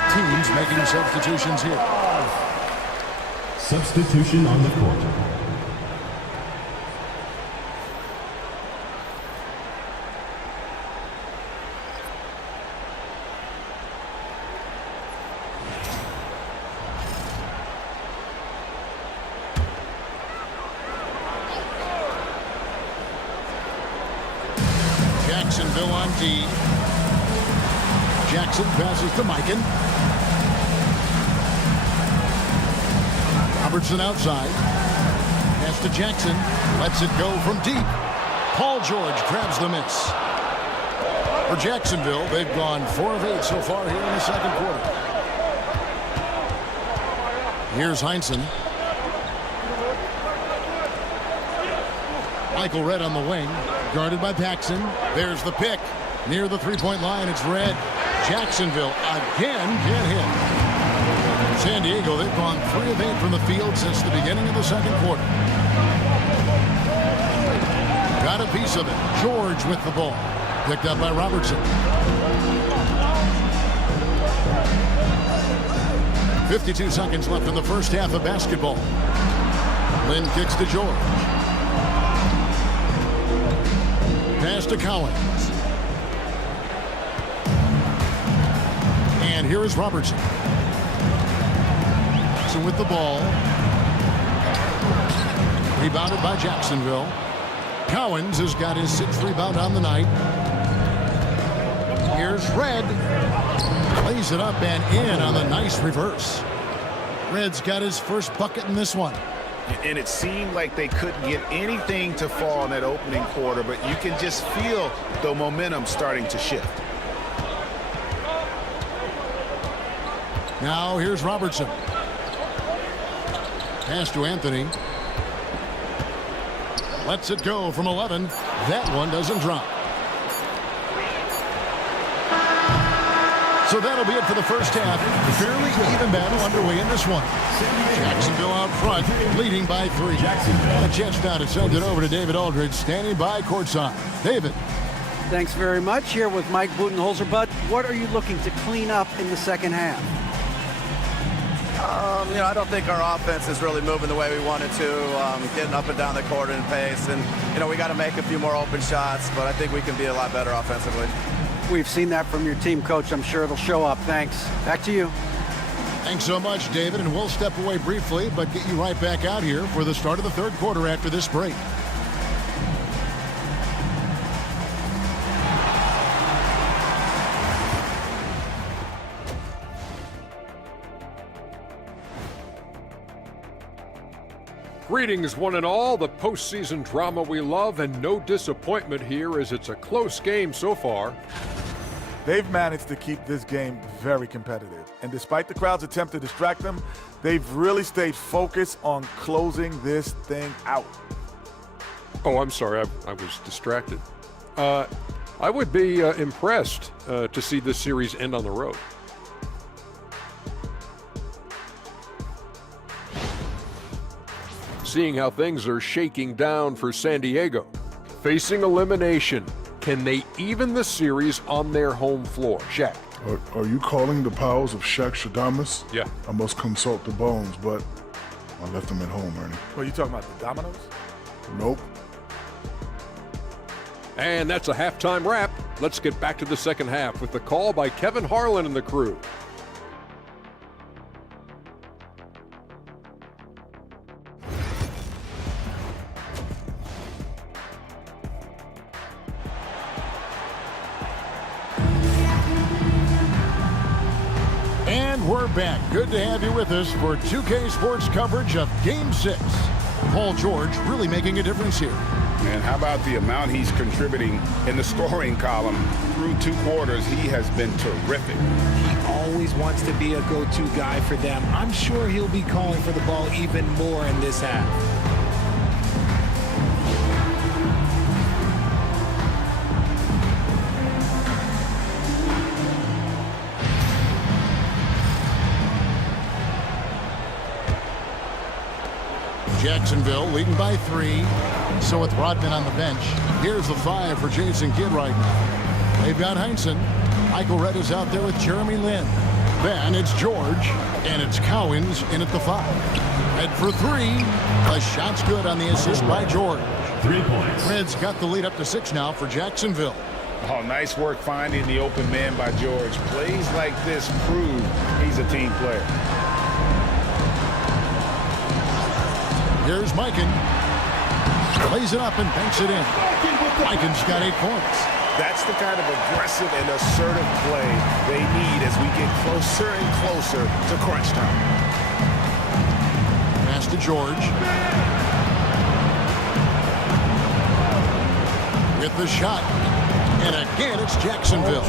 Both teams making substitutions here. Substitution on the court. Jacksonville on D. Jackson passes to Mikan. Robertson outside. Pass to Jackson. Lets it go from deep. Paul George grabs the miss. For Jacksonville, they've gone 4 of 8 so far here in the second quarter. Here's Heinsohn. Michael Redd on the wing. Guarded by Paxson. There's the pick. Near the three-point line, it's Redd. Jacksonville again can't hit. San Diego, they've gone 3 of 8 from the field since the beginning of the second quarter. Got a piece of it. George with the ball. Picked up by Robertson. 52 seconds left in the first half of basketball. Lynn kicks to George. Pass to Collins. And here is Robertson. So with the ball. Rebounded by Jacksonville. Collins has got his 6th rebound on the night. Here's Redd. Lays it up and in on the nice reverse. Redd's got his first bucket in this one. And it seemed like they couldn't get anything to fall in that opening quarter, but you can just feel the momentum starting to shift. Now here's Robertson. Pass to Anthony. Lets it go from 11. That one doesn't drop. So that'll be it for the first half. Fairly even battle underway in this one. Jacksonville out front, leading by 3. A chance now to send it over to David Aldridge, standing by courtside. David. Thanks very much. Here with Mike Budenholzer. Bud, what are you looking to clean up in the second half? I don't think our offense is really moving the way we wanted to, getting up and down the court in pace. And, we got to make a few more open shots, but I think we can be a lot better offensively. We've seen that from your team, Coach. I'm sure it'll show up. Thanks. Back to you. Thanks so much, David. And we'll step away briefly, but get you right back out here for the start of the third quarter after this break. Greetings, one and all. The postseason drama we love, and no disappointment here as it's a close game so far. They've managed to keep this game very competitive. And despite the crowd's attempt to distract them, they've really stayed focused on closing this thing out. Oh, I'm sorry. I was distracted. I would be impressed to see this series end on the road. Seeing how things are shaking down for San Diego. Facing elimination, can they even the series on their home floor? Shaq. Are you calling the powers of Shaq Stradamus? Yeah. I must consult the bones, but I left them at home, Ernie. What, are you talking about the dominoes? Nope. And that's a halftime wrap. Let's get back to the second half with the call by Kevin Harlan and the crew. And we're back. Good to have you with us for 2K Sports coverage of Game 6. Paul George really making a difference here. Man, how about the amount he's contributing in the scoring column? Through 2 quarters, he has been terrific. He always wants to be a go-to guy for them. I'm sure he'll be calling for the ball even more in this half. Jacksonville leading by 3. So with Rodman on the bench, here's the 5 for Jason Kidd right now. They've got Heinsohn. Michael Redd is out there with Jeremy Lin. Then it's George, and it's Cowens in at the 5. Head for 3. The shot's good on the assist by George. 3 points. Reds got the lead up to 6 now for Jacksonville. Oh, nice work finding the open man by George. Plays like this prove he's a team player. Here's Mikan. Plays it up and banks it in. Mikan's got 8 points. That's the kind of aggressive and assertive play they need as we get closer and closer to crunch time. Pass to George. With the shot. And again, it's Jacksonville.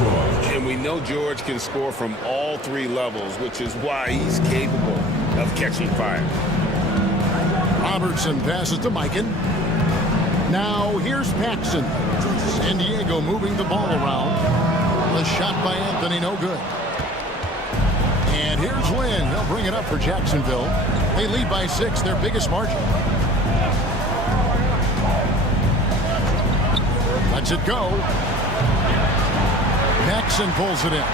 And we know George can score from all 3 levels, which is why he's capable of catching fire. Robertson passes to Mikan. Now here's Paxson. San Diego moving the ball around. The shot by Anthony, no good. And here's Lynn. He'll bring it up for Jacksonville. They lead by 6, their biggest margin. Lets it go. Paxson pulls it in.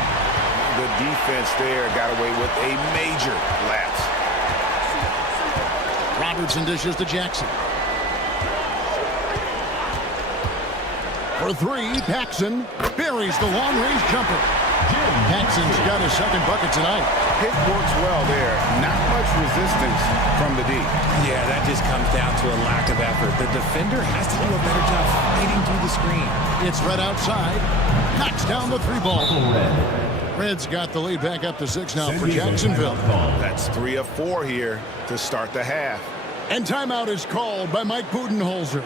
The defense there got away with a major lapse. Robertson dishes to Jackson. For 3, Paxson buries the long-range jumper. Paxson's got his 2nd bucket tonight. Hit works well there. Not much resistance from the D. Yeah, that just comes down to a lack of effort. The defender has to do a better job fighting through the screen. It's Red outside. Knocks down the 3 ball. Reds got the lead back up to 6 now for Jacksonville. That's 3 of 4 here to start the half. And timeout is called by Mike Budenholzer.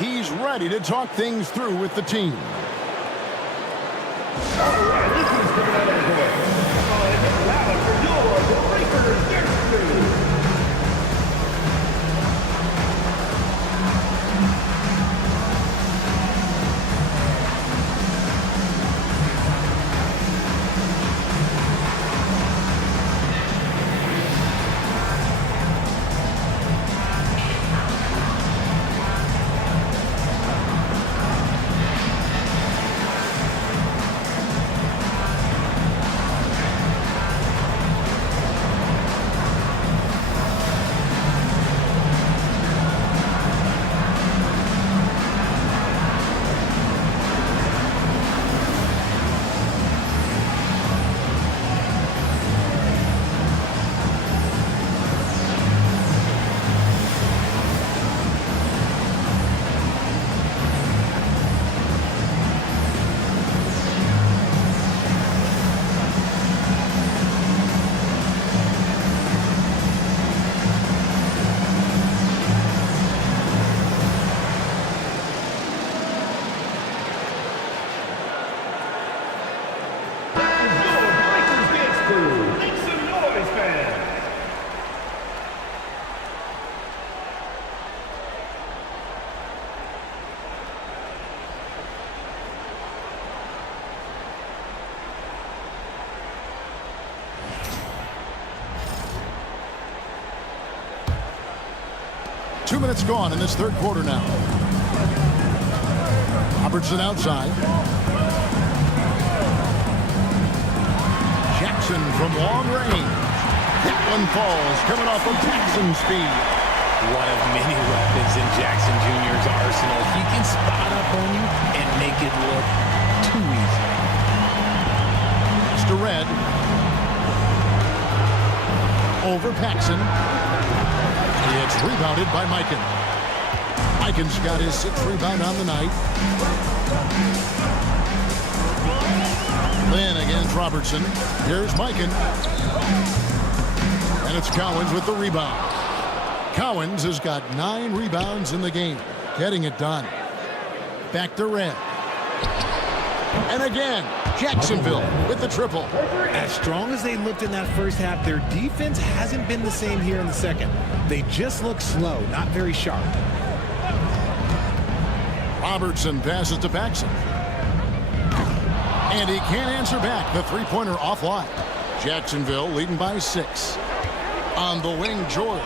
He's ready to talk things through with the team. All right, this is coming out of the way. Now for your Lakers victory. Two minutes gone in this 3rd quarter now. Robertson outside. Jackson from long range. That one falls, coming off of Paxson's speed. One of many weapons in Jackson Jr.'s arsenal. He can spot up on you and make it look too easy. Next to Red. Over Paxson. It's rebounded by Mikan. Mikan's got his 6th rebound on the night. Then against Robertson. Here's Mikan. And it's Cowens with the rebound. Cowens has got 9 rebounds in the game. Getting it done. Back to Red. And again, Jacksonville with the triple. As strong as they looked in that first half, their defense hasn't been the same here in the second. They just look slow, not very sharp. Robertson passes to Paxson. And he can't answer back. The 3-pointer offline. Jacksonville leading by 6. On the wing, George.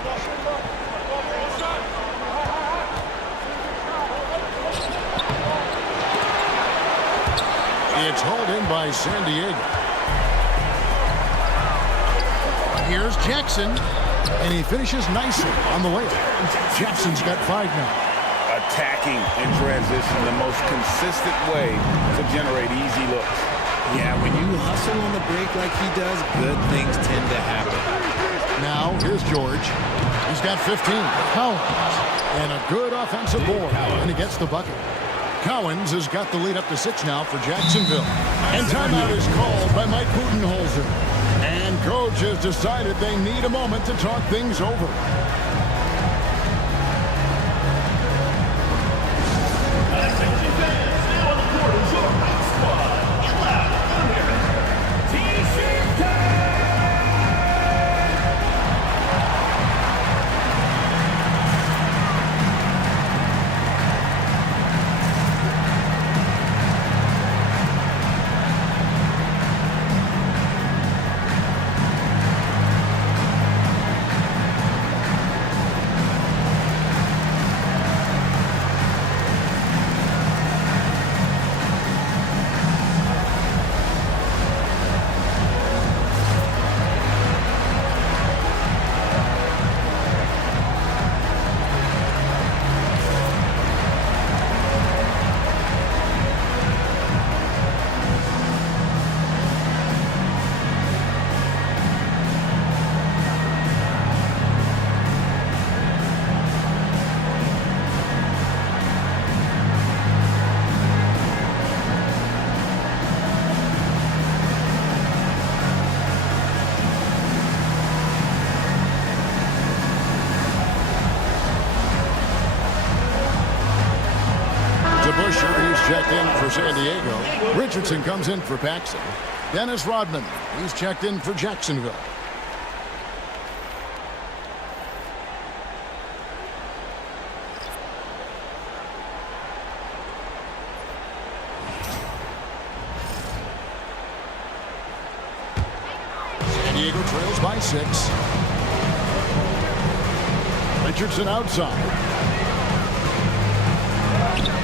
It's hauled in by San Diego. Here's Jackson, and he finishes nicely on the layup. Jackson's got 5 now. Attacking in transition, the most consistent way to generate easy looks. Yeah, when you hustle on the break like he does, good things tend to happen. Now, here's George. He's got 15. Collins. And a good offensive board. And he gets the bucket. Collins has got the lead up to 6 now for Jacksonville. And timeout is called by Mike Budenholzer. And coach has decided they need a moment to talk things over. Checked in for San Diego. Richardson comes in for Paxson. Dennis Rodman, he's checked in for Jacksonville. San Diego trails by 6. Richardson outside.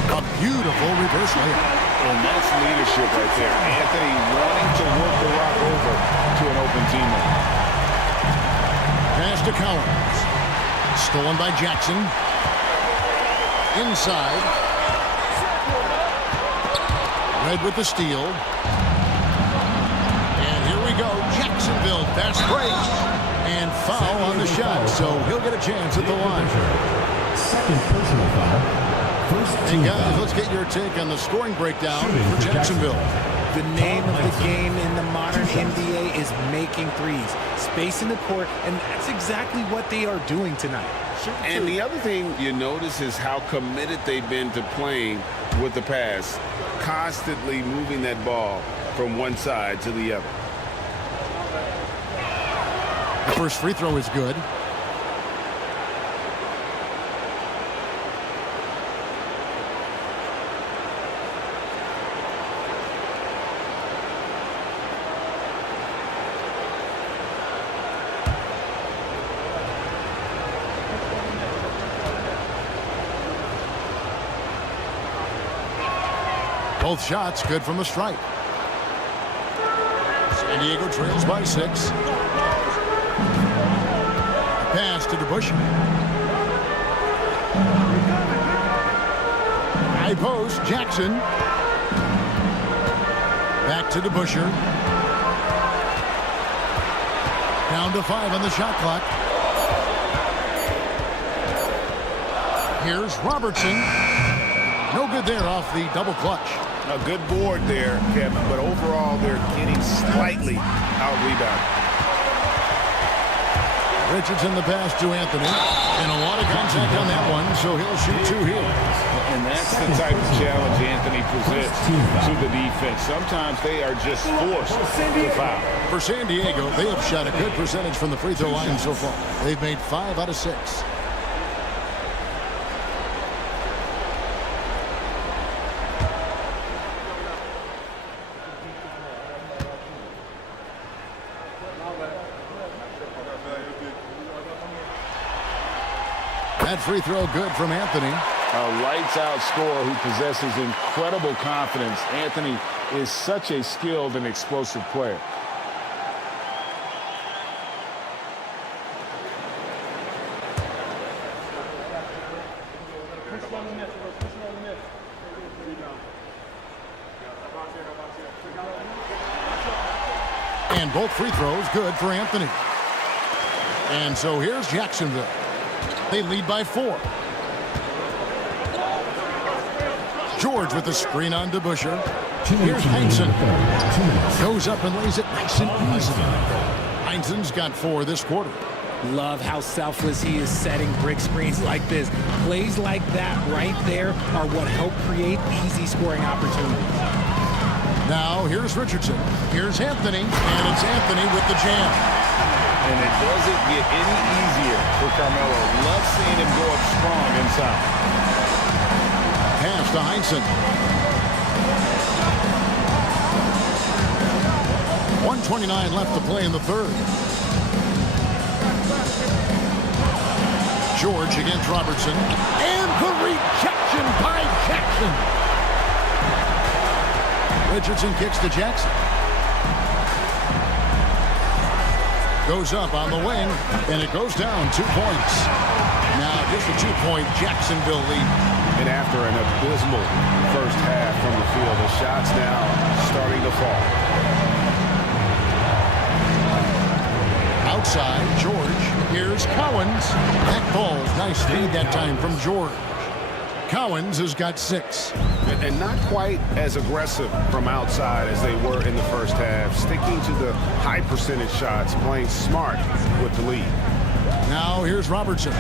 A beautiful reverse layup. And that's leadership right there. Anthony wanting to work the rock over to an open teammate. Pass to Collins. Stolen by Jackson. Inside. Red with the steal. And here we go. Jacksonville fast break. And foul on the shot. So he'll get a chance at the line. Second personal foul. And guys, let's get your take on the scoring breakdown for Jacksonville. The name of the game in the modern NBA is making threes, spacing the court, and that's exactly what they are doing tonight. And the other thing you notice is how committed they've been to playing with the pass, constantly moving that ball from one side to the other. The first free throw is good. Both shots good from the stripe. San Diego trails by 6. Pass to DeBusschere. High post, Jackson. Back to DeBusschere. Down to 5 on the shot clock. Here's Robertson. No good there off the double clutch. A good board there, Kevin, but overall they're getting slightly out-rebounded. Richardson the pass to Anthony. And a lot of contact on that one, so he'll shoot 2 here. And that's the type of challenge Anthony presents to the defense. Sometimes they are just forced to foul. For San Diego, they have shot a good percentage from the free throw line so far. They've made 5 out of 6. That free throw good from Anthony. A lights-out scorer who possesses incredible confidence. Anthony is such a skilled and explosive player. And both free throws good for Anthony. And so here's Jacksonville. They lead by 4. George with the screen on DeBuscher. Here's Heinsohn. Goes up and lays it nice and easy. Heinsohn's got 4 this quarter. Love how selfless he is setting brick screens like this. Plays like that right there are what help create easy scoring opportunities. Now here's Richardson. Here's Anthony. And it's Anthony with the jam. And it doesn't get any easier for Carmelo. Love seeing him go up strong inside. Pass to Heinsohn. 1:29 left to play in the third. George against Robertson. And the rejection by Jackson. Richardson kicks to Jackson. Goes up on the wing, and it goes down 2 points. Now just a 2-point Jacksonville lead. And after an abysmal first half from the field, the shots now starting to fall. Outside, George. Here's Cowens. That ball, nice feed that time from George. Cowens has got 6. And not quite as aggressive from outside as they were in the first half. Sticking to the high percentage shots, playing smart with the lead. Now here's Robertson.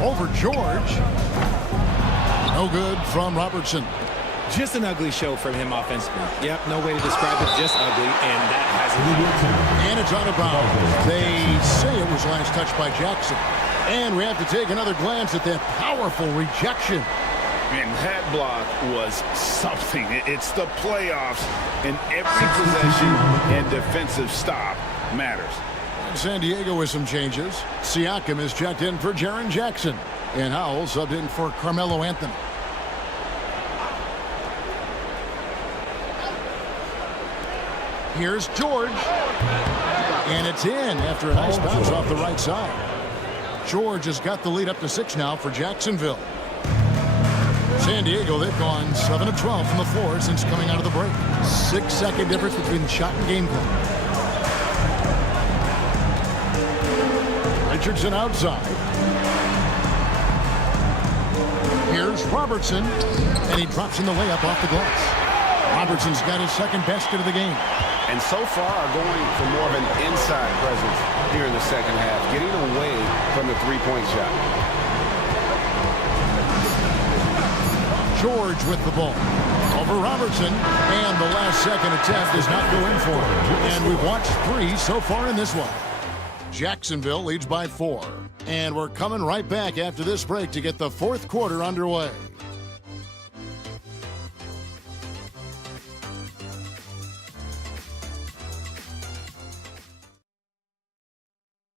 Over George. No good from Robertson. Just an ugly show from him offensively. Yep, no way to describe it, just ugly, and that has it. And it's out of bounds. They say it was last touched by Jackson. And we have to take another glance at that powerful rejection. And that block was something. It's the playoffs, and every possession and defensive stop matters. San Diego with some changes. Siakam is checked in for Jaren Jackson. And Howell subbed in for Carmelo Anthony. Here's George. And it's in after a nice bounce off the right side. George has got the lead up to 6 now for Jacksonville. San Diego, they've gone 7 of 12 from the floor since coming out of the break. 6-second difference between the shot and game clock. Richardson outside. Here's Robertson, and he drops in the layup off the glass. Robertson's got his second basket of the game. And so far going for more of an inside presence here in the second half, getting away from the three-point shot. George with the ball. Over Robertson, and the last second attempt does not go in for him. And we've watched 3 so far in this one. Jacksonville leads by 4. And we're coming right back after this break to get the fourth quarter underway.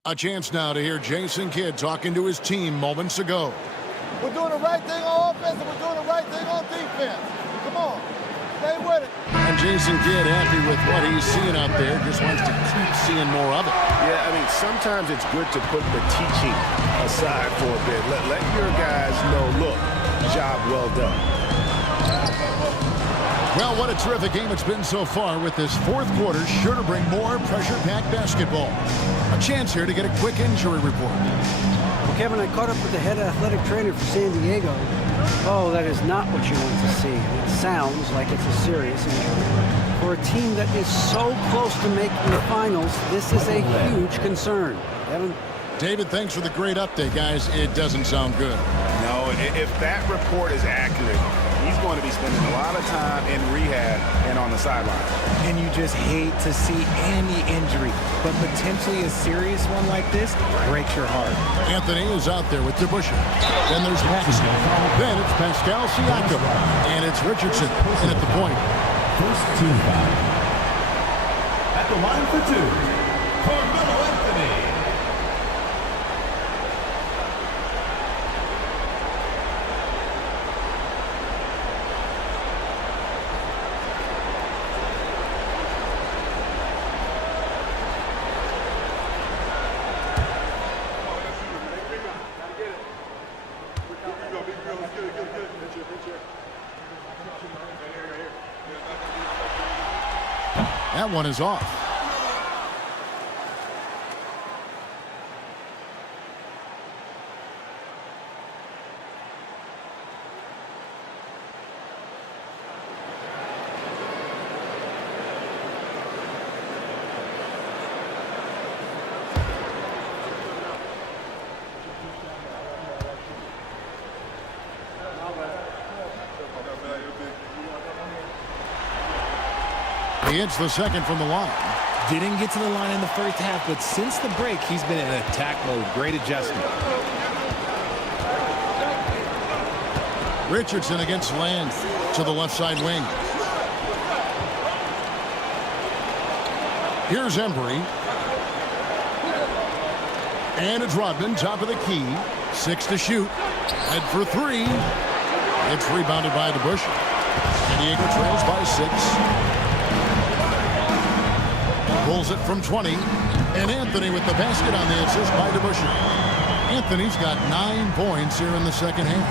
A chance now to hear Jason Kidd talking to his team moments ago. We're doing the right thing on offense, and we're doing the right thing on defense. Come on, stay with it. And Jason Kidd happy with what he's seeing out there, just wants to keep seeing more of it. Yeah, I mean, sometimes it's good to put the teaching aside for a bit. Let your guys know, look, job well done. Well, what a terrific game it's been so far, with this fourth quarter sure to bring more pressure-packed basketball. A chance here to get a quick injury report. Well, Kevin, I caught up with the head athletic trainer for San Diego. Oh, that is not what you want to see. It sounds like it's a serious injury. For a team that is so close to making the finals, this is a huge concern. Kevin? David, thanks for the great update, guys. It doesn't sound good. No, if that report is accurate, he's going to be spending a lot of time in rehab and on the sideline. And you just hate to see any injury, but potentially a serious one like this breaks your heart. Anthony is out there with DeBuscher. Then there's Paxson. Then it's Pascal Siakam. And it's Richardson in at the point. First team foul. At the line for 2, Carmelo Anthony. That one is off. He hits the second from the line. Didn't get to the line in the first half, but since the break, he's been in attack mode. Great adjustment. Richardson against Land to the left side wing. Here's Embry. And it's Rodman, top of the key. 6 to shoot. Head for 3. It's rebounded by DeBusch. San Diego trails by 6. Pulls it from 20. And Anthony with the basket on the assist by DeBusch. Anthony's got 9 points here in the second half.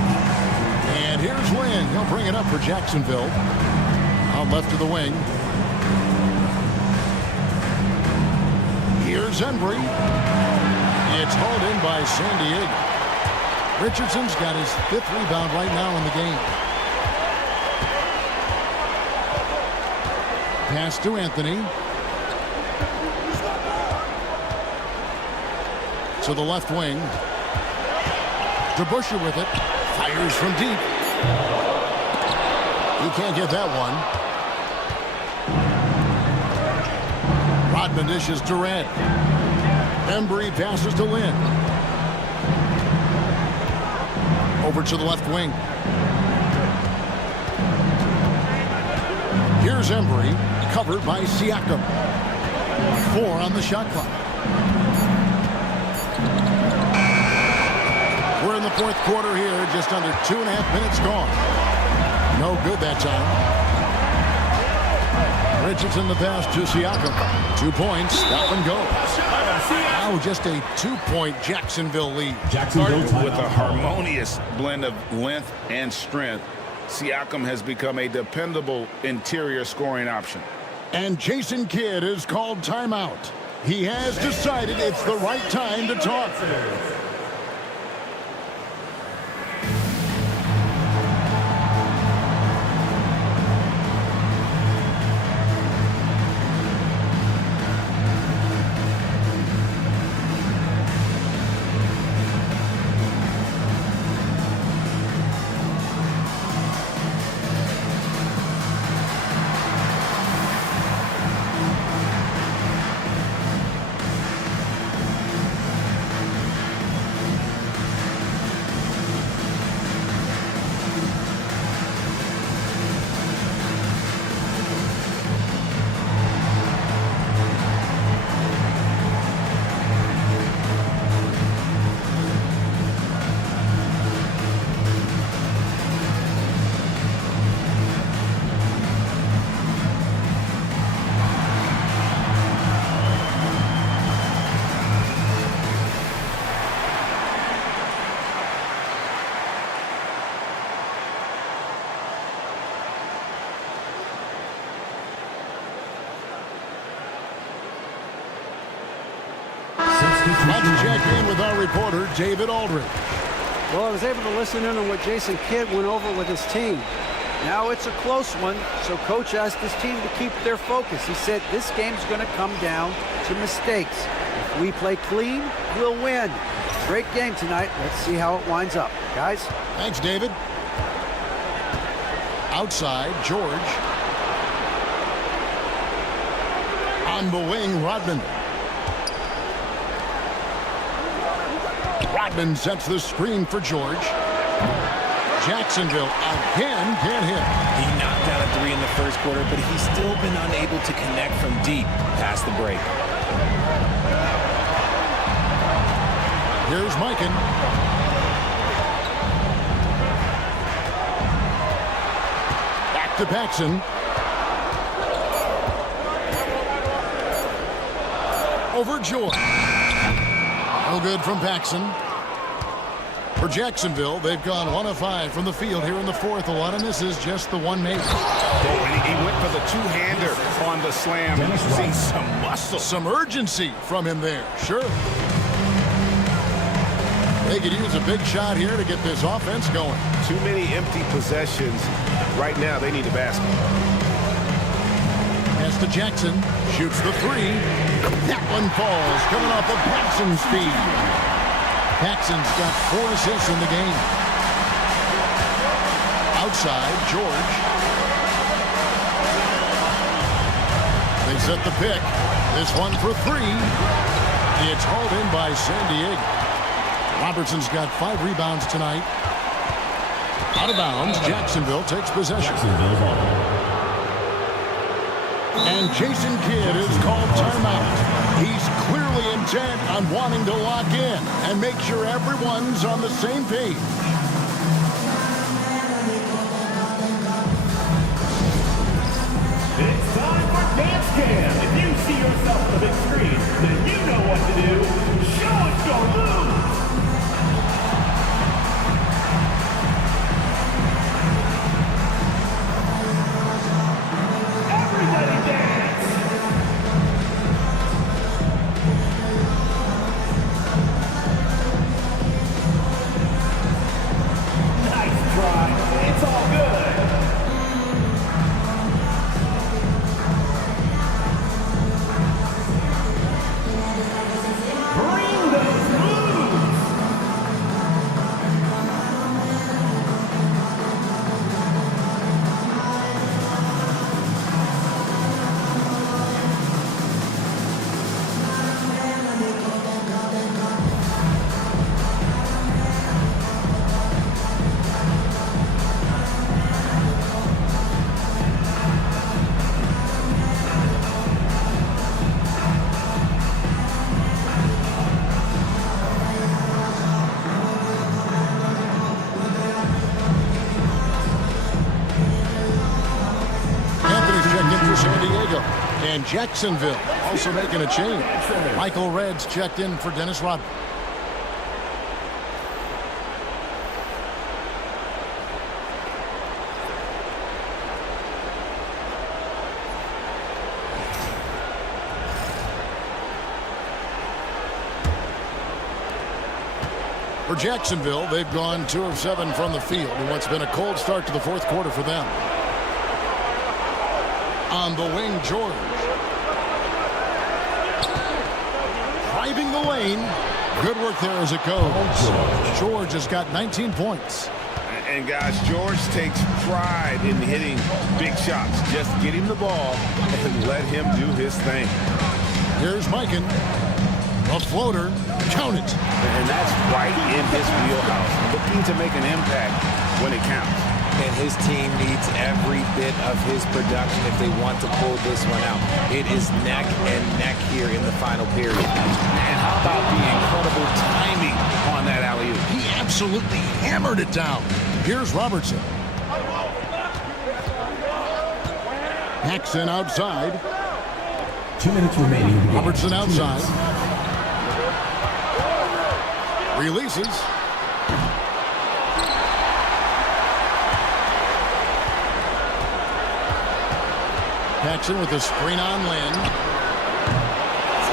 And here's Lynn. He'll bring it up for Jacksonville. Out left of the wing. Here's Embry. It's hauled in by San Diego. Richardson's got his 5th rebound right now in the game. Pass to Anthony. To the left wing. DeBusch with it. Fires from deep. He can't get that one. Rodman dishes to Red. Embry passes to Lynn. Over to the left wing. Here's Embry, covered by Siakam. 4 on the shot clock. We're in the 4th quarter here, just under 2.5 minutes gone. No good that time. Richardson the pass to Siakam. 2 points, that one goes. Now just a 2-point Jacksonville lead. With a harmonious blend of length and strength, Siakam has become a dependable interior scoring option. And Jason Kidd is called timeout. He has decided it's the right time to talk. Let's check in with our reporter, David Aldridge. Well, I was able to listen in on what Jason Kidd went over with his team. Now it's a close one, so Coach asked his team to keep their focus. He said this game's going to come down to mistakes. If we play clean, we'll win. Great game tonight. Let's see how it winds up. Guys? Thanks, David. Outside, George. On the wing, Rodman. Rodman sets the screen for George. Jacksonville again can't hit. He knocked down a 3 in the first quarter, but he's still been unable to connect from deep past the break. Here's Mikan. Back to Paxson. Over George. No good from Paxson. For Jacksonville, they've gone 1 of 5 from the field here in the fourth. A lot of misses, just the one made. Oh, and he went for the two-hander on the slam. You see some muscle. Some urgency from him there, sure. They could use a big shot here to get this offense going. Too many empty possessions. Right now, they need a basket. Pass to Jackson. Shoots the three. That one falls, coming off of Paxson's speed. Paxson's got 4 assists in the game. Outside, George. They set the pick. This one for 3. It's hauled in by San Diego. Robertson's got 5 rebounds tonight. Out of bounds, Jacksonville takes possession. And Jason Kidd is called timeout. He's clearly intent on wanting to lock in and make sure everyone's on the same page. It's time for Dance Cam. If you see yourself on the big screen, then you know what to do. Show us your moves. Everybody dance. Nice try. It's all good. Bring those moves! Anthony's checked in for San Diego. And Jacksonville also making a change. Michael Redd's checked in for Dennis Rodman. For Jacksonville, they've gone 2 of 7 from the field in what's been a cold start to the fourth quarter for them. On the wing, George. Driving the lane. Good work there as it goes. George has got 19 points. And guys, George takes pride in hitting big shots. Just get him the ball and let him do his thing. Here's Mikan. A floater. Count it. And that's right in his wheelhouse. Looking to make an impact when it counts. And his team needs every bit of his production if they want to pull this one out. It is neck and neck here in the final period. And how about the incredible timing on that alley-oop? He absolutely hammered it down. Here's Robertson. Paxson outside. 2 minutes remaining. Robertson outside. Releases. Paxson with the screen on Lynn.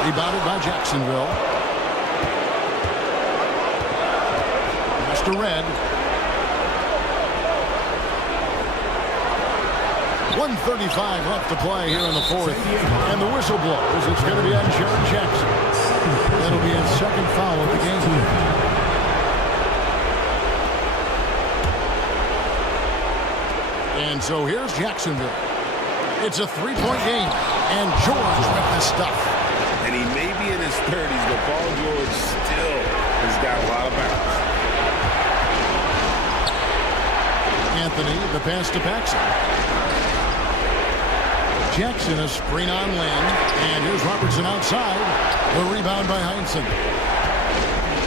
Rebounded by Jacksonville. Pass to Red. 1:35 left to play here in the fourth. And the whistle blows. It's going to be on Jaron Jackson. That'll be his second foul of the game. And so here's Jacksonville. It's a 3-point game, and George with the stuff. And he may be in his 30s, but Paul George still has got a lot of bounce. Anthony, the pass to Paxson. Jackson, a screen on Lynn, and here's Robertson outside. The rebound by Heinsohn.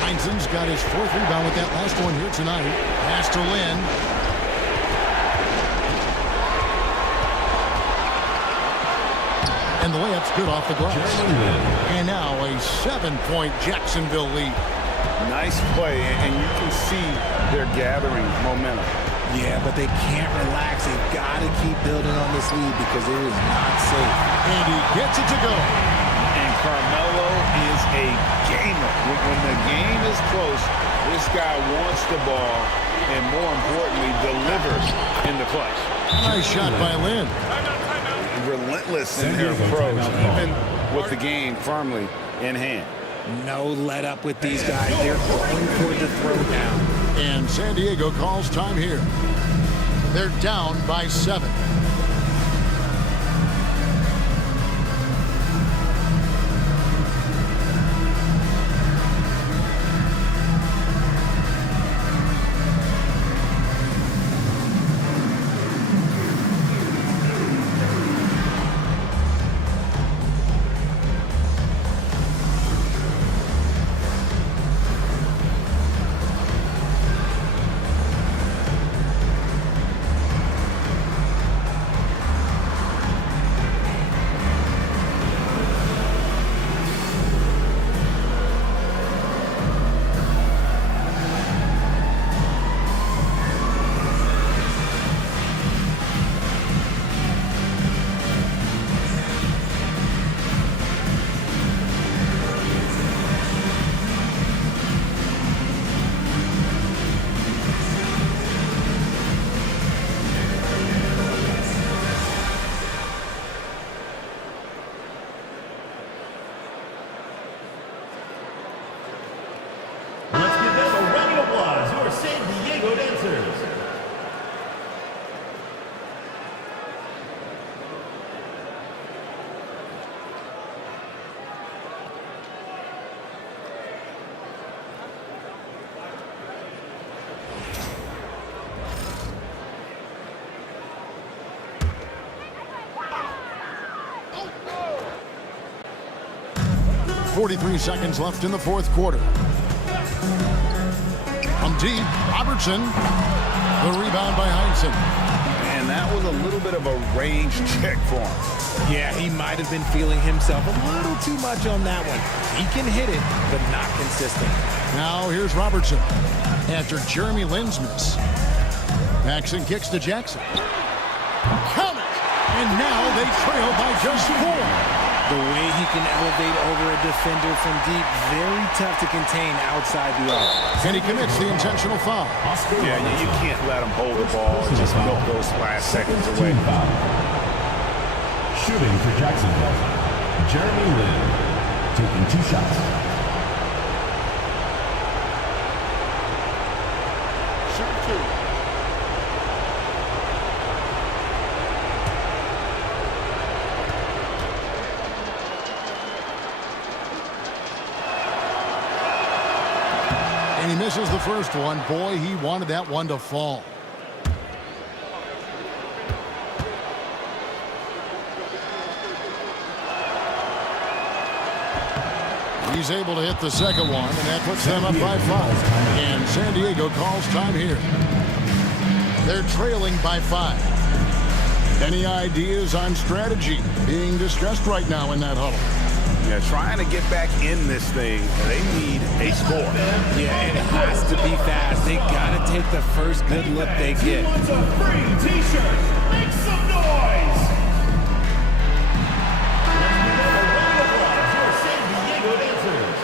Heinsohn's got his 4th rebound with that last one here tonight. Pass to Lynn. And the layup's good off the glass. And now a 7-point Jacksonville lead. Nice play, and you can see they're gathering momentum. Yeah, but they can't relax. They've got to keep building on this lead because it is not safe. And he gets it to go. And Carmelo is a gamer. When the game is close, this guy wants the ball and, more importantly, delivers in the clutch. Nice shot by Lynn. Relentless in their approach, even with the game firmly in hand. No let up with these guys. They're going for the throwdown. And San Diego calls time here. They're down by 7. .43 seconds left in the fourth quarter. From deep, Robertson. The rebound by Heinsohn. And that was a little bit of a range check for him. Yeah, he might have been feeling himself a little too much on that one. He can hit it, but not consistent. Now here's Robertson. After Jeremy Lin's miss. Paxson kicks to Jackson. Count it! And now they trail by just 4. The way he can elevate over a defender from deep, very tough to contain outside the arc. And he commits the intentional foul. Yeah, you can't let him hold the ball and just milk those last seconds away. Shooting for Jacksonville, Jeremy Lin, taking 2 shots. Shoot 2. And he misses the first one. Boy, he wanted that one to fall. He's able to hit the second one, and that puts them up by 5. And San Diego calls time here. They're trailing by 5. Any ideas on strategy? Being discussed right now in that huddle. Yeah, trying to get back in this thing, they need a score. Yeah, it has to be fast. They got to take the first good look they get. Who wants a free t-shirt? Make some noise! Let's give them a round of applause for San Diego dancers.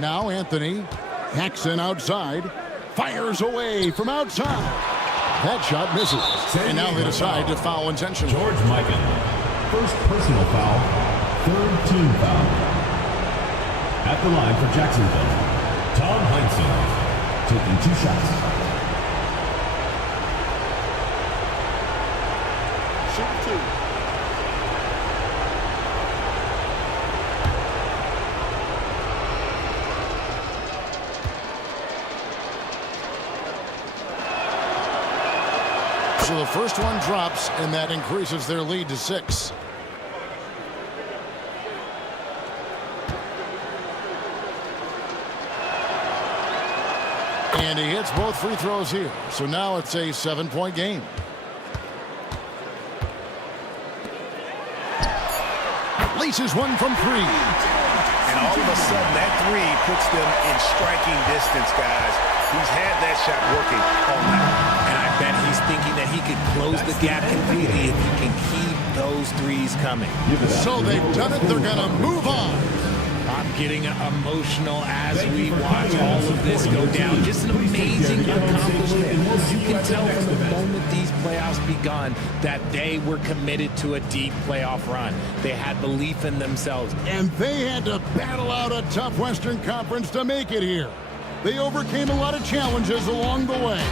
Now Anthony. Paxson outside. Fires away from outside. That shot misses. And now they decide to foul intentionally. George Mikan, first personal foul, 3rd team foul. At the line for Jacksonville, Tom Heinsohn, taking 2 shots. Shoot 2. So the first one drops, and that increases their lead to 6. And he hits both free throws here. So now it's a 7-point game. Laces one from 3. And all of a sudden, that 3 puts them in striking distance, guys. He's had that shot working all night. And I bet he's thinking that he could close the gap completely if he can keep those threes coming. So they've done it. They're going to move on. I'm getting emotional as we watch all of this go down. Just an amazing accomplishment. You can tell from the moment these playoffs begun that they were committed to a deep playoff run. They had belief in themselves. And they had to battle out a tough Western Conference to make it here. They overcame a lot of challenges along the way.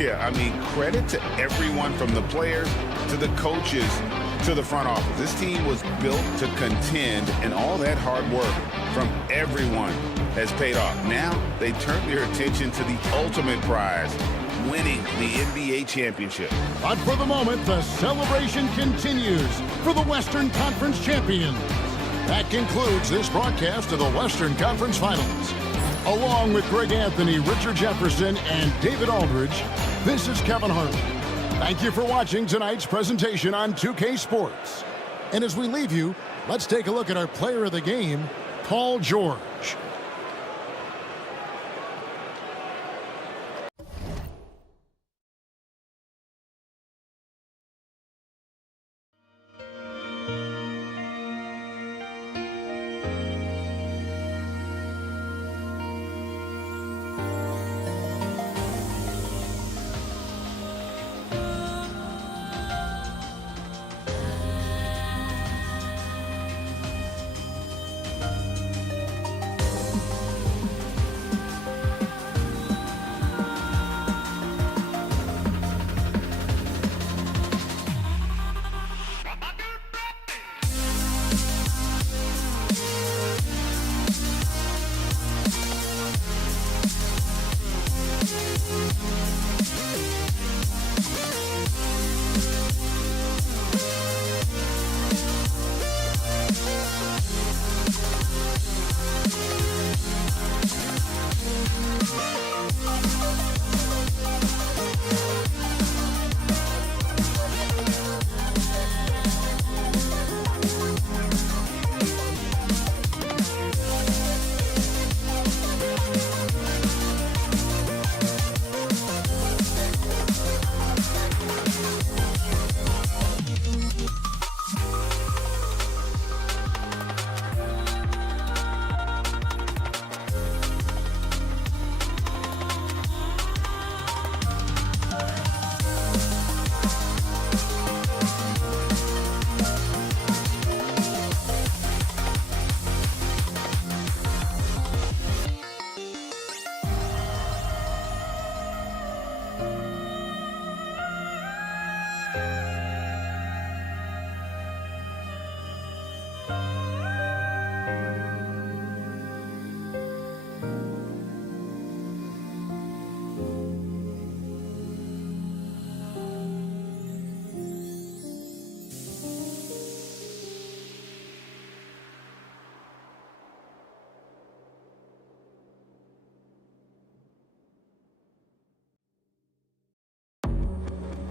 Yeah, I mean, credit to everyone from the players to the coaches to the front office. This team was built to contend, and all that hard work from everyone has paid off. Now they turn their attention to the ultimate prize, winning the NBA championship. But for the moment, the celebration continues for the Western Conference champions. That concludes this broadcast of the Western Conference Finals. Along with Greg Anthony, Richard Jefferson, and David Aldridge, this is Kevin Harlan. Thank you for watching tonight's presentation on 2K Sports. And as we leave you, let's take a look at our player of the game, Paul George.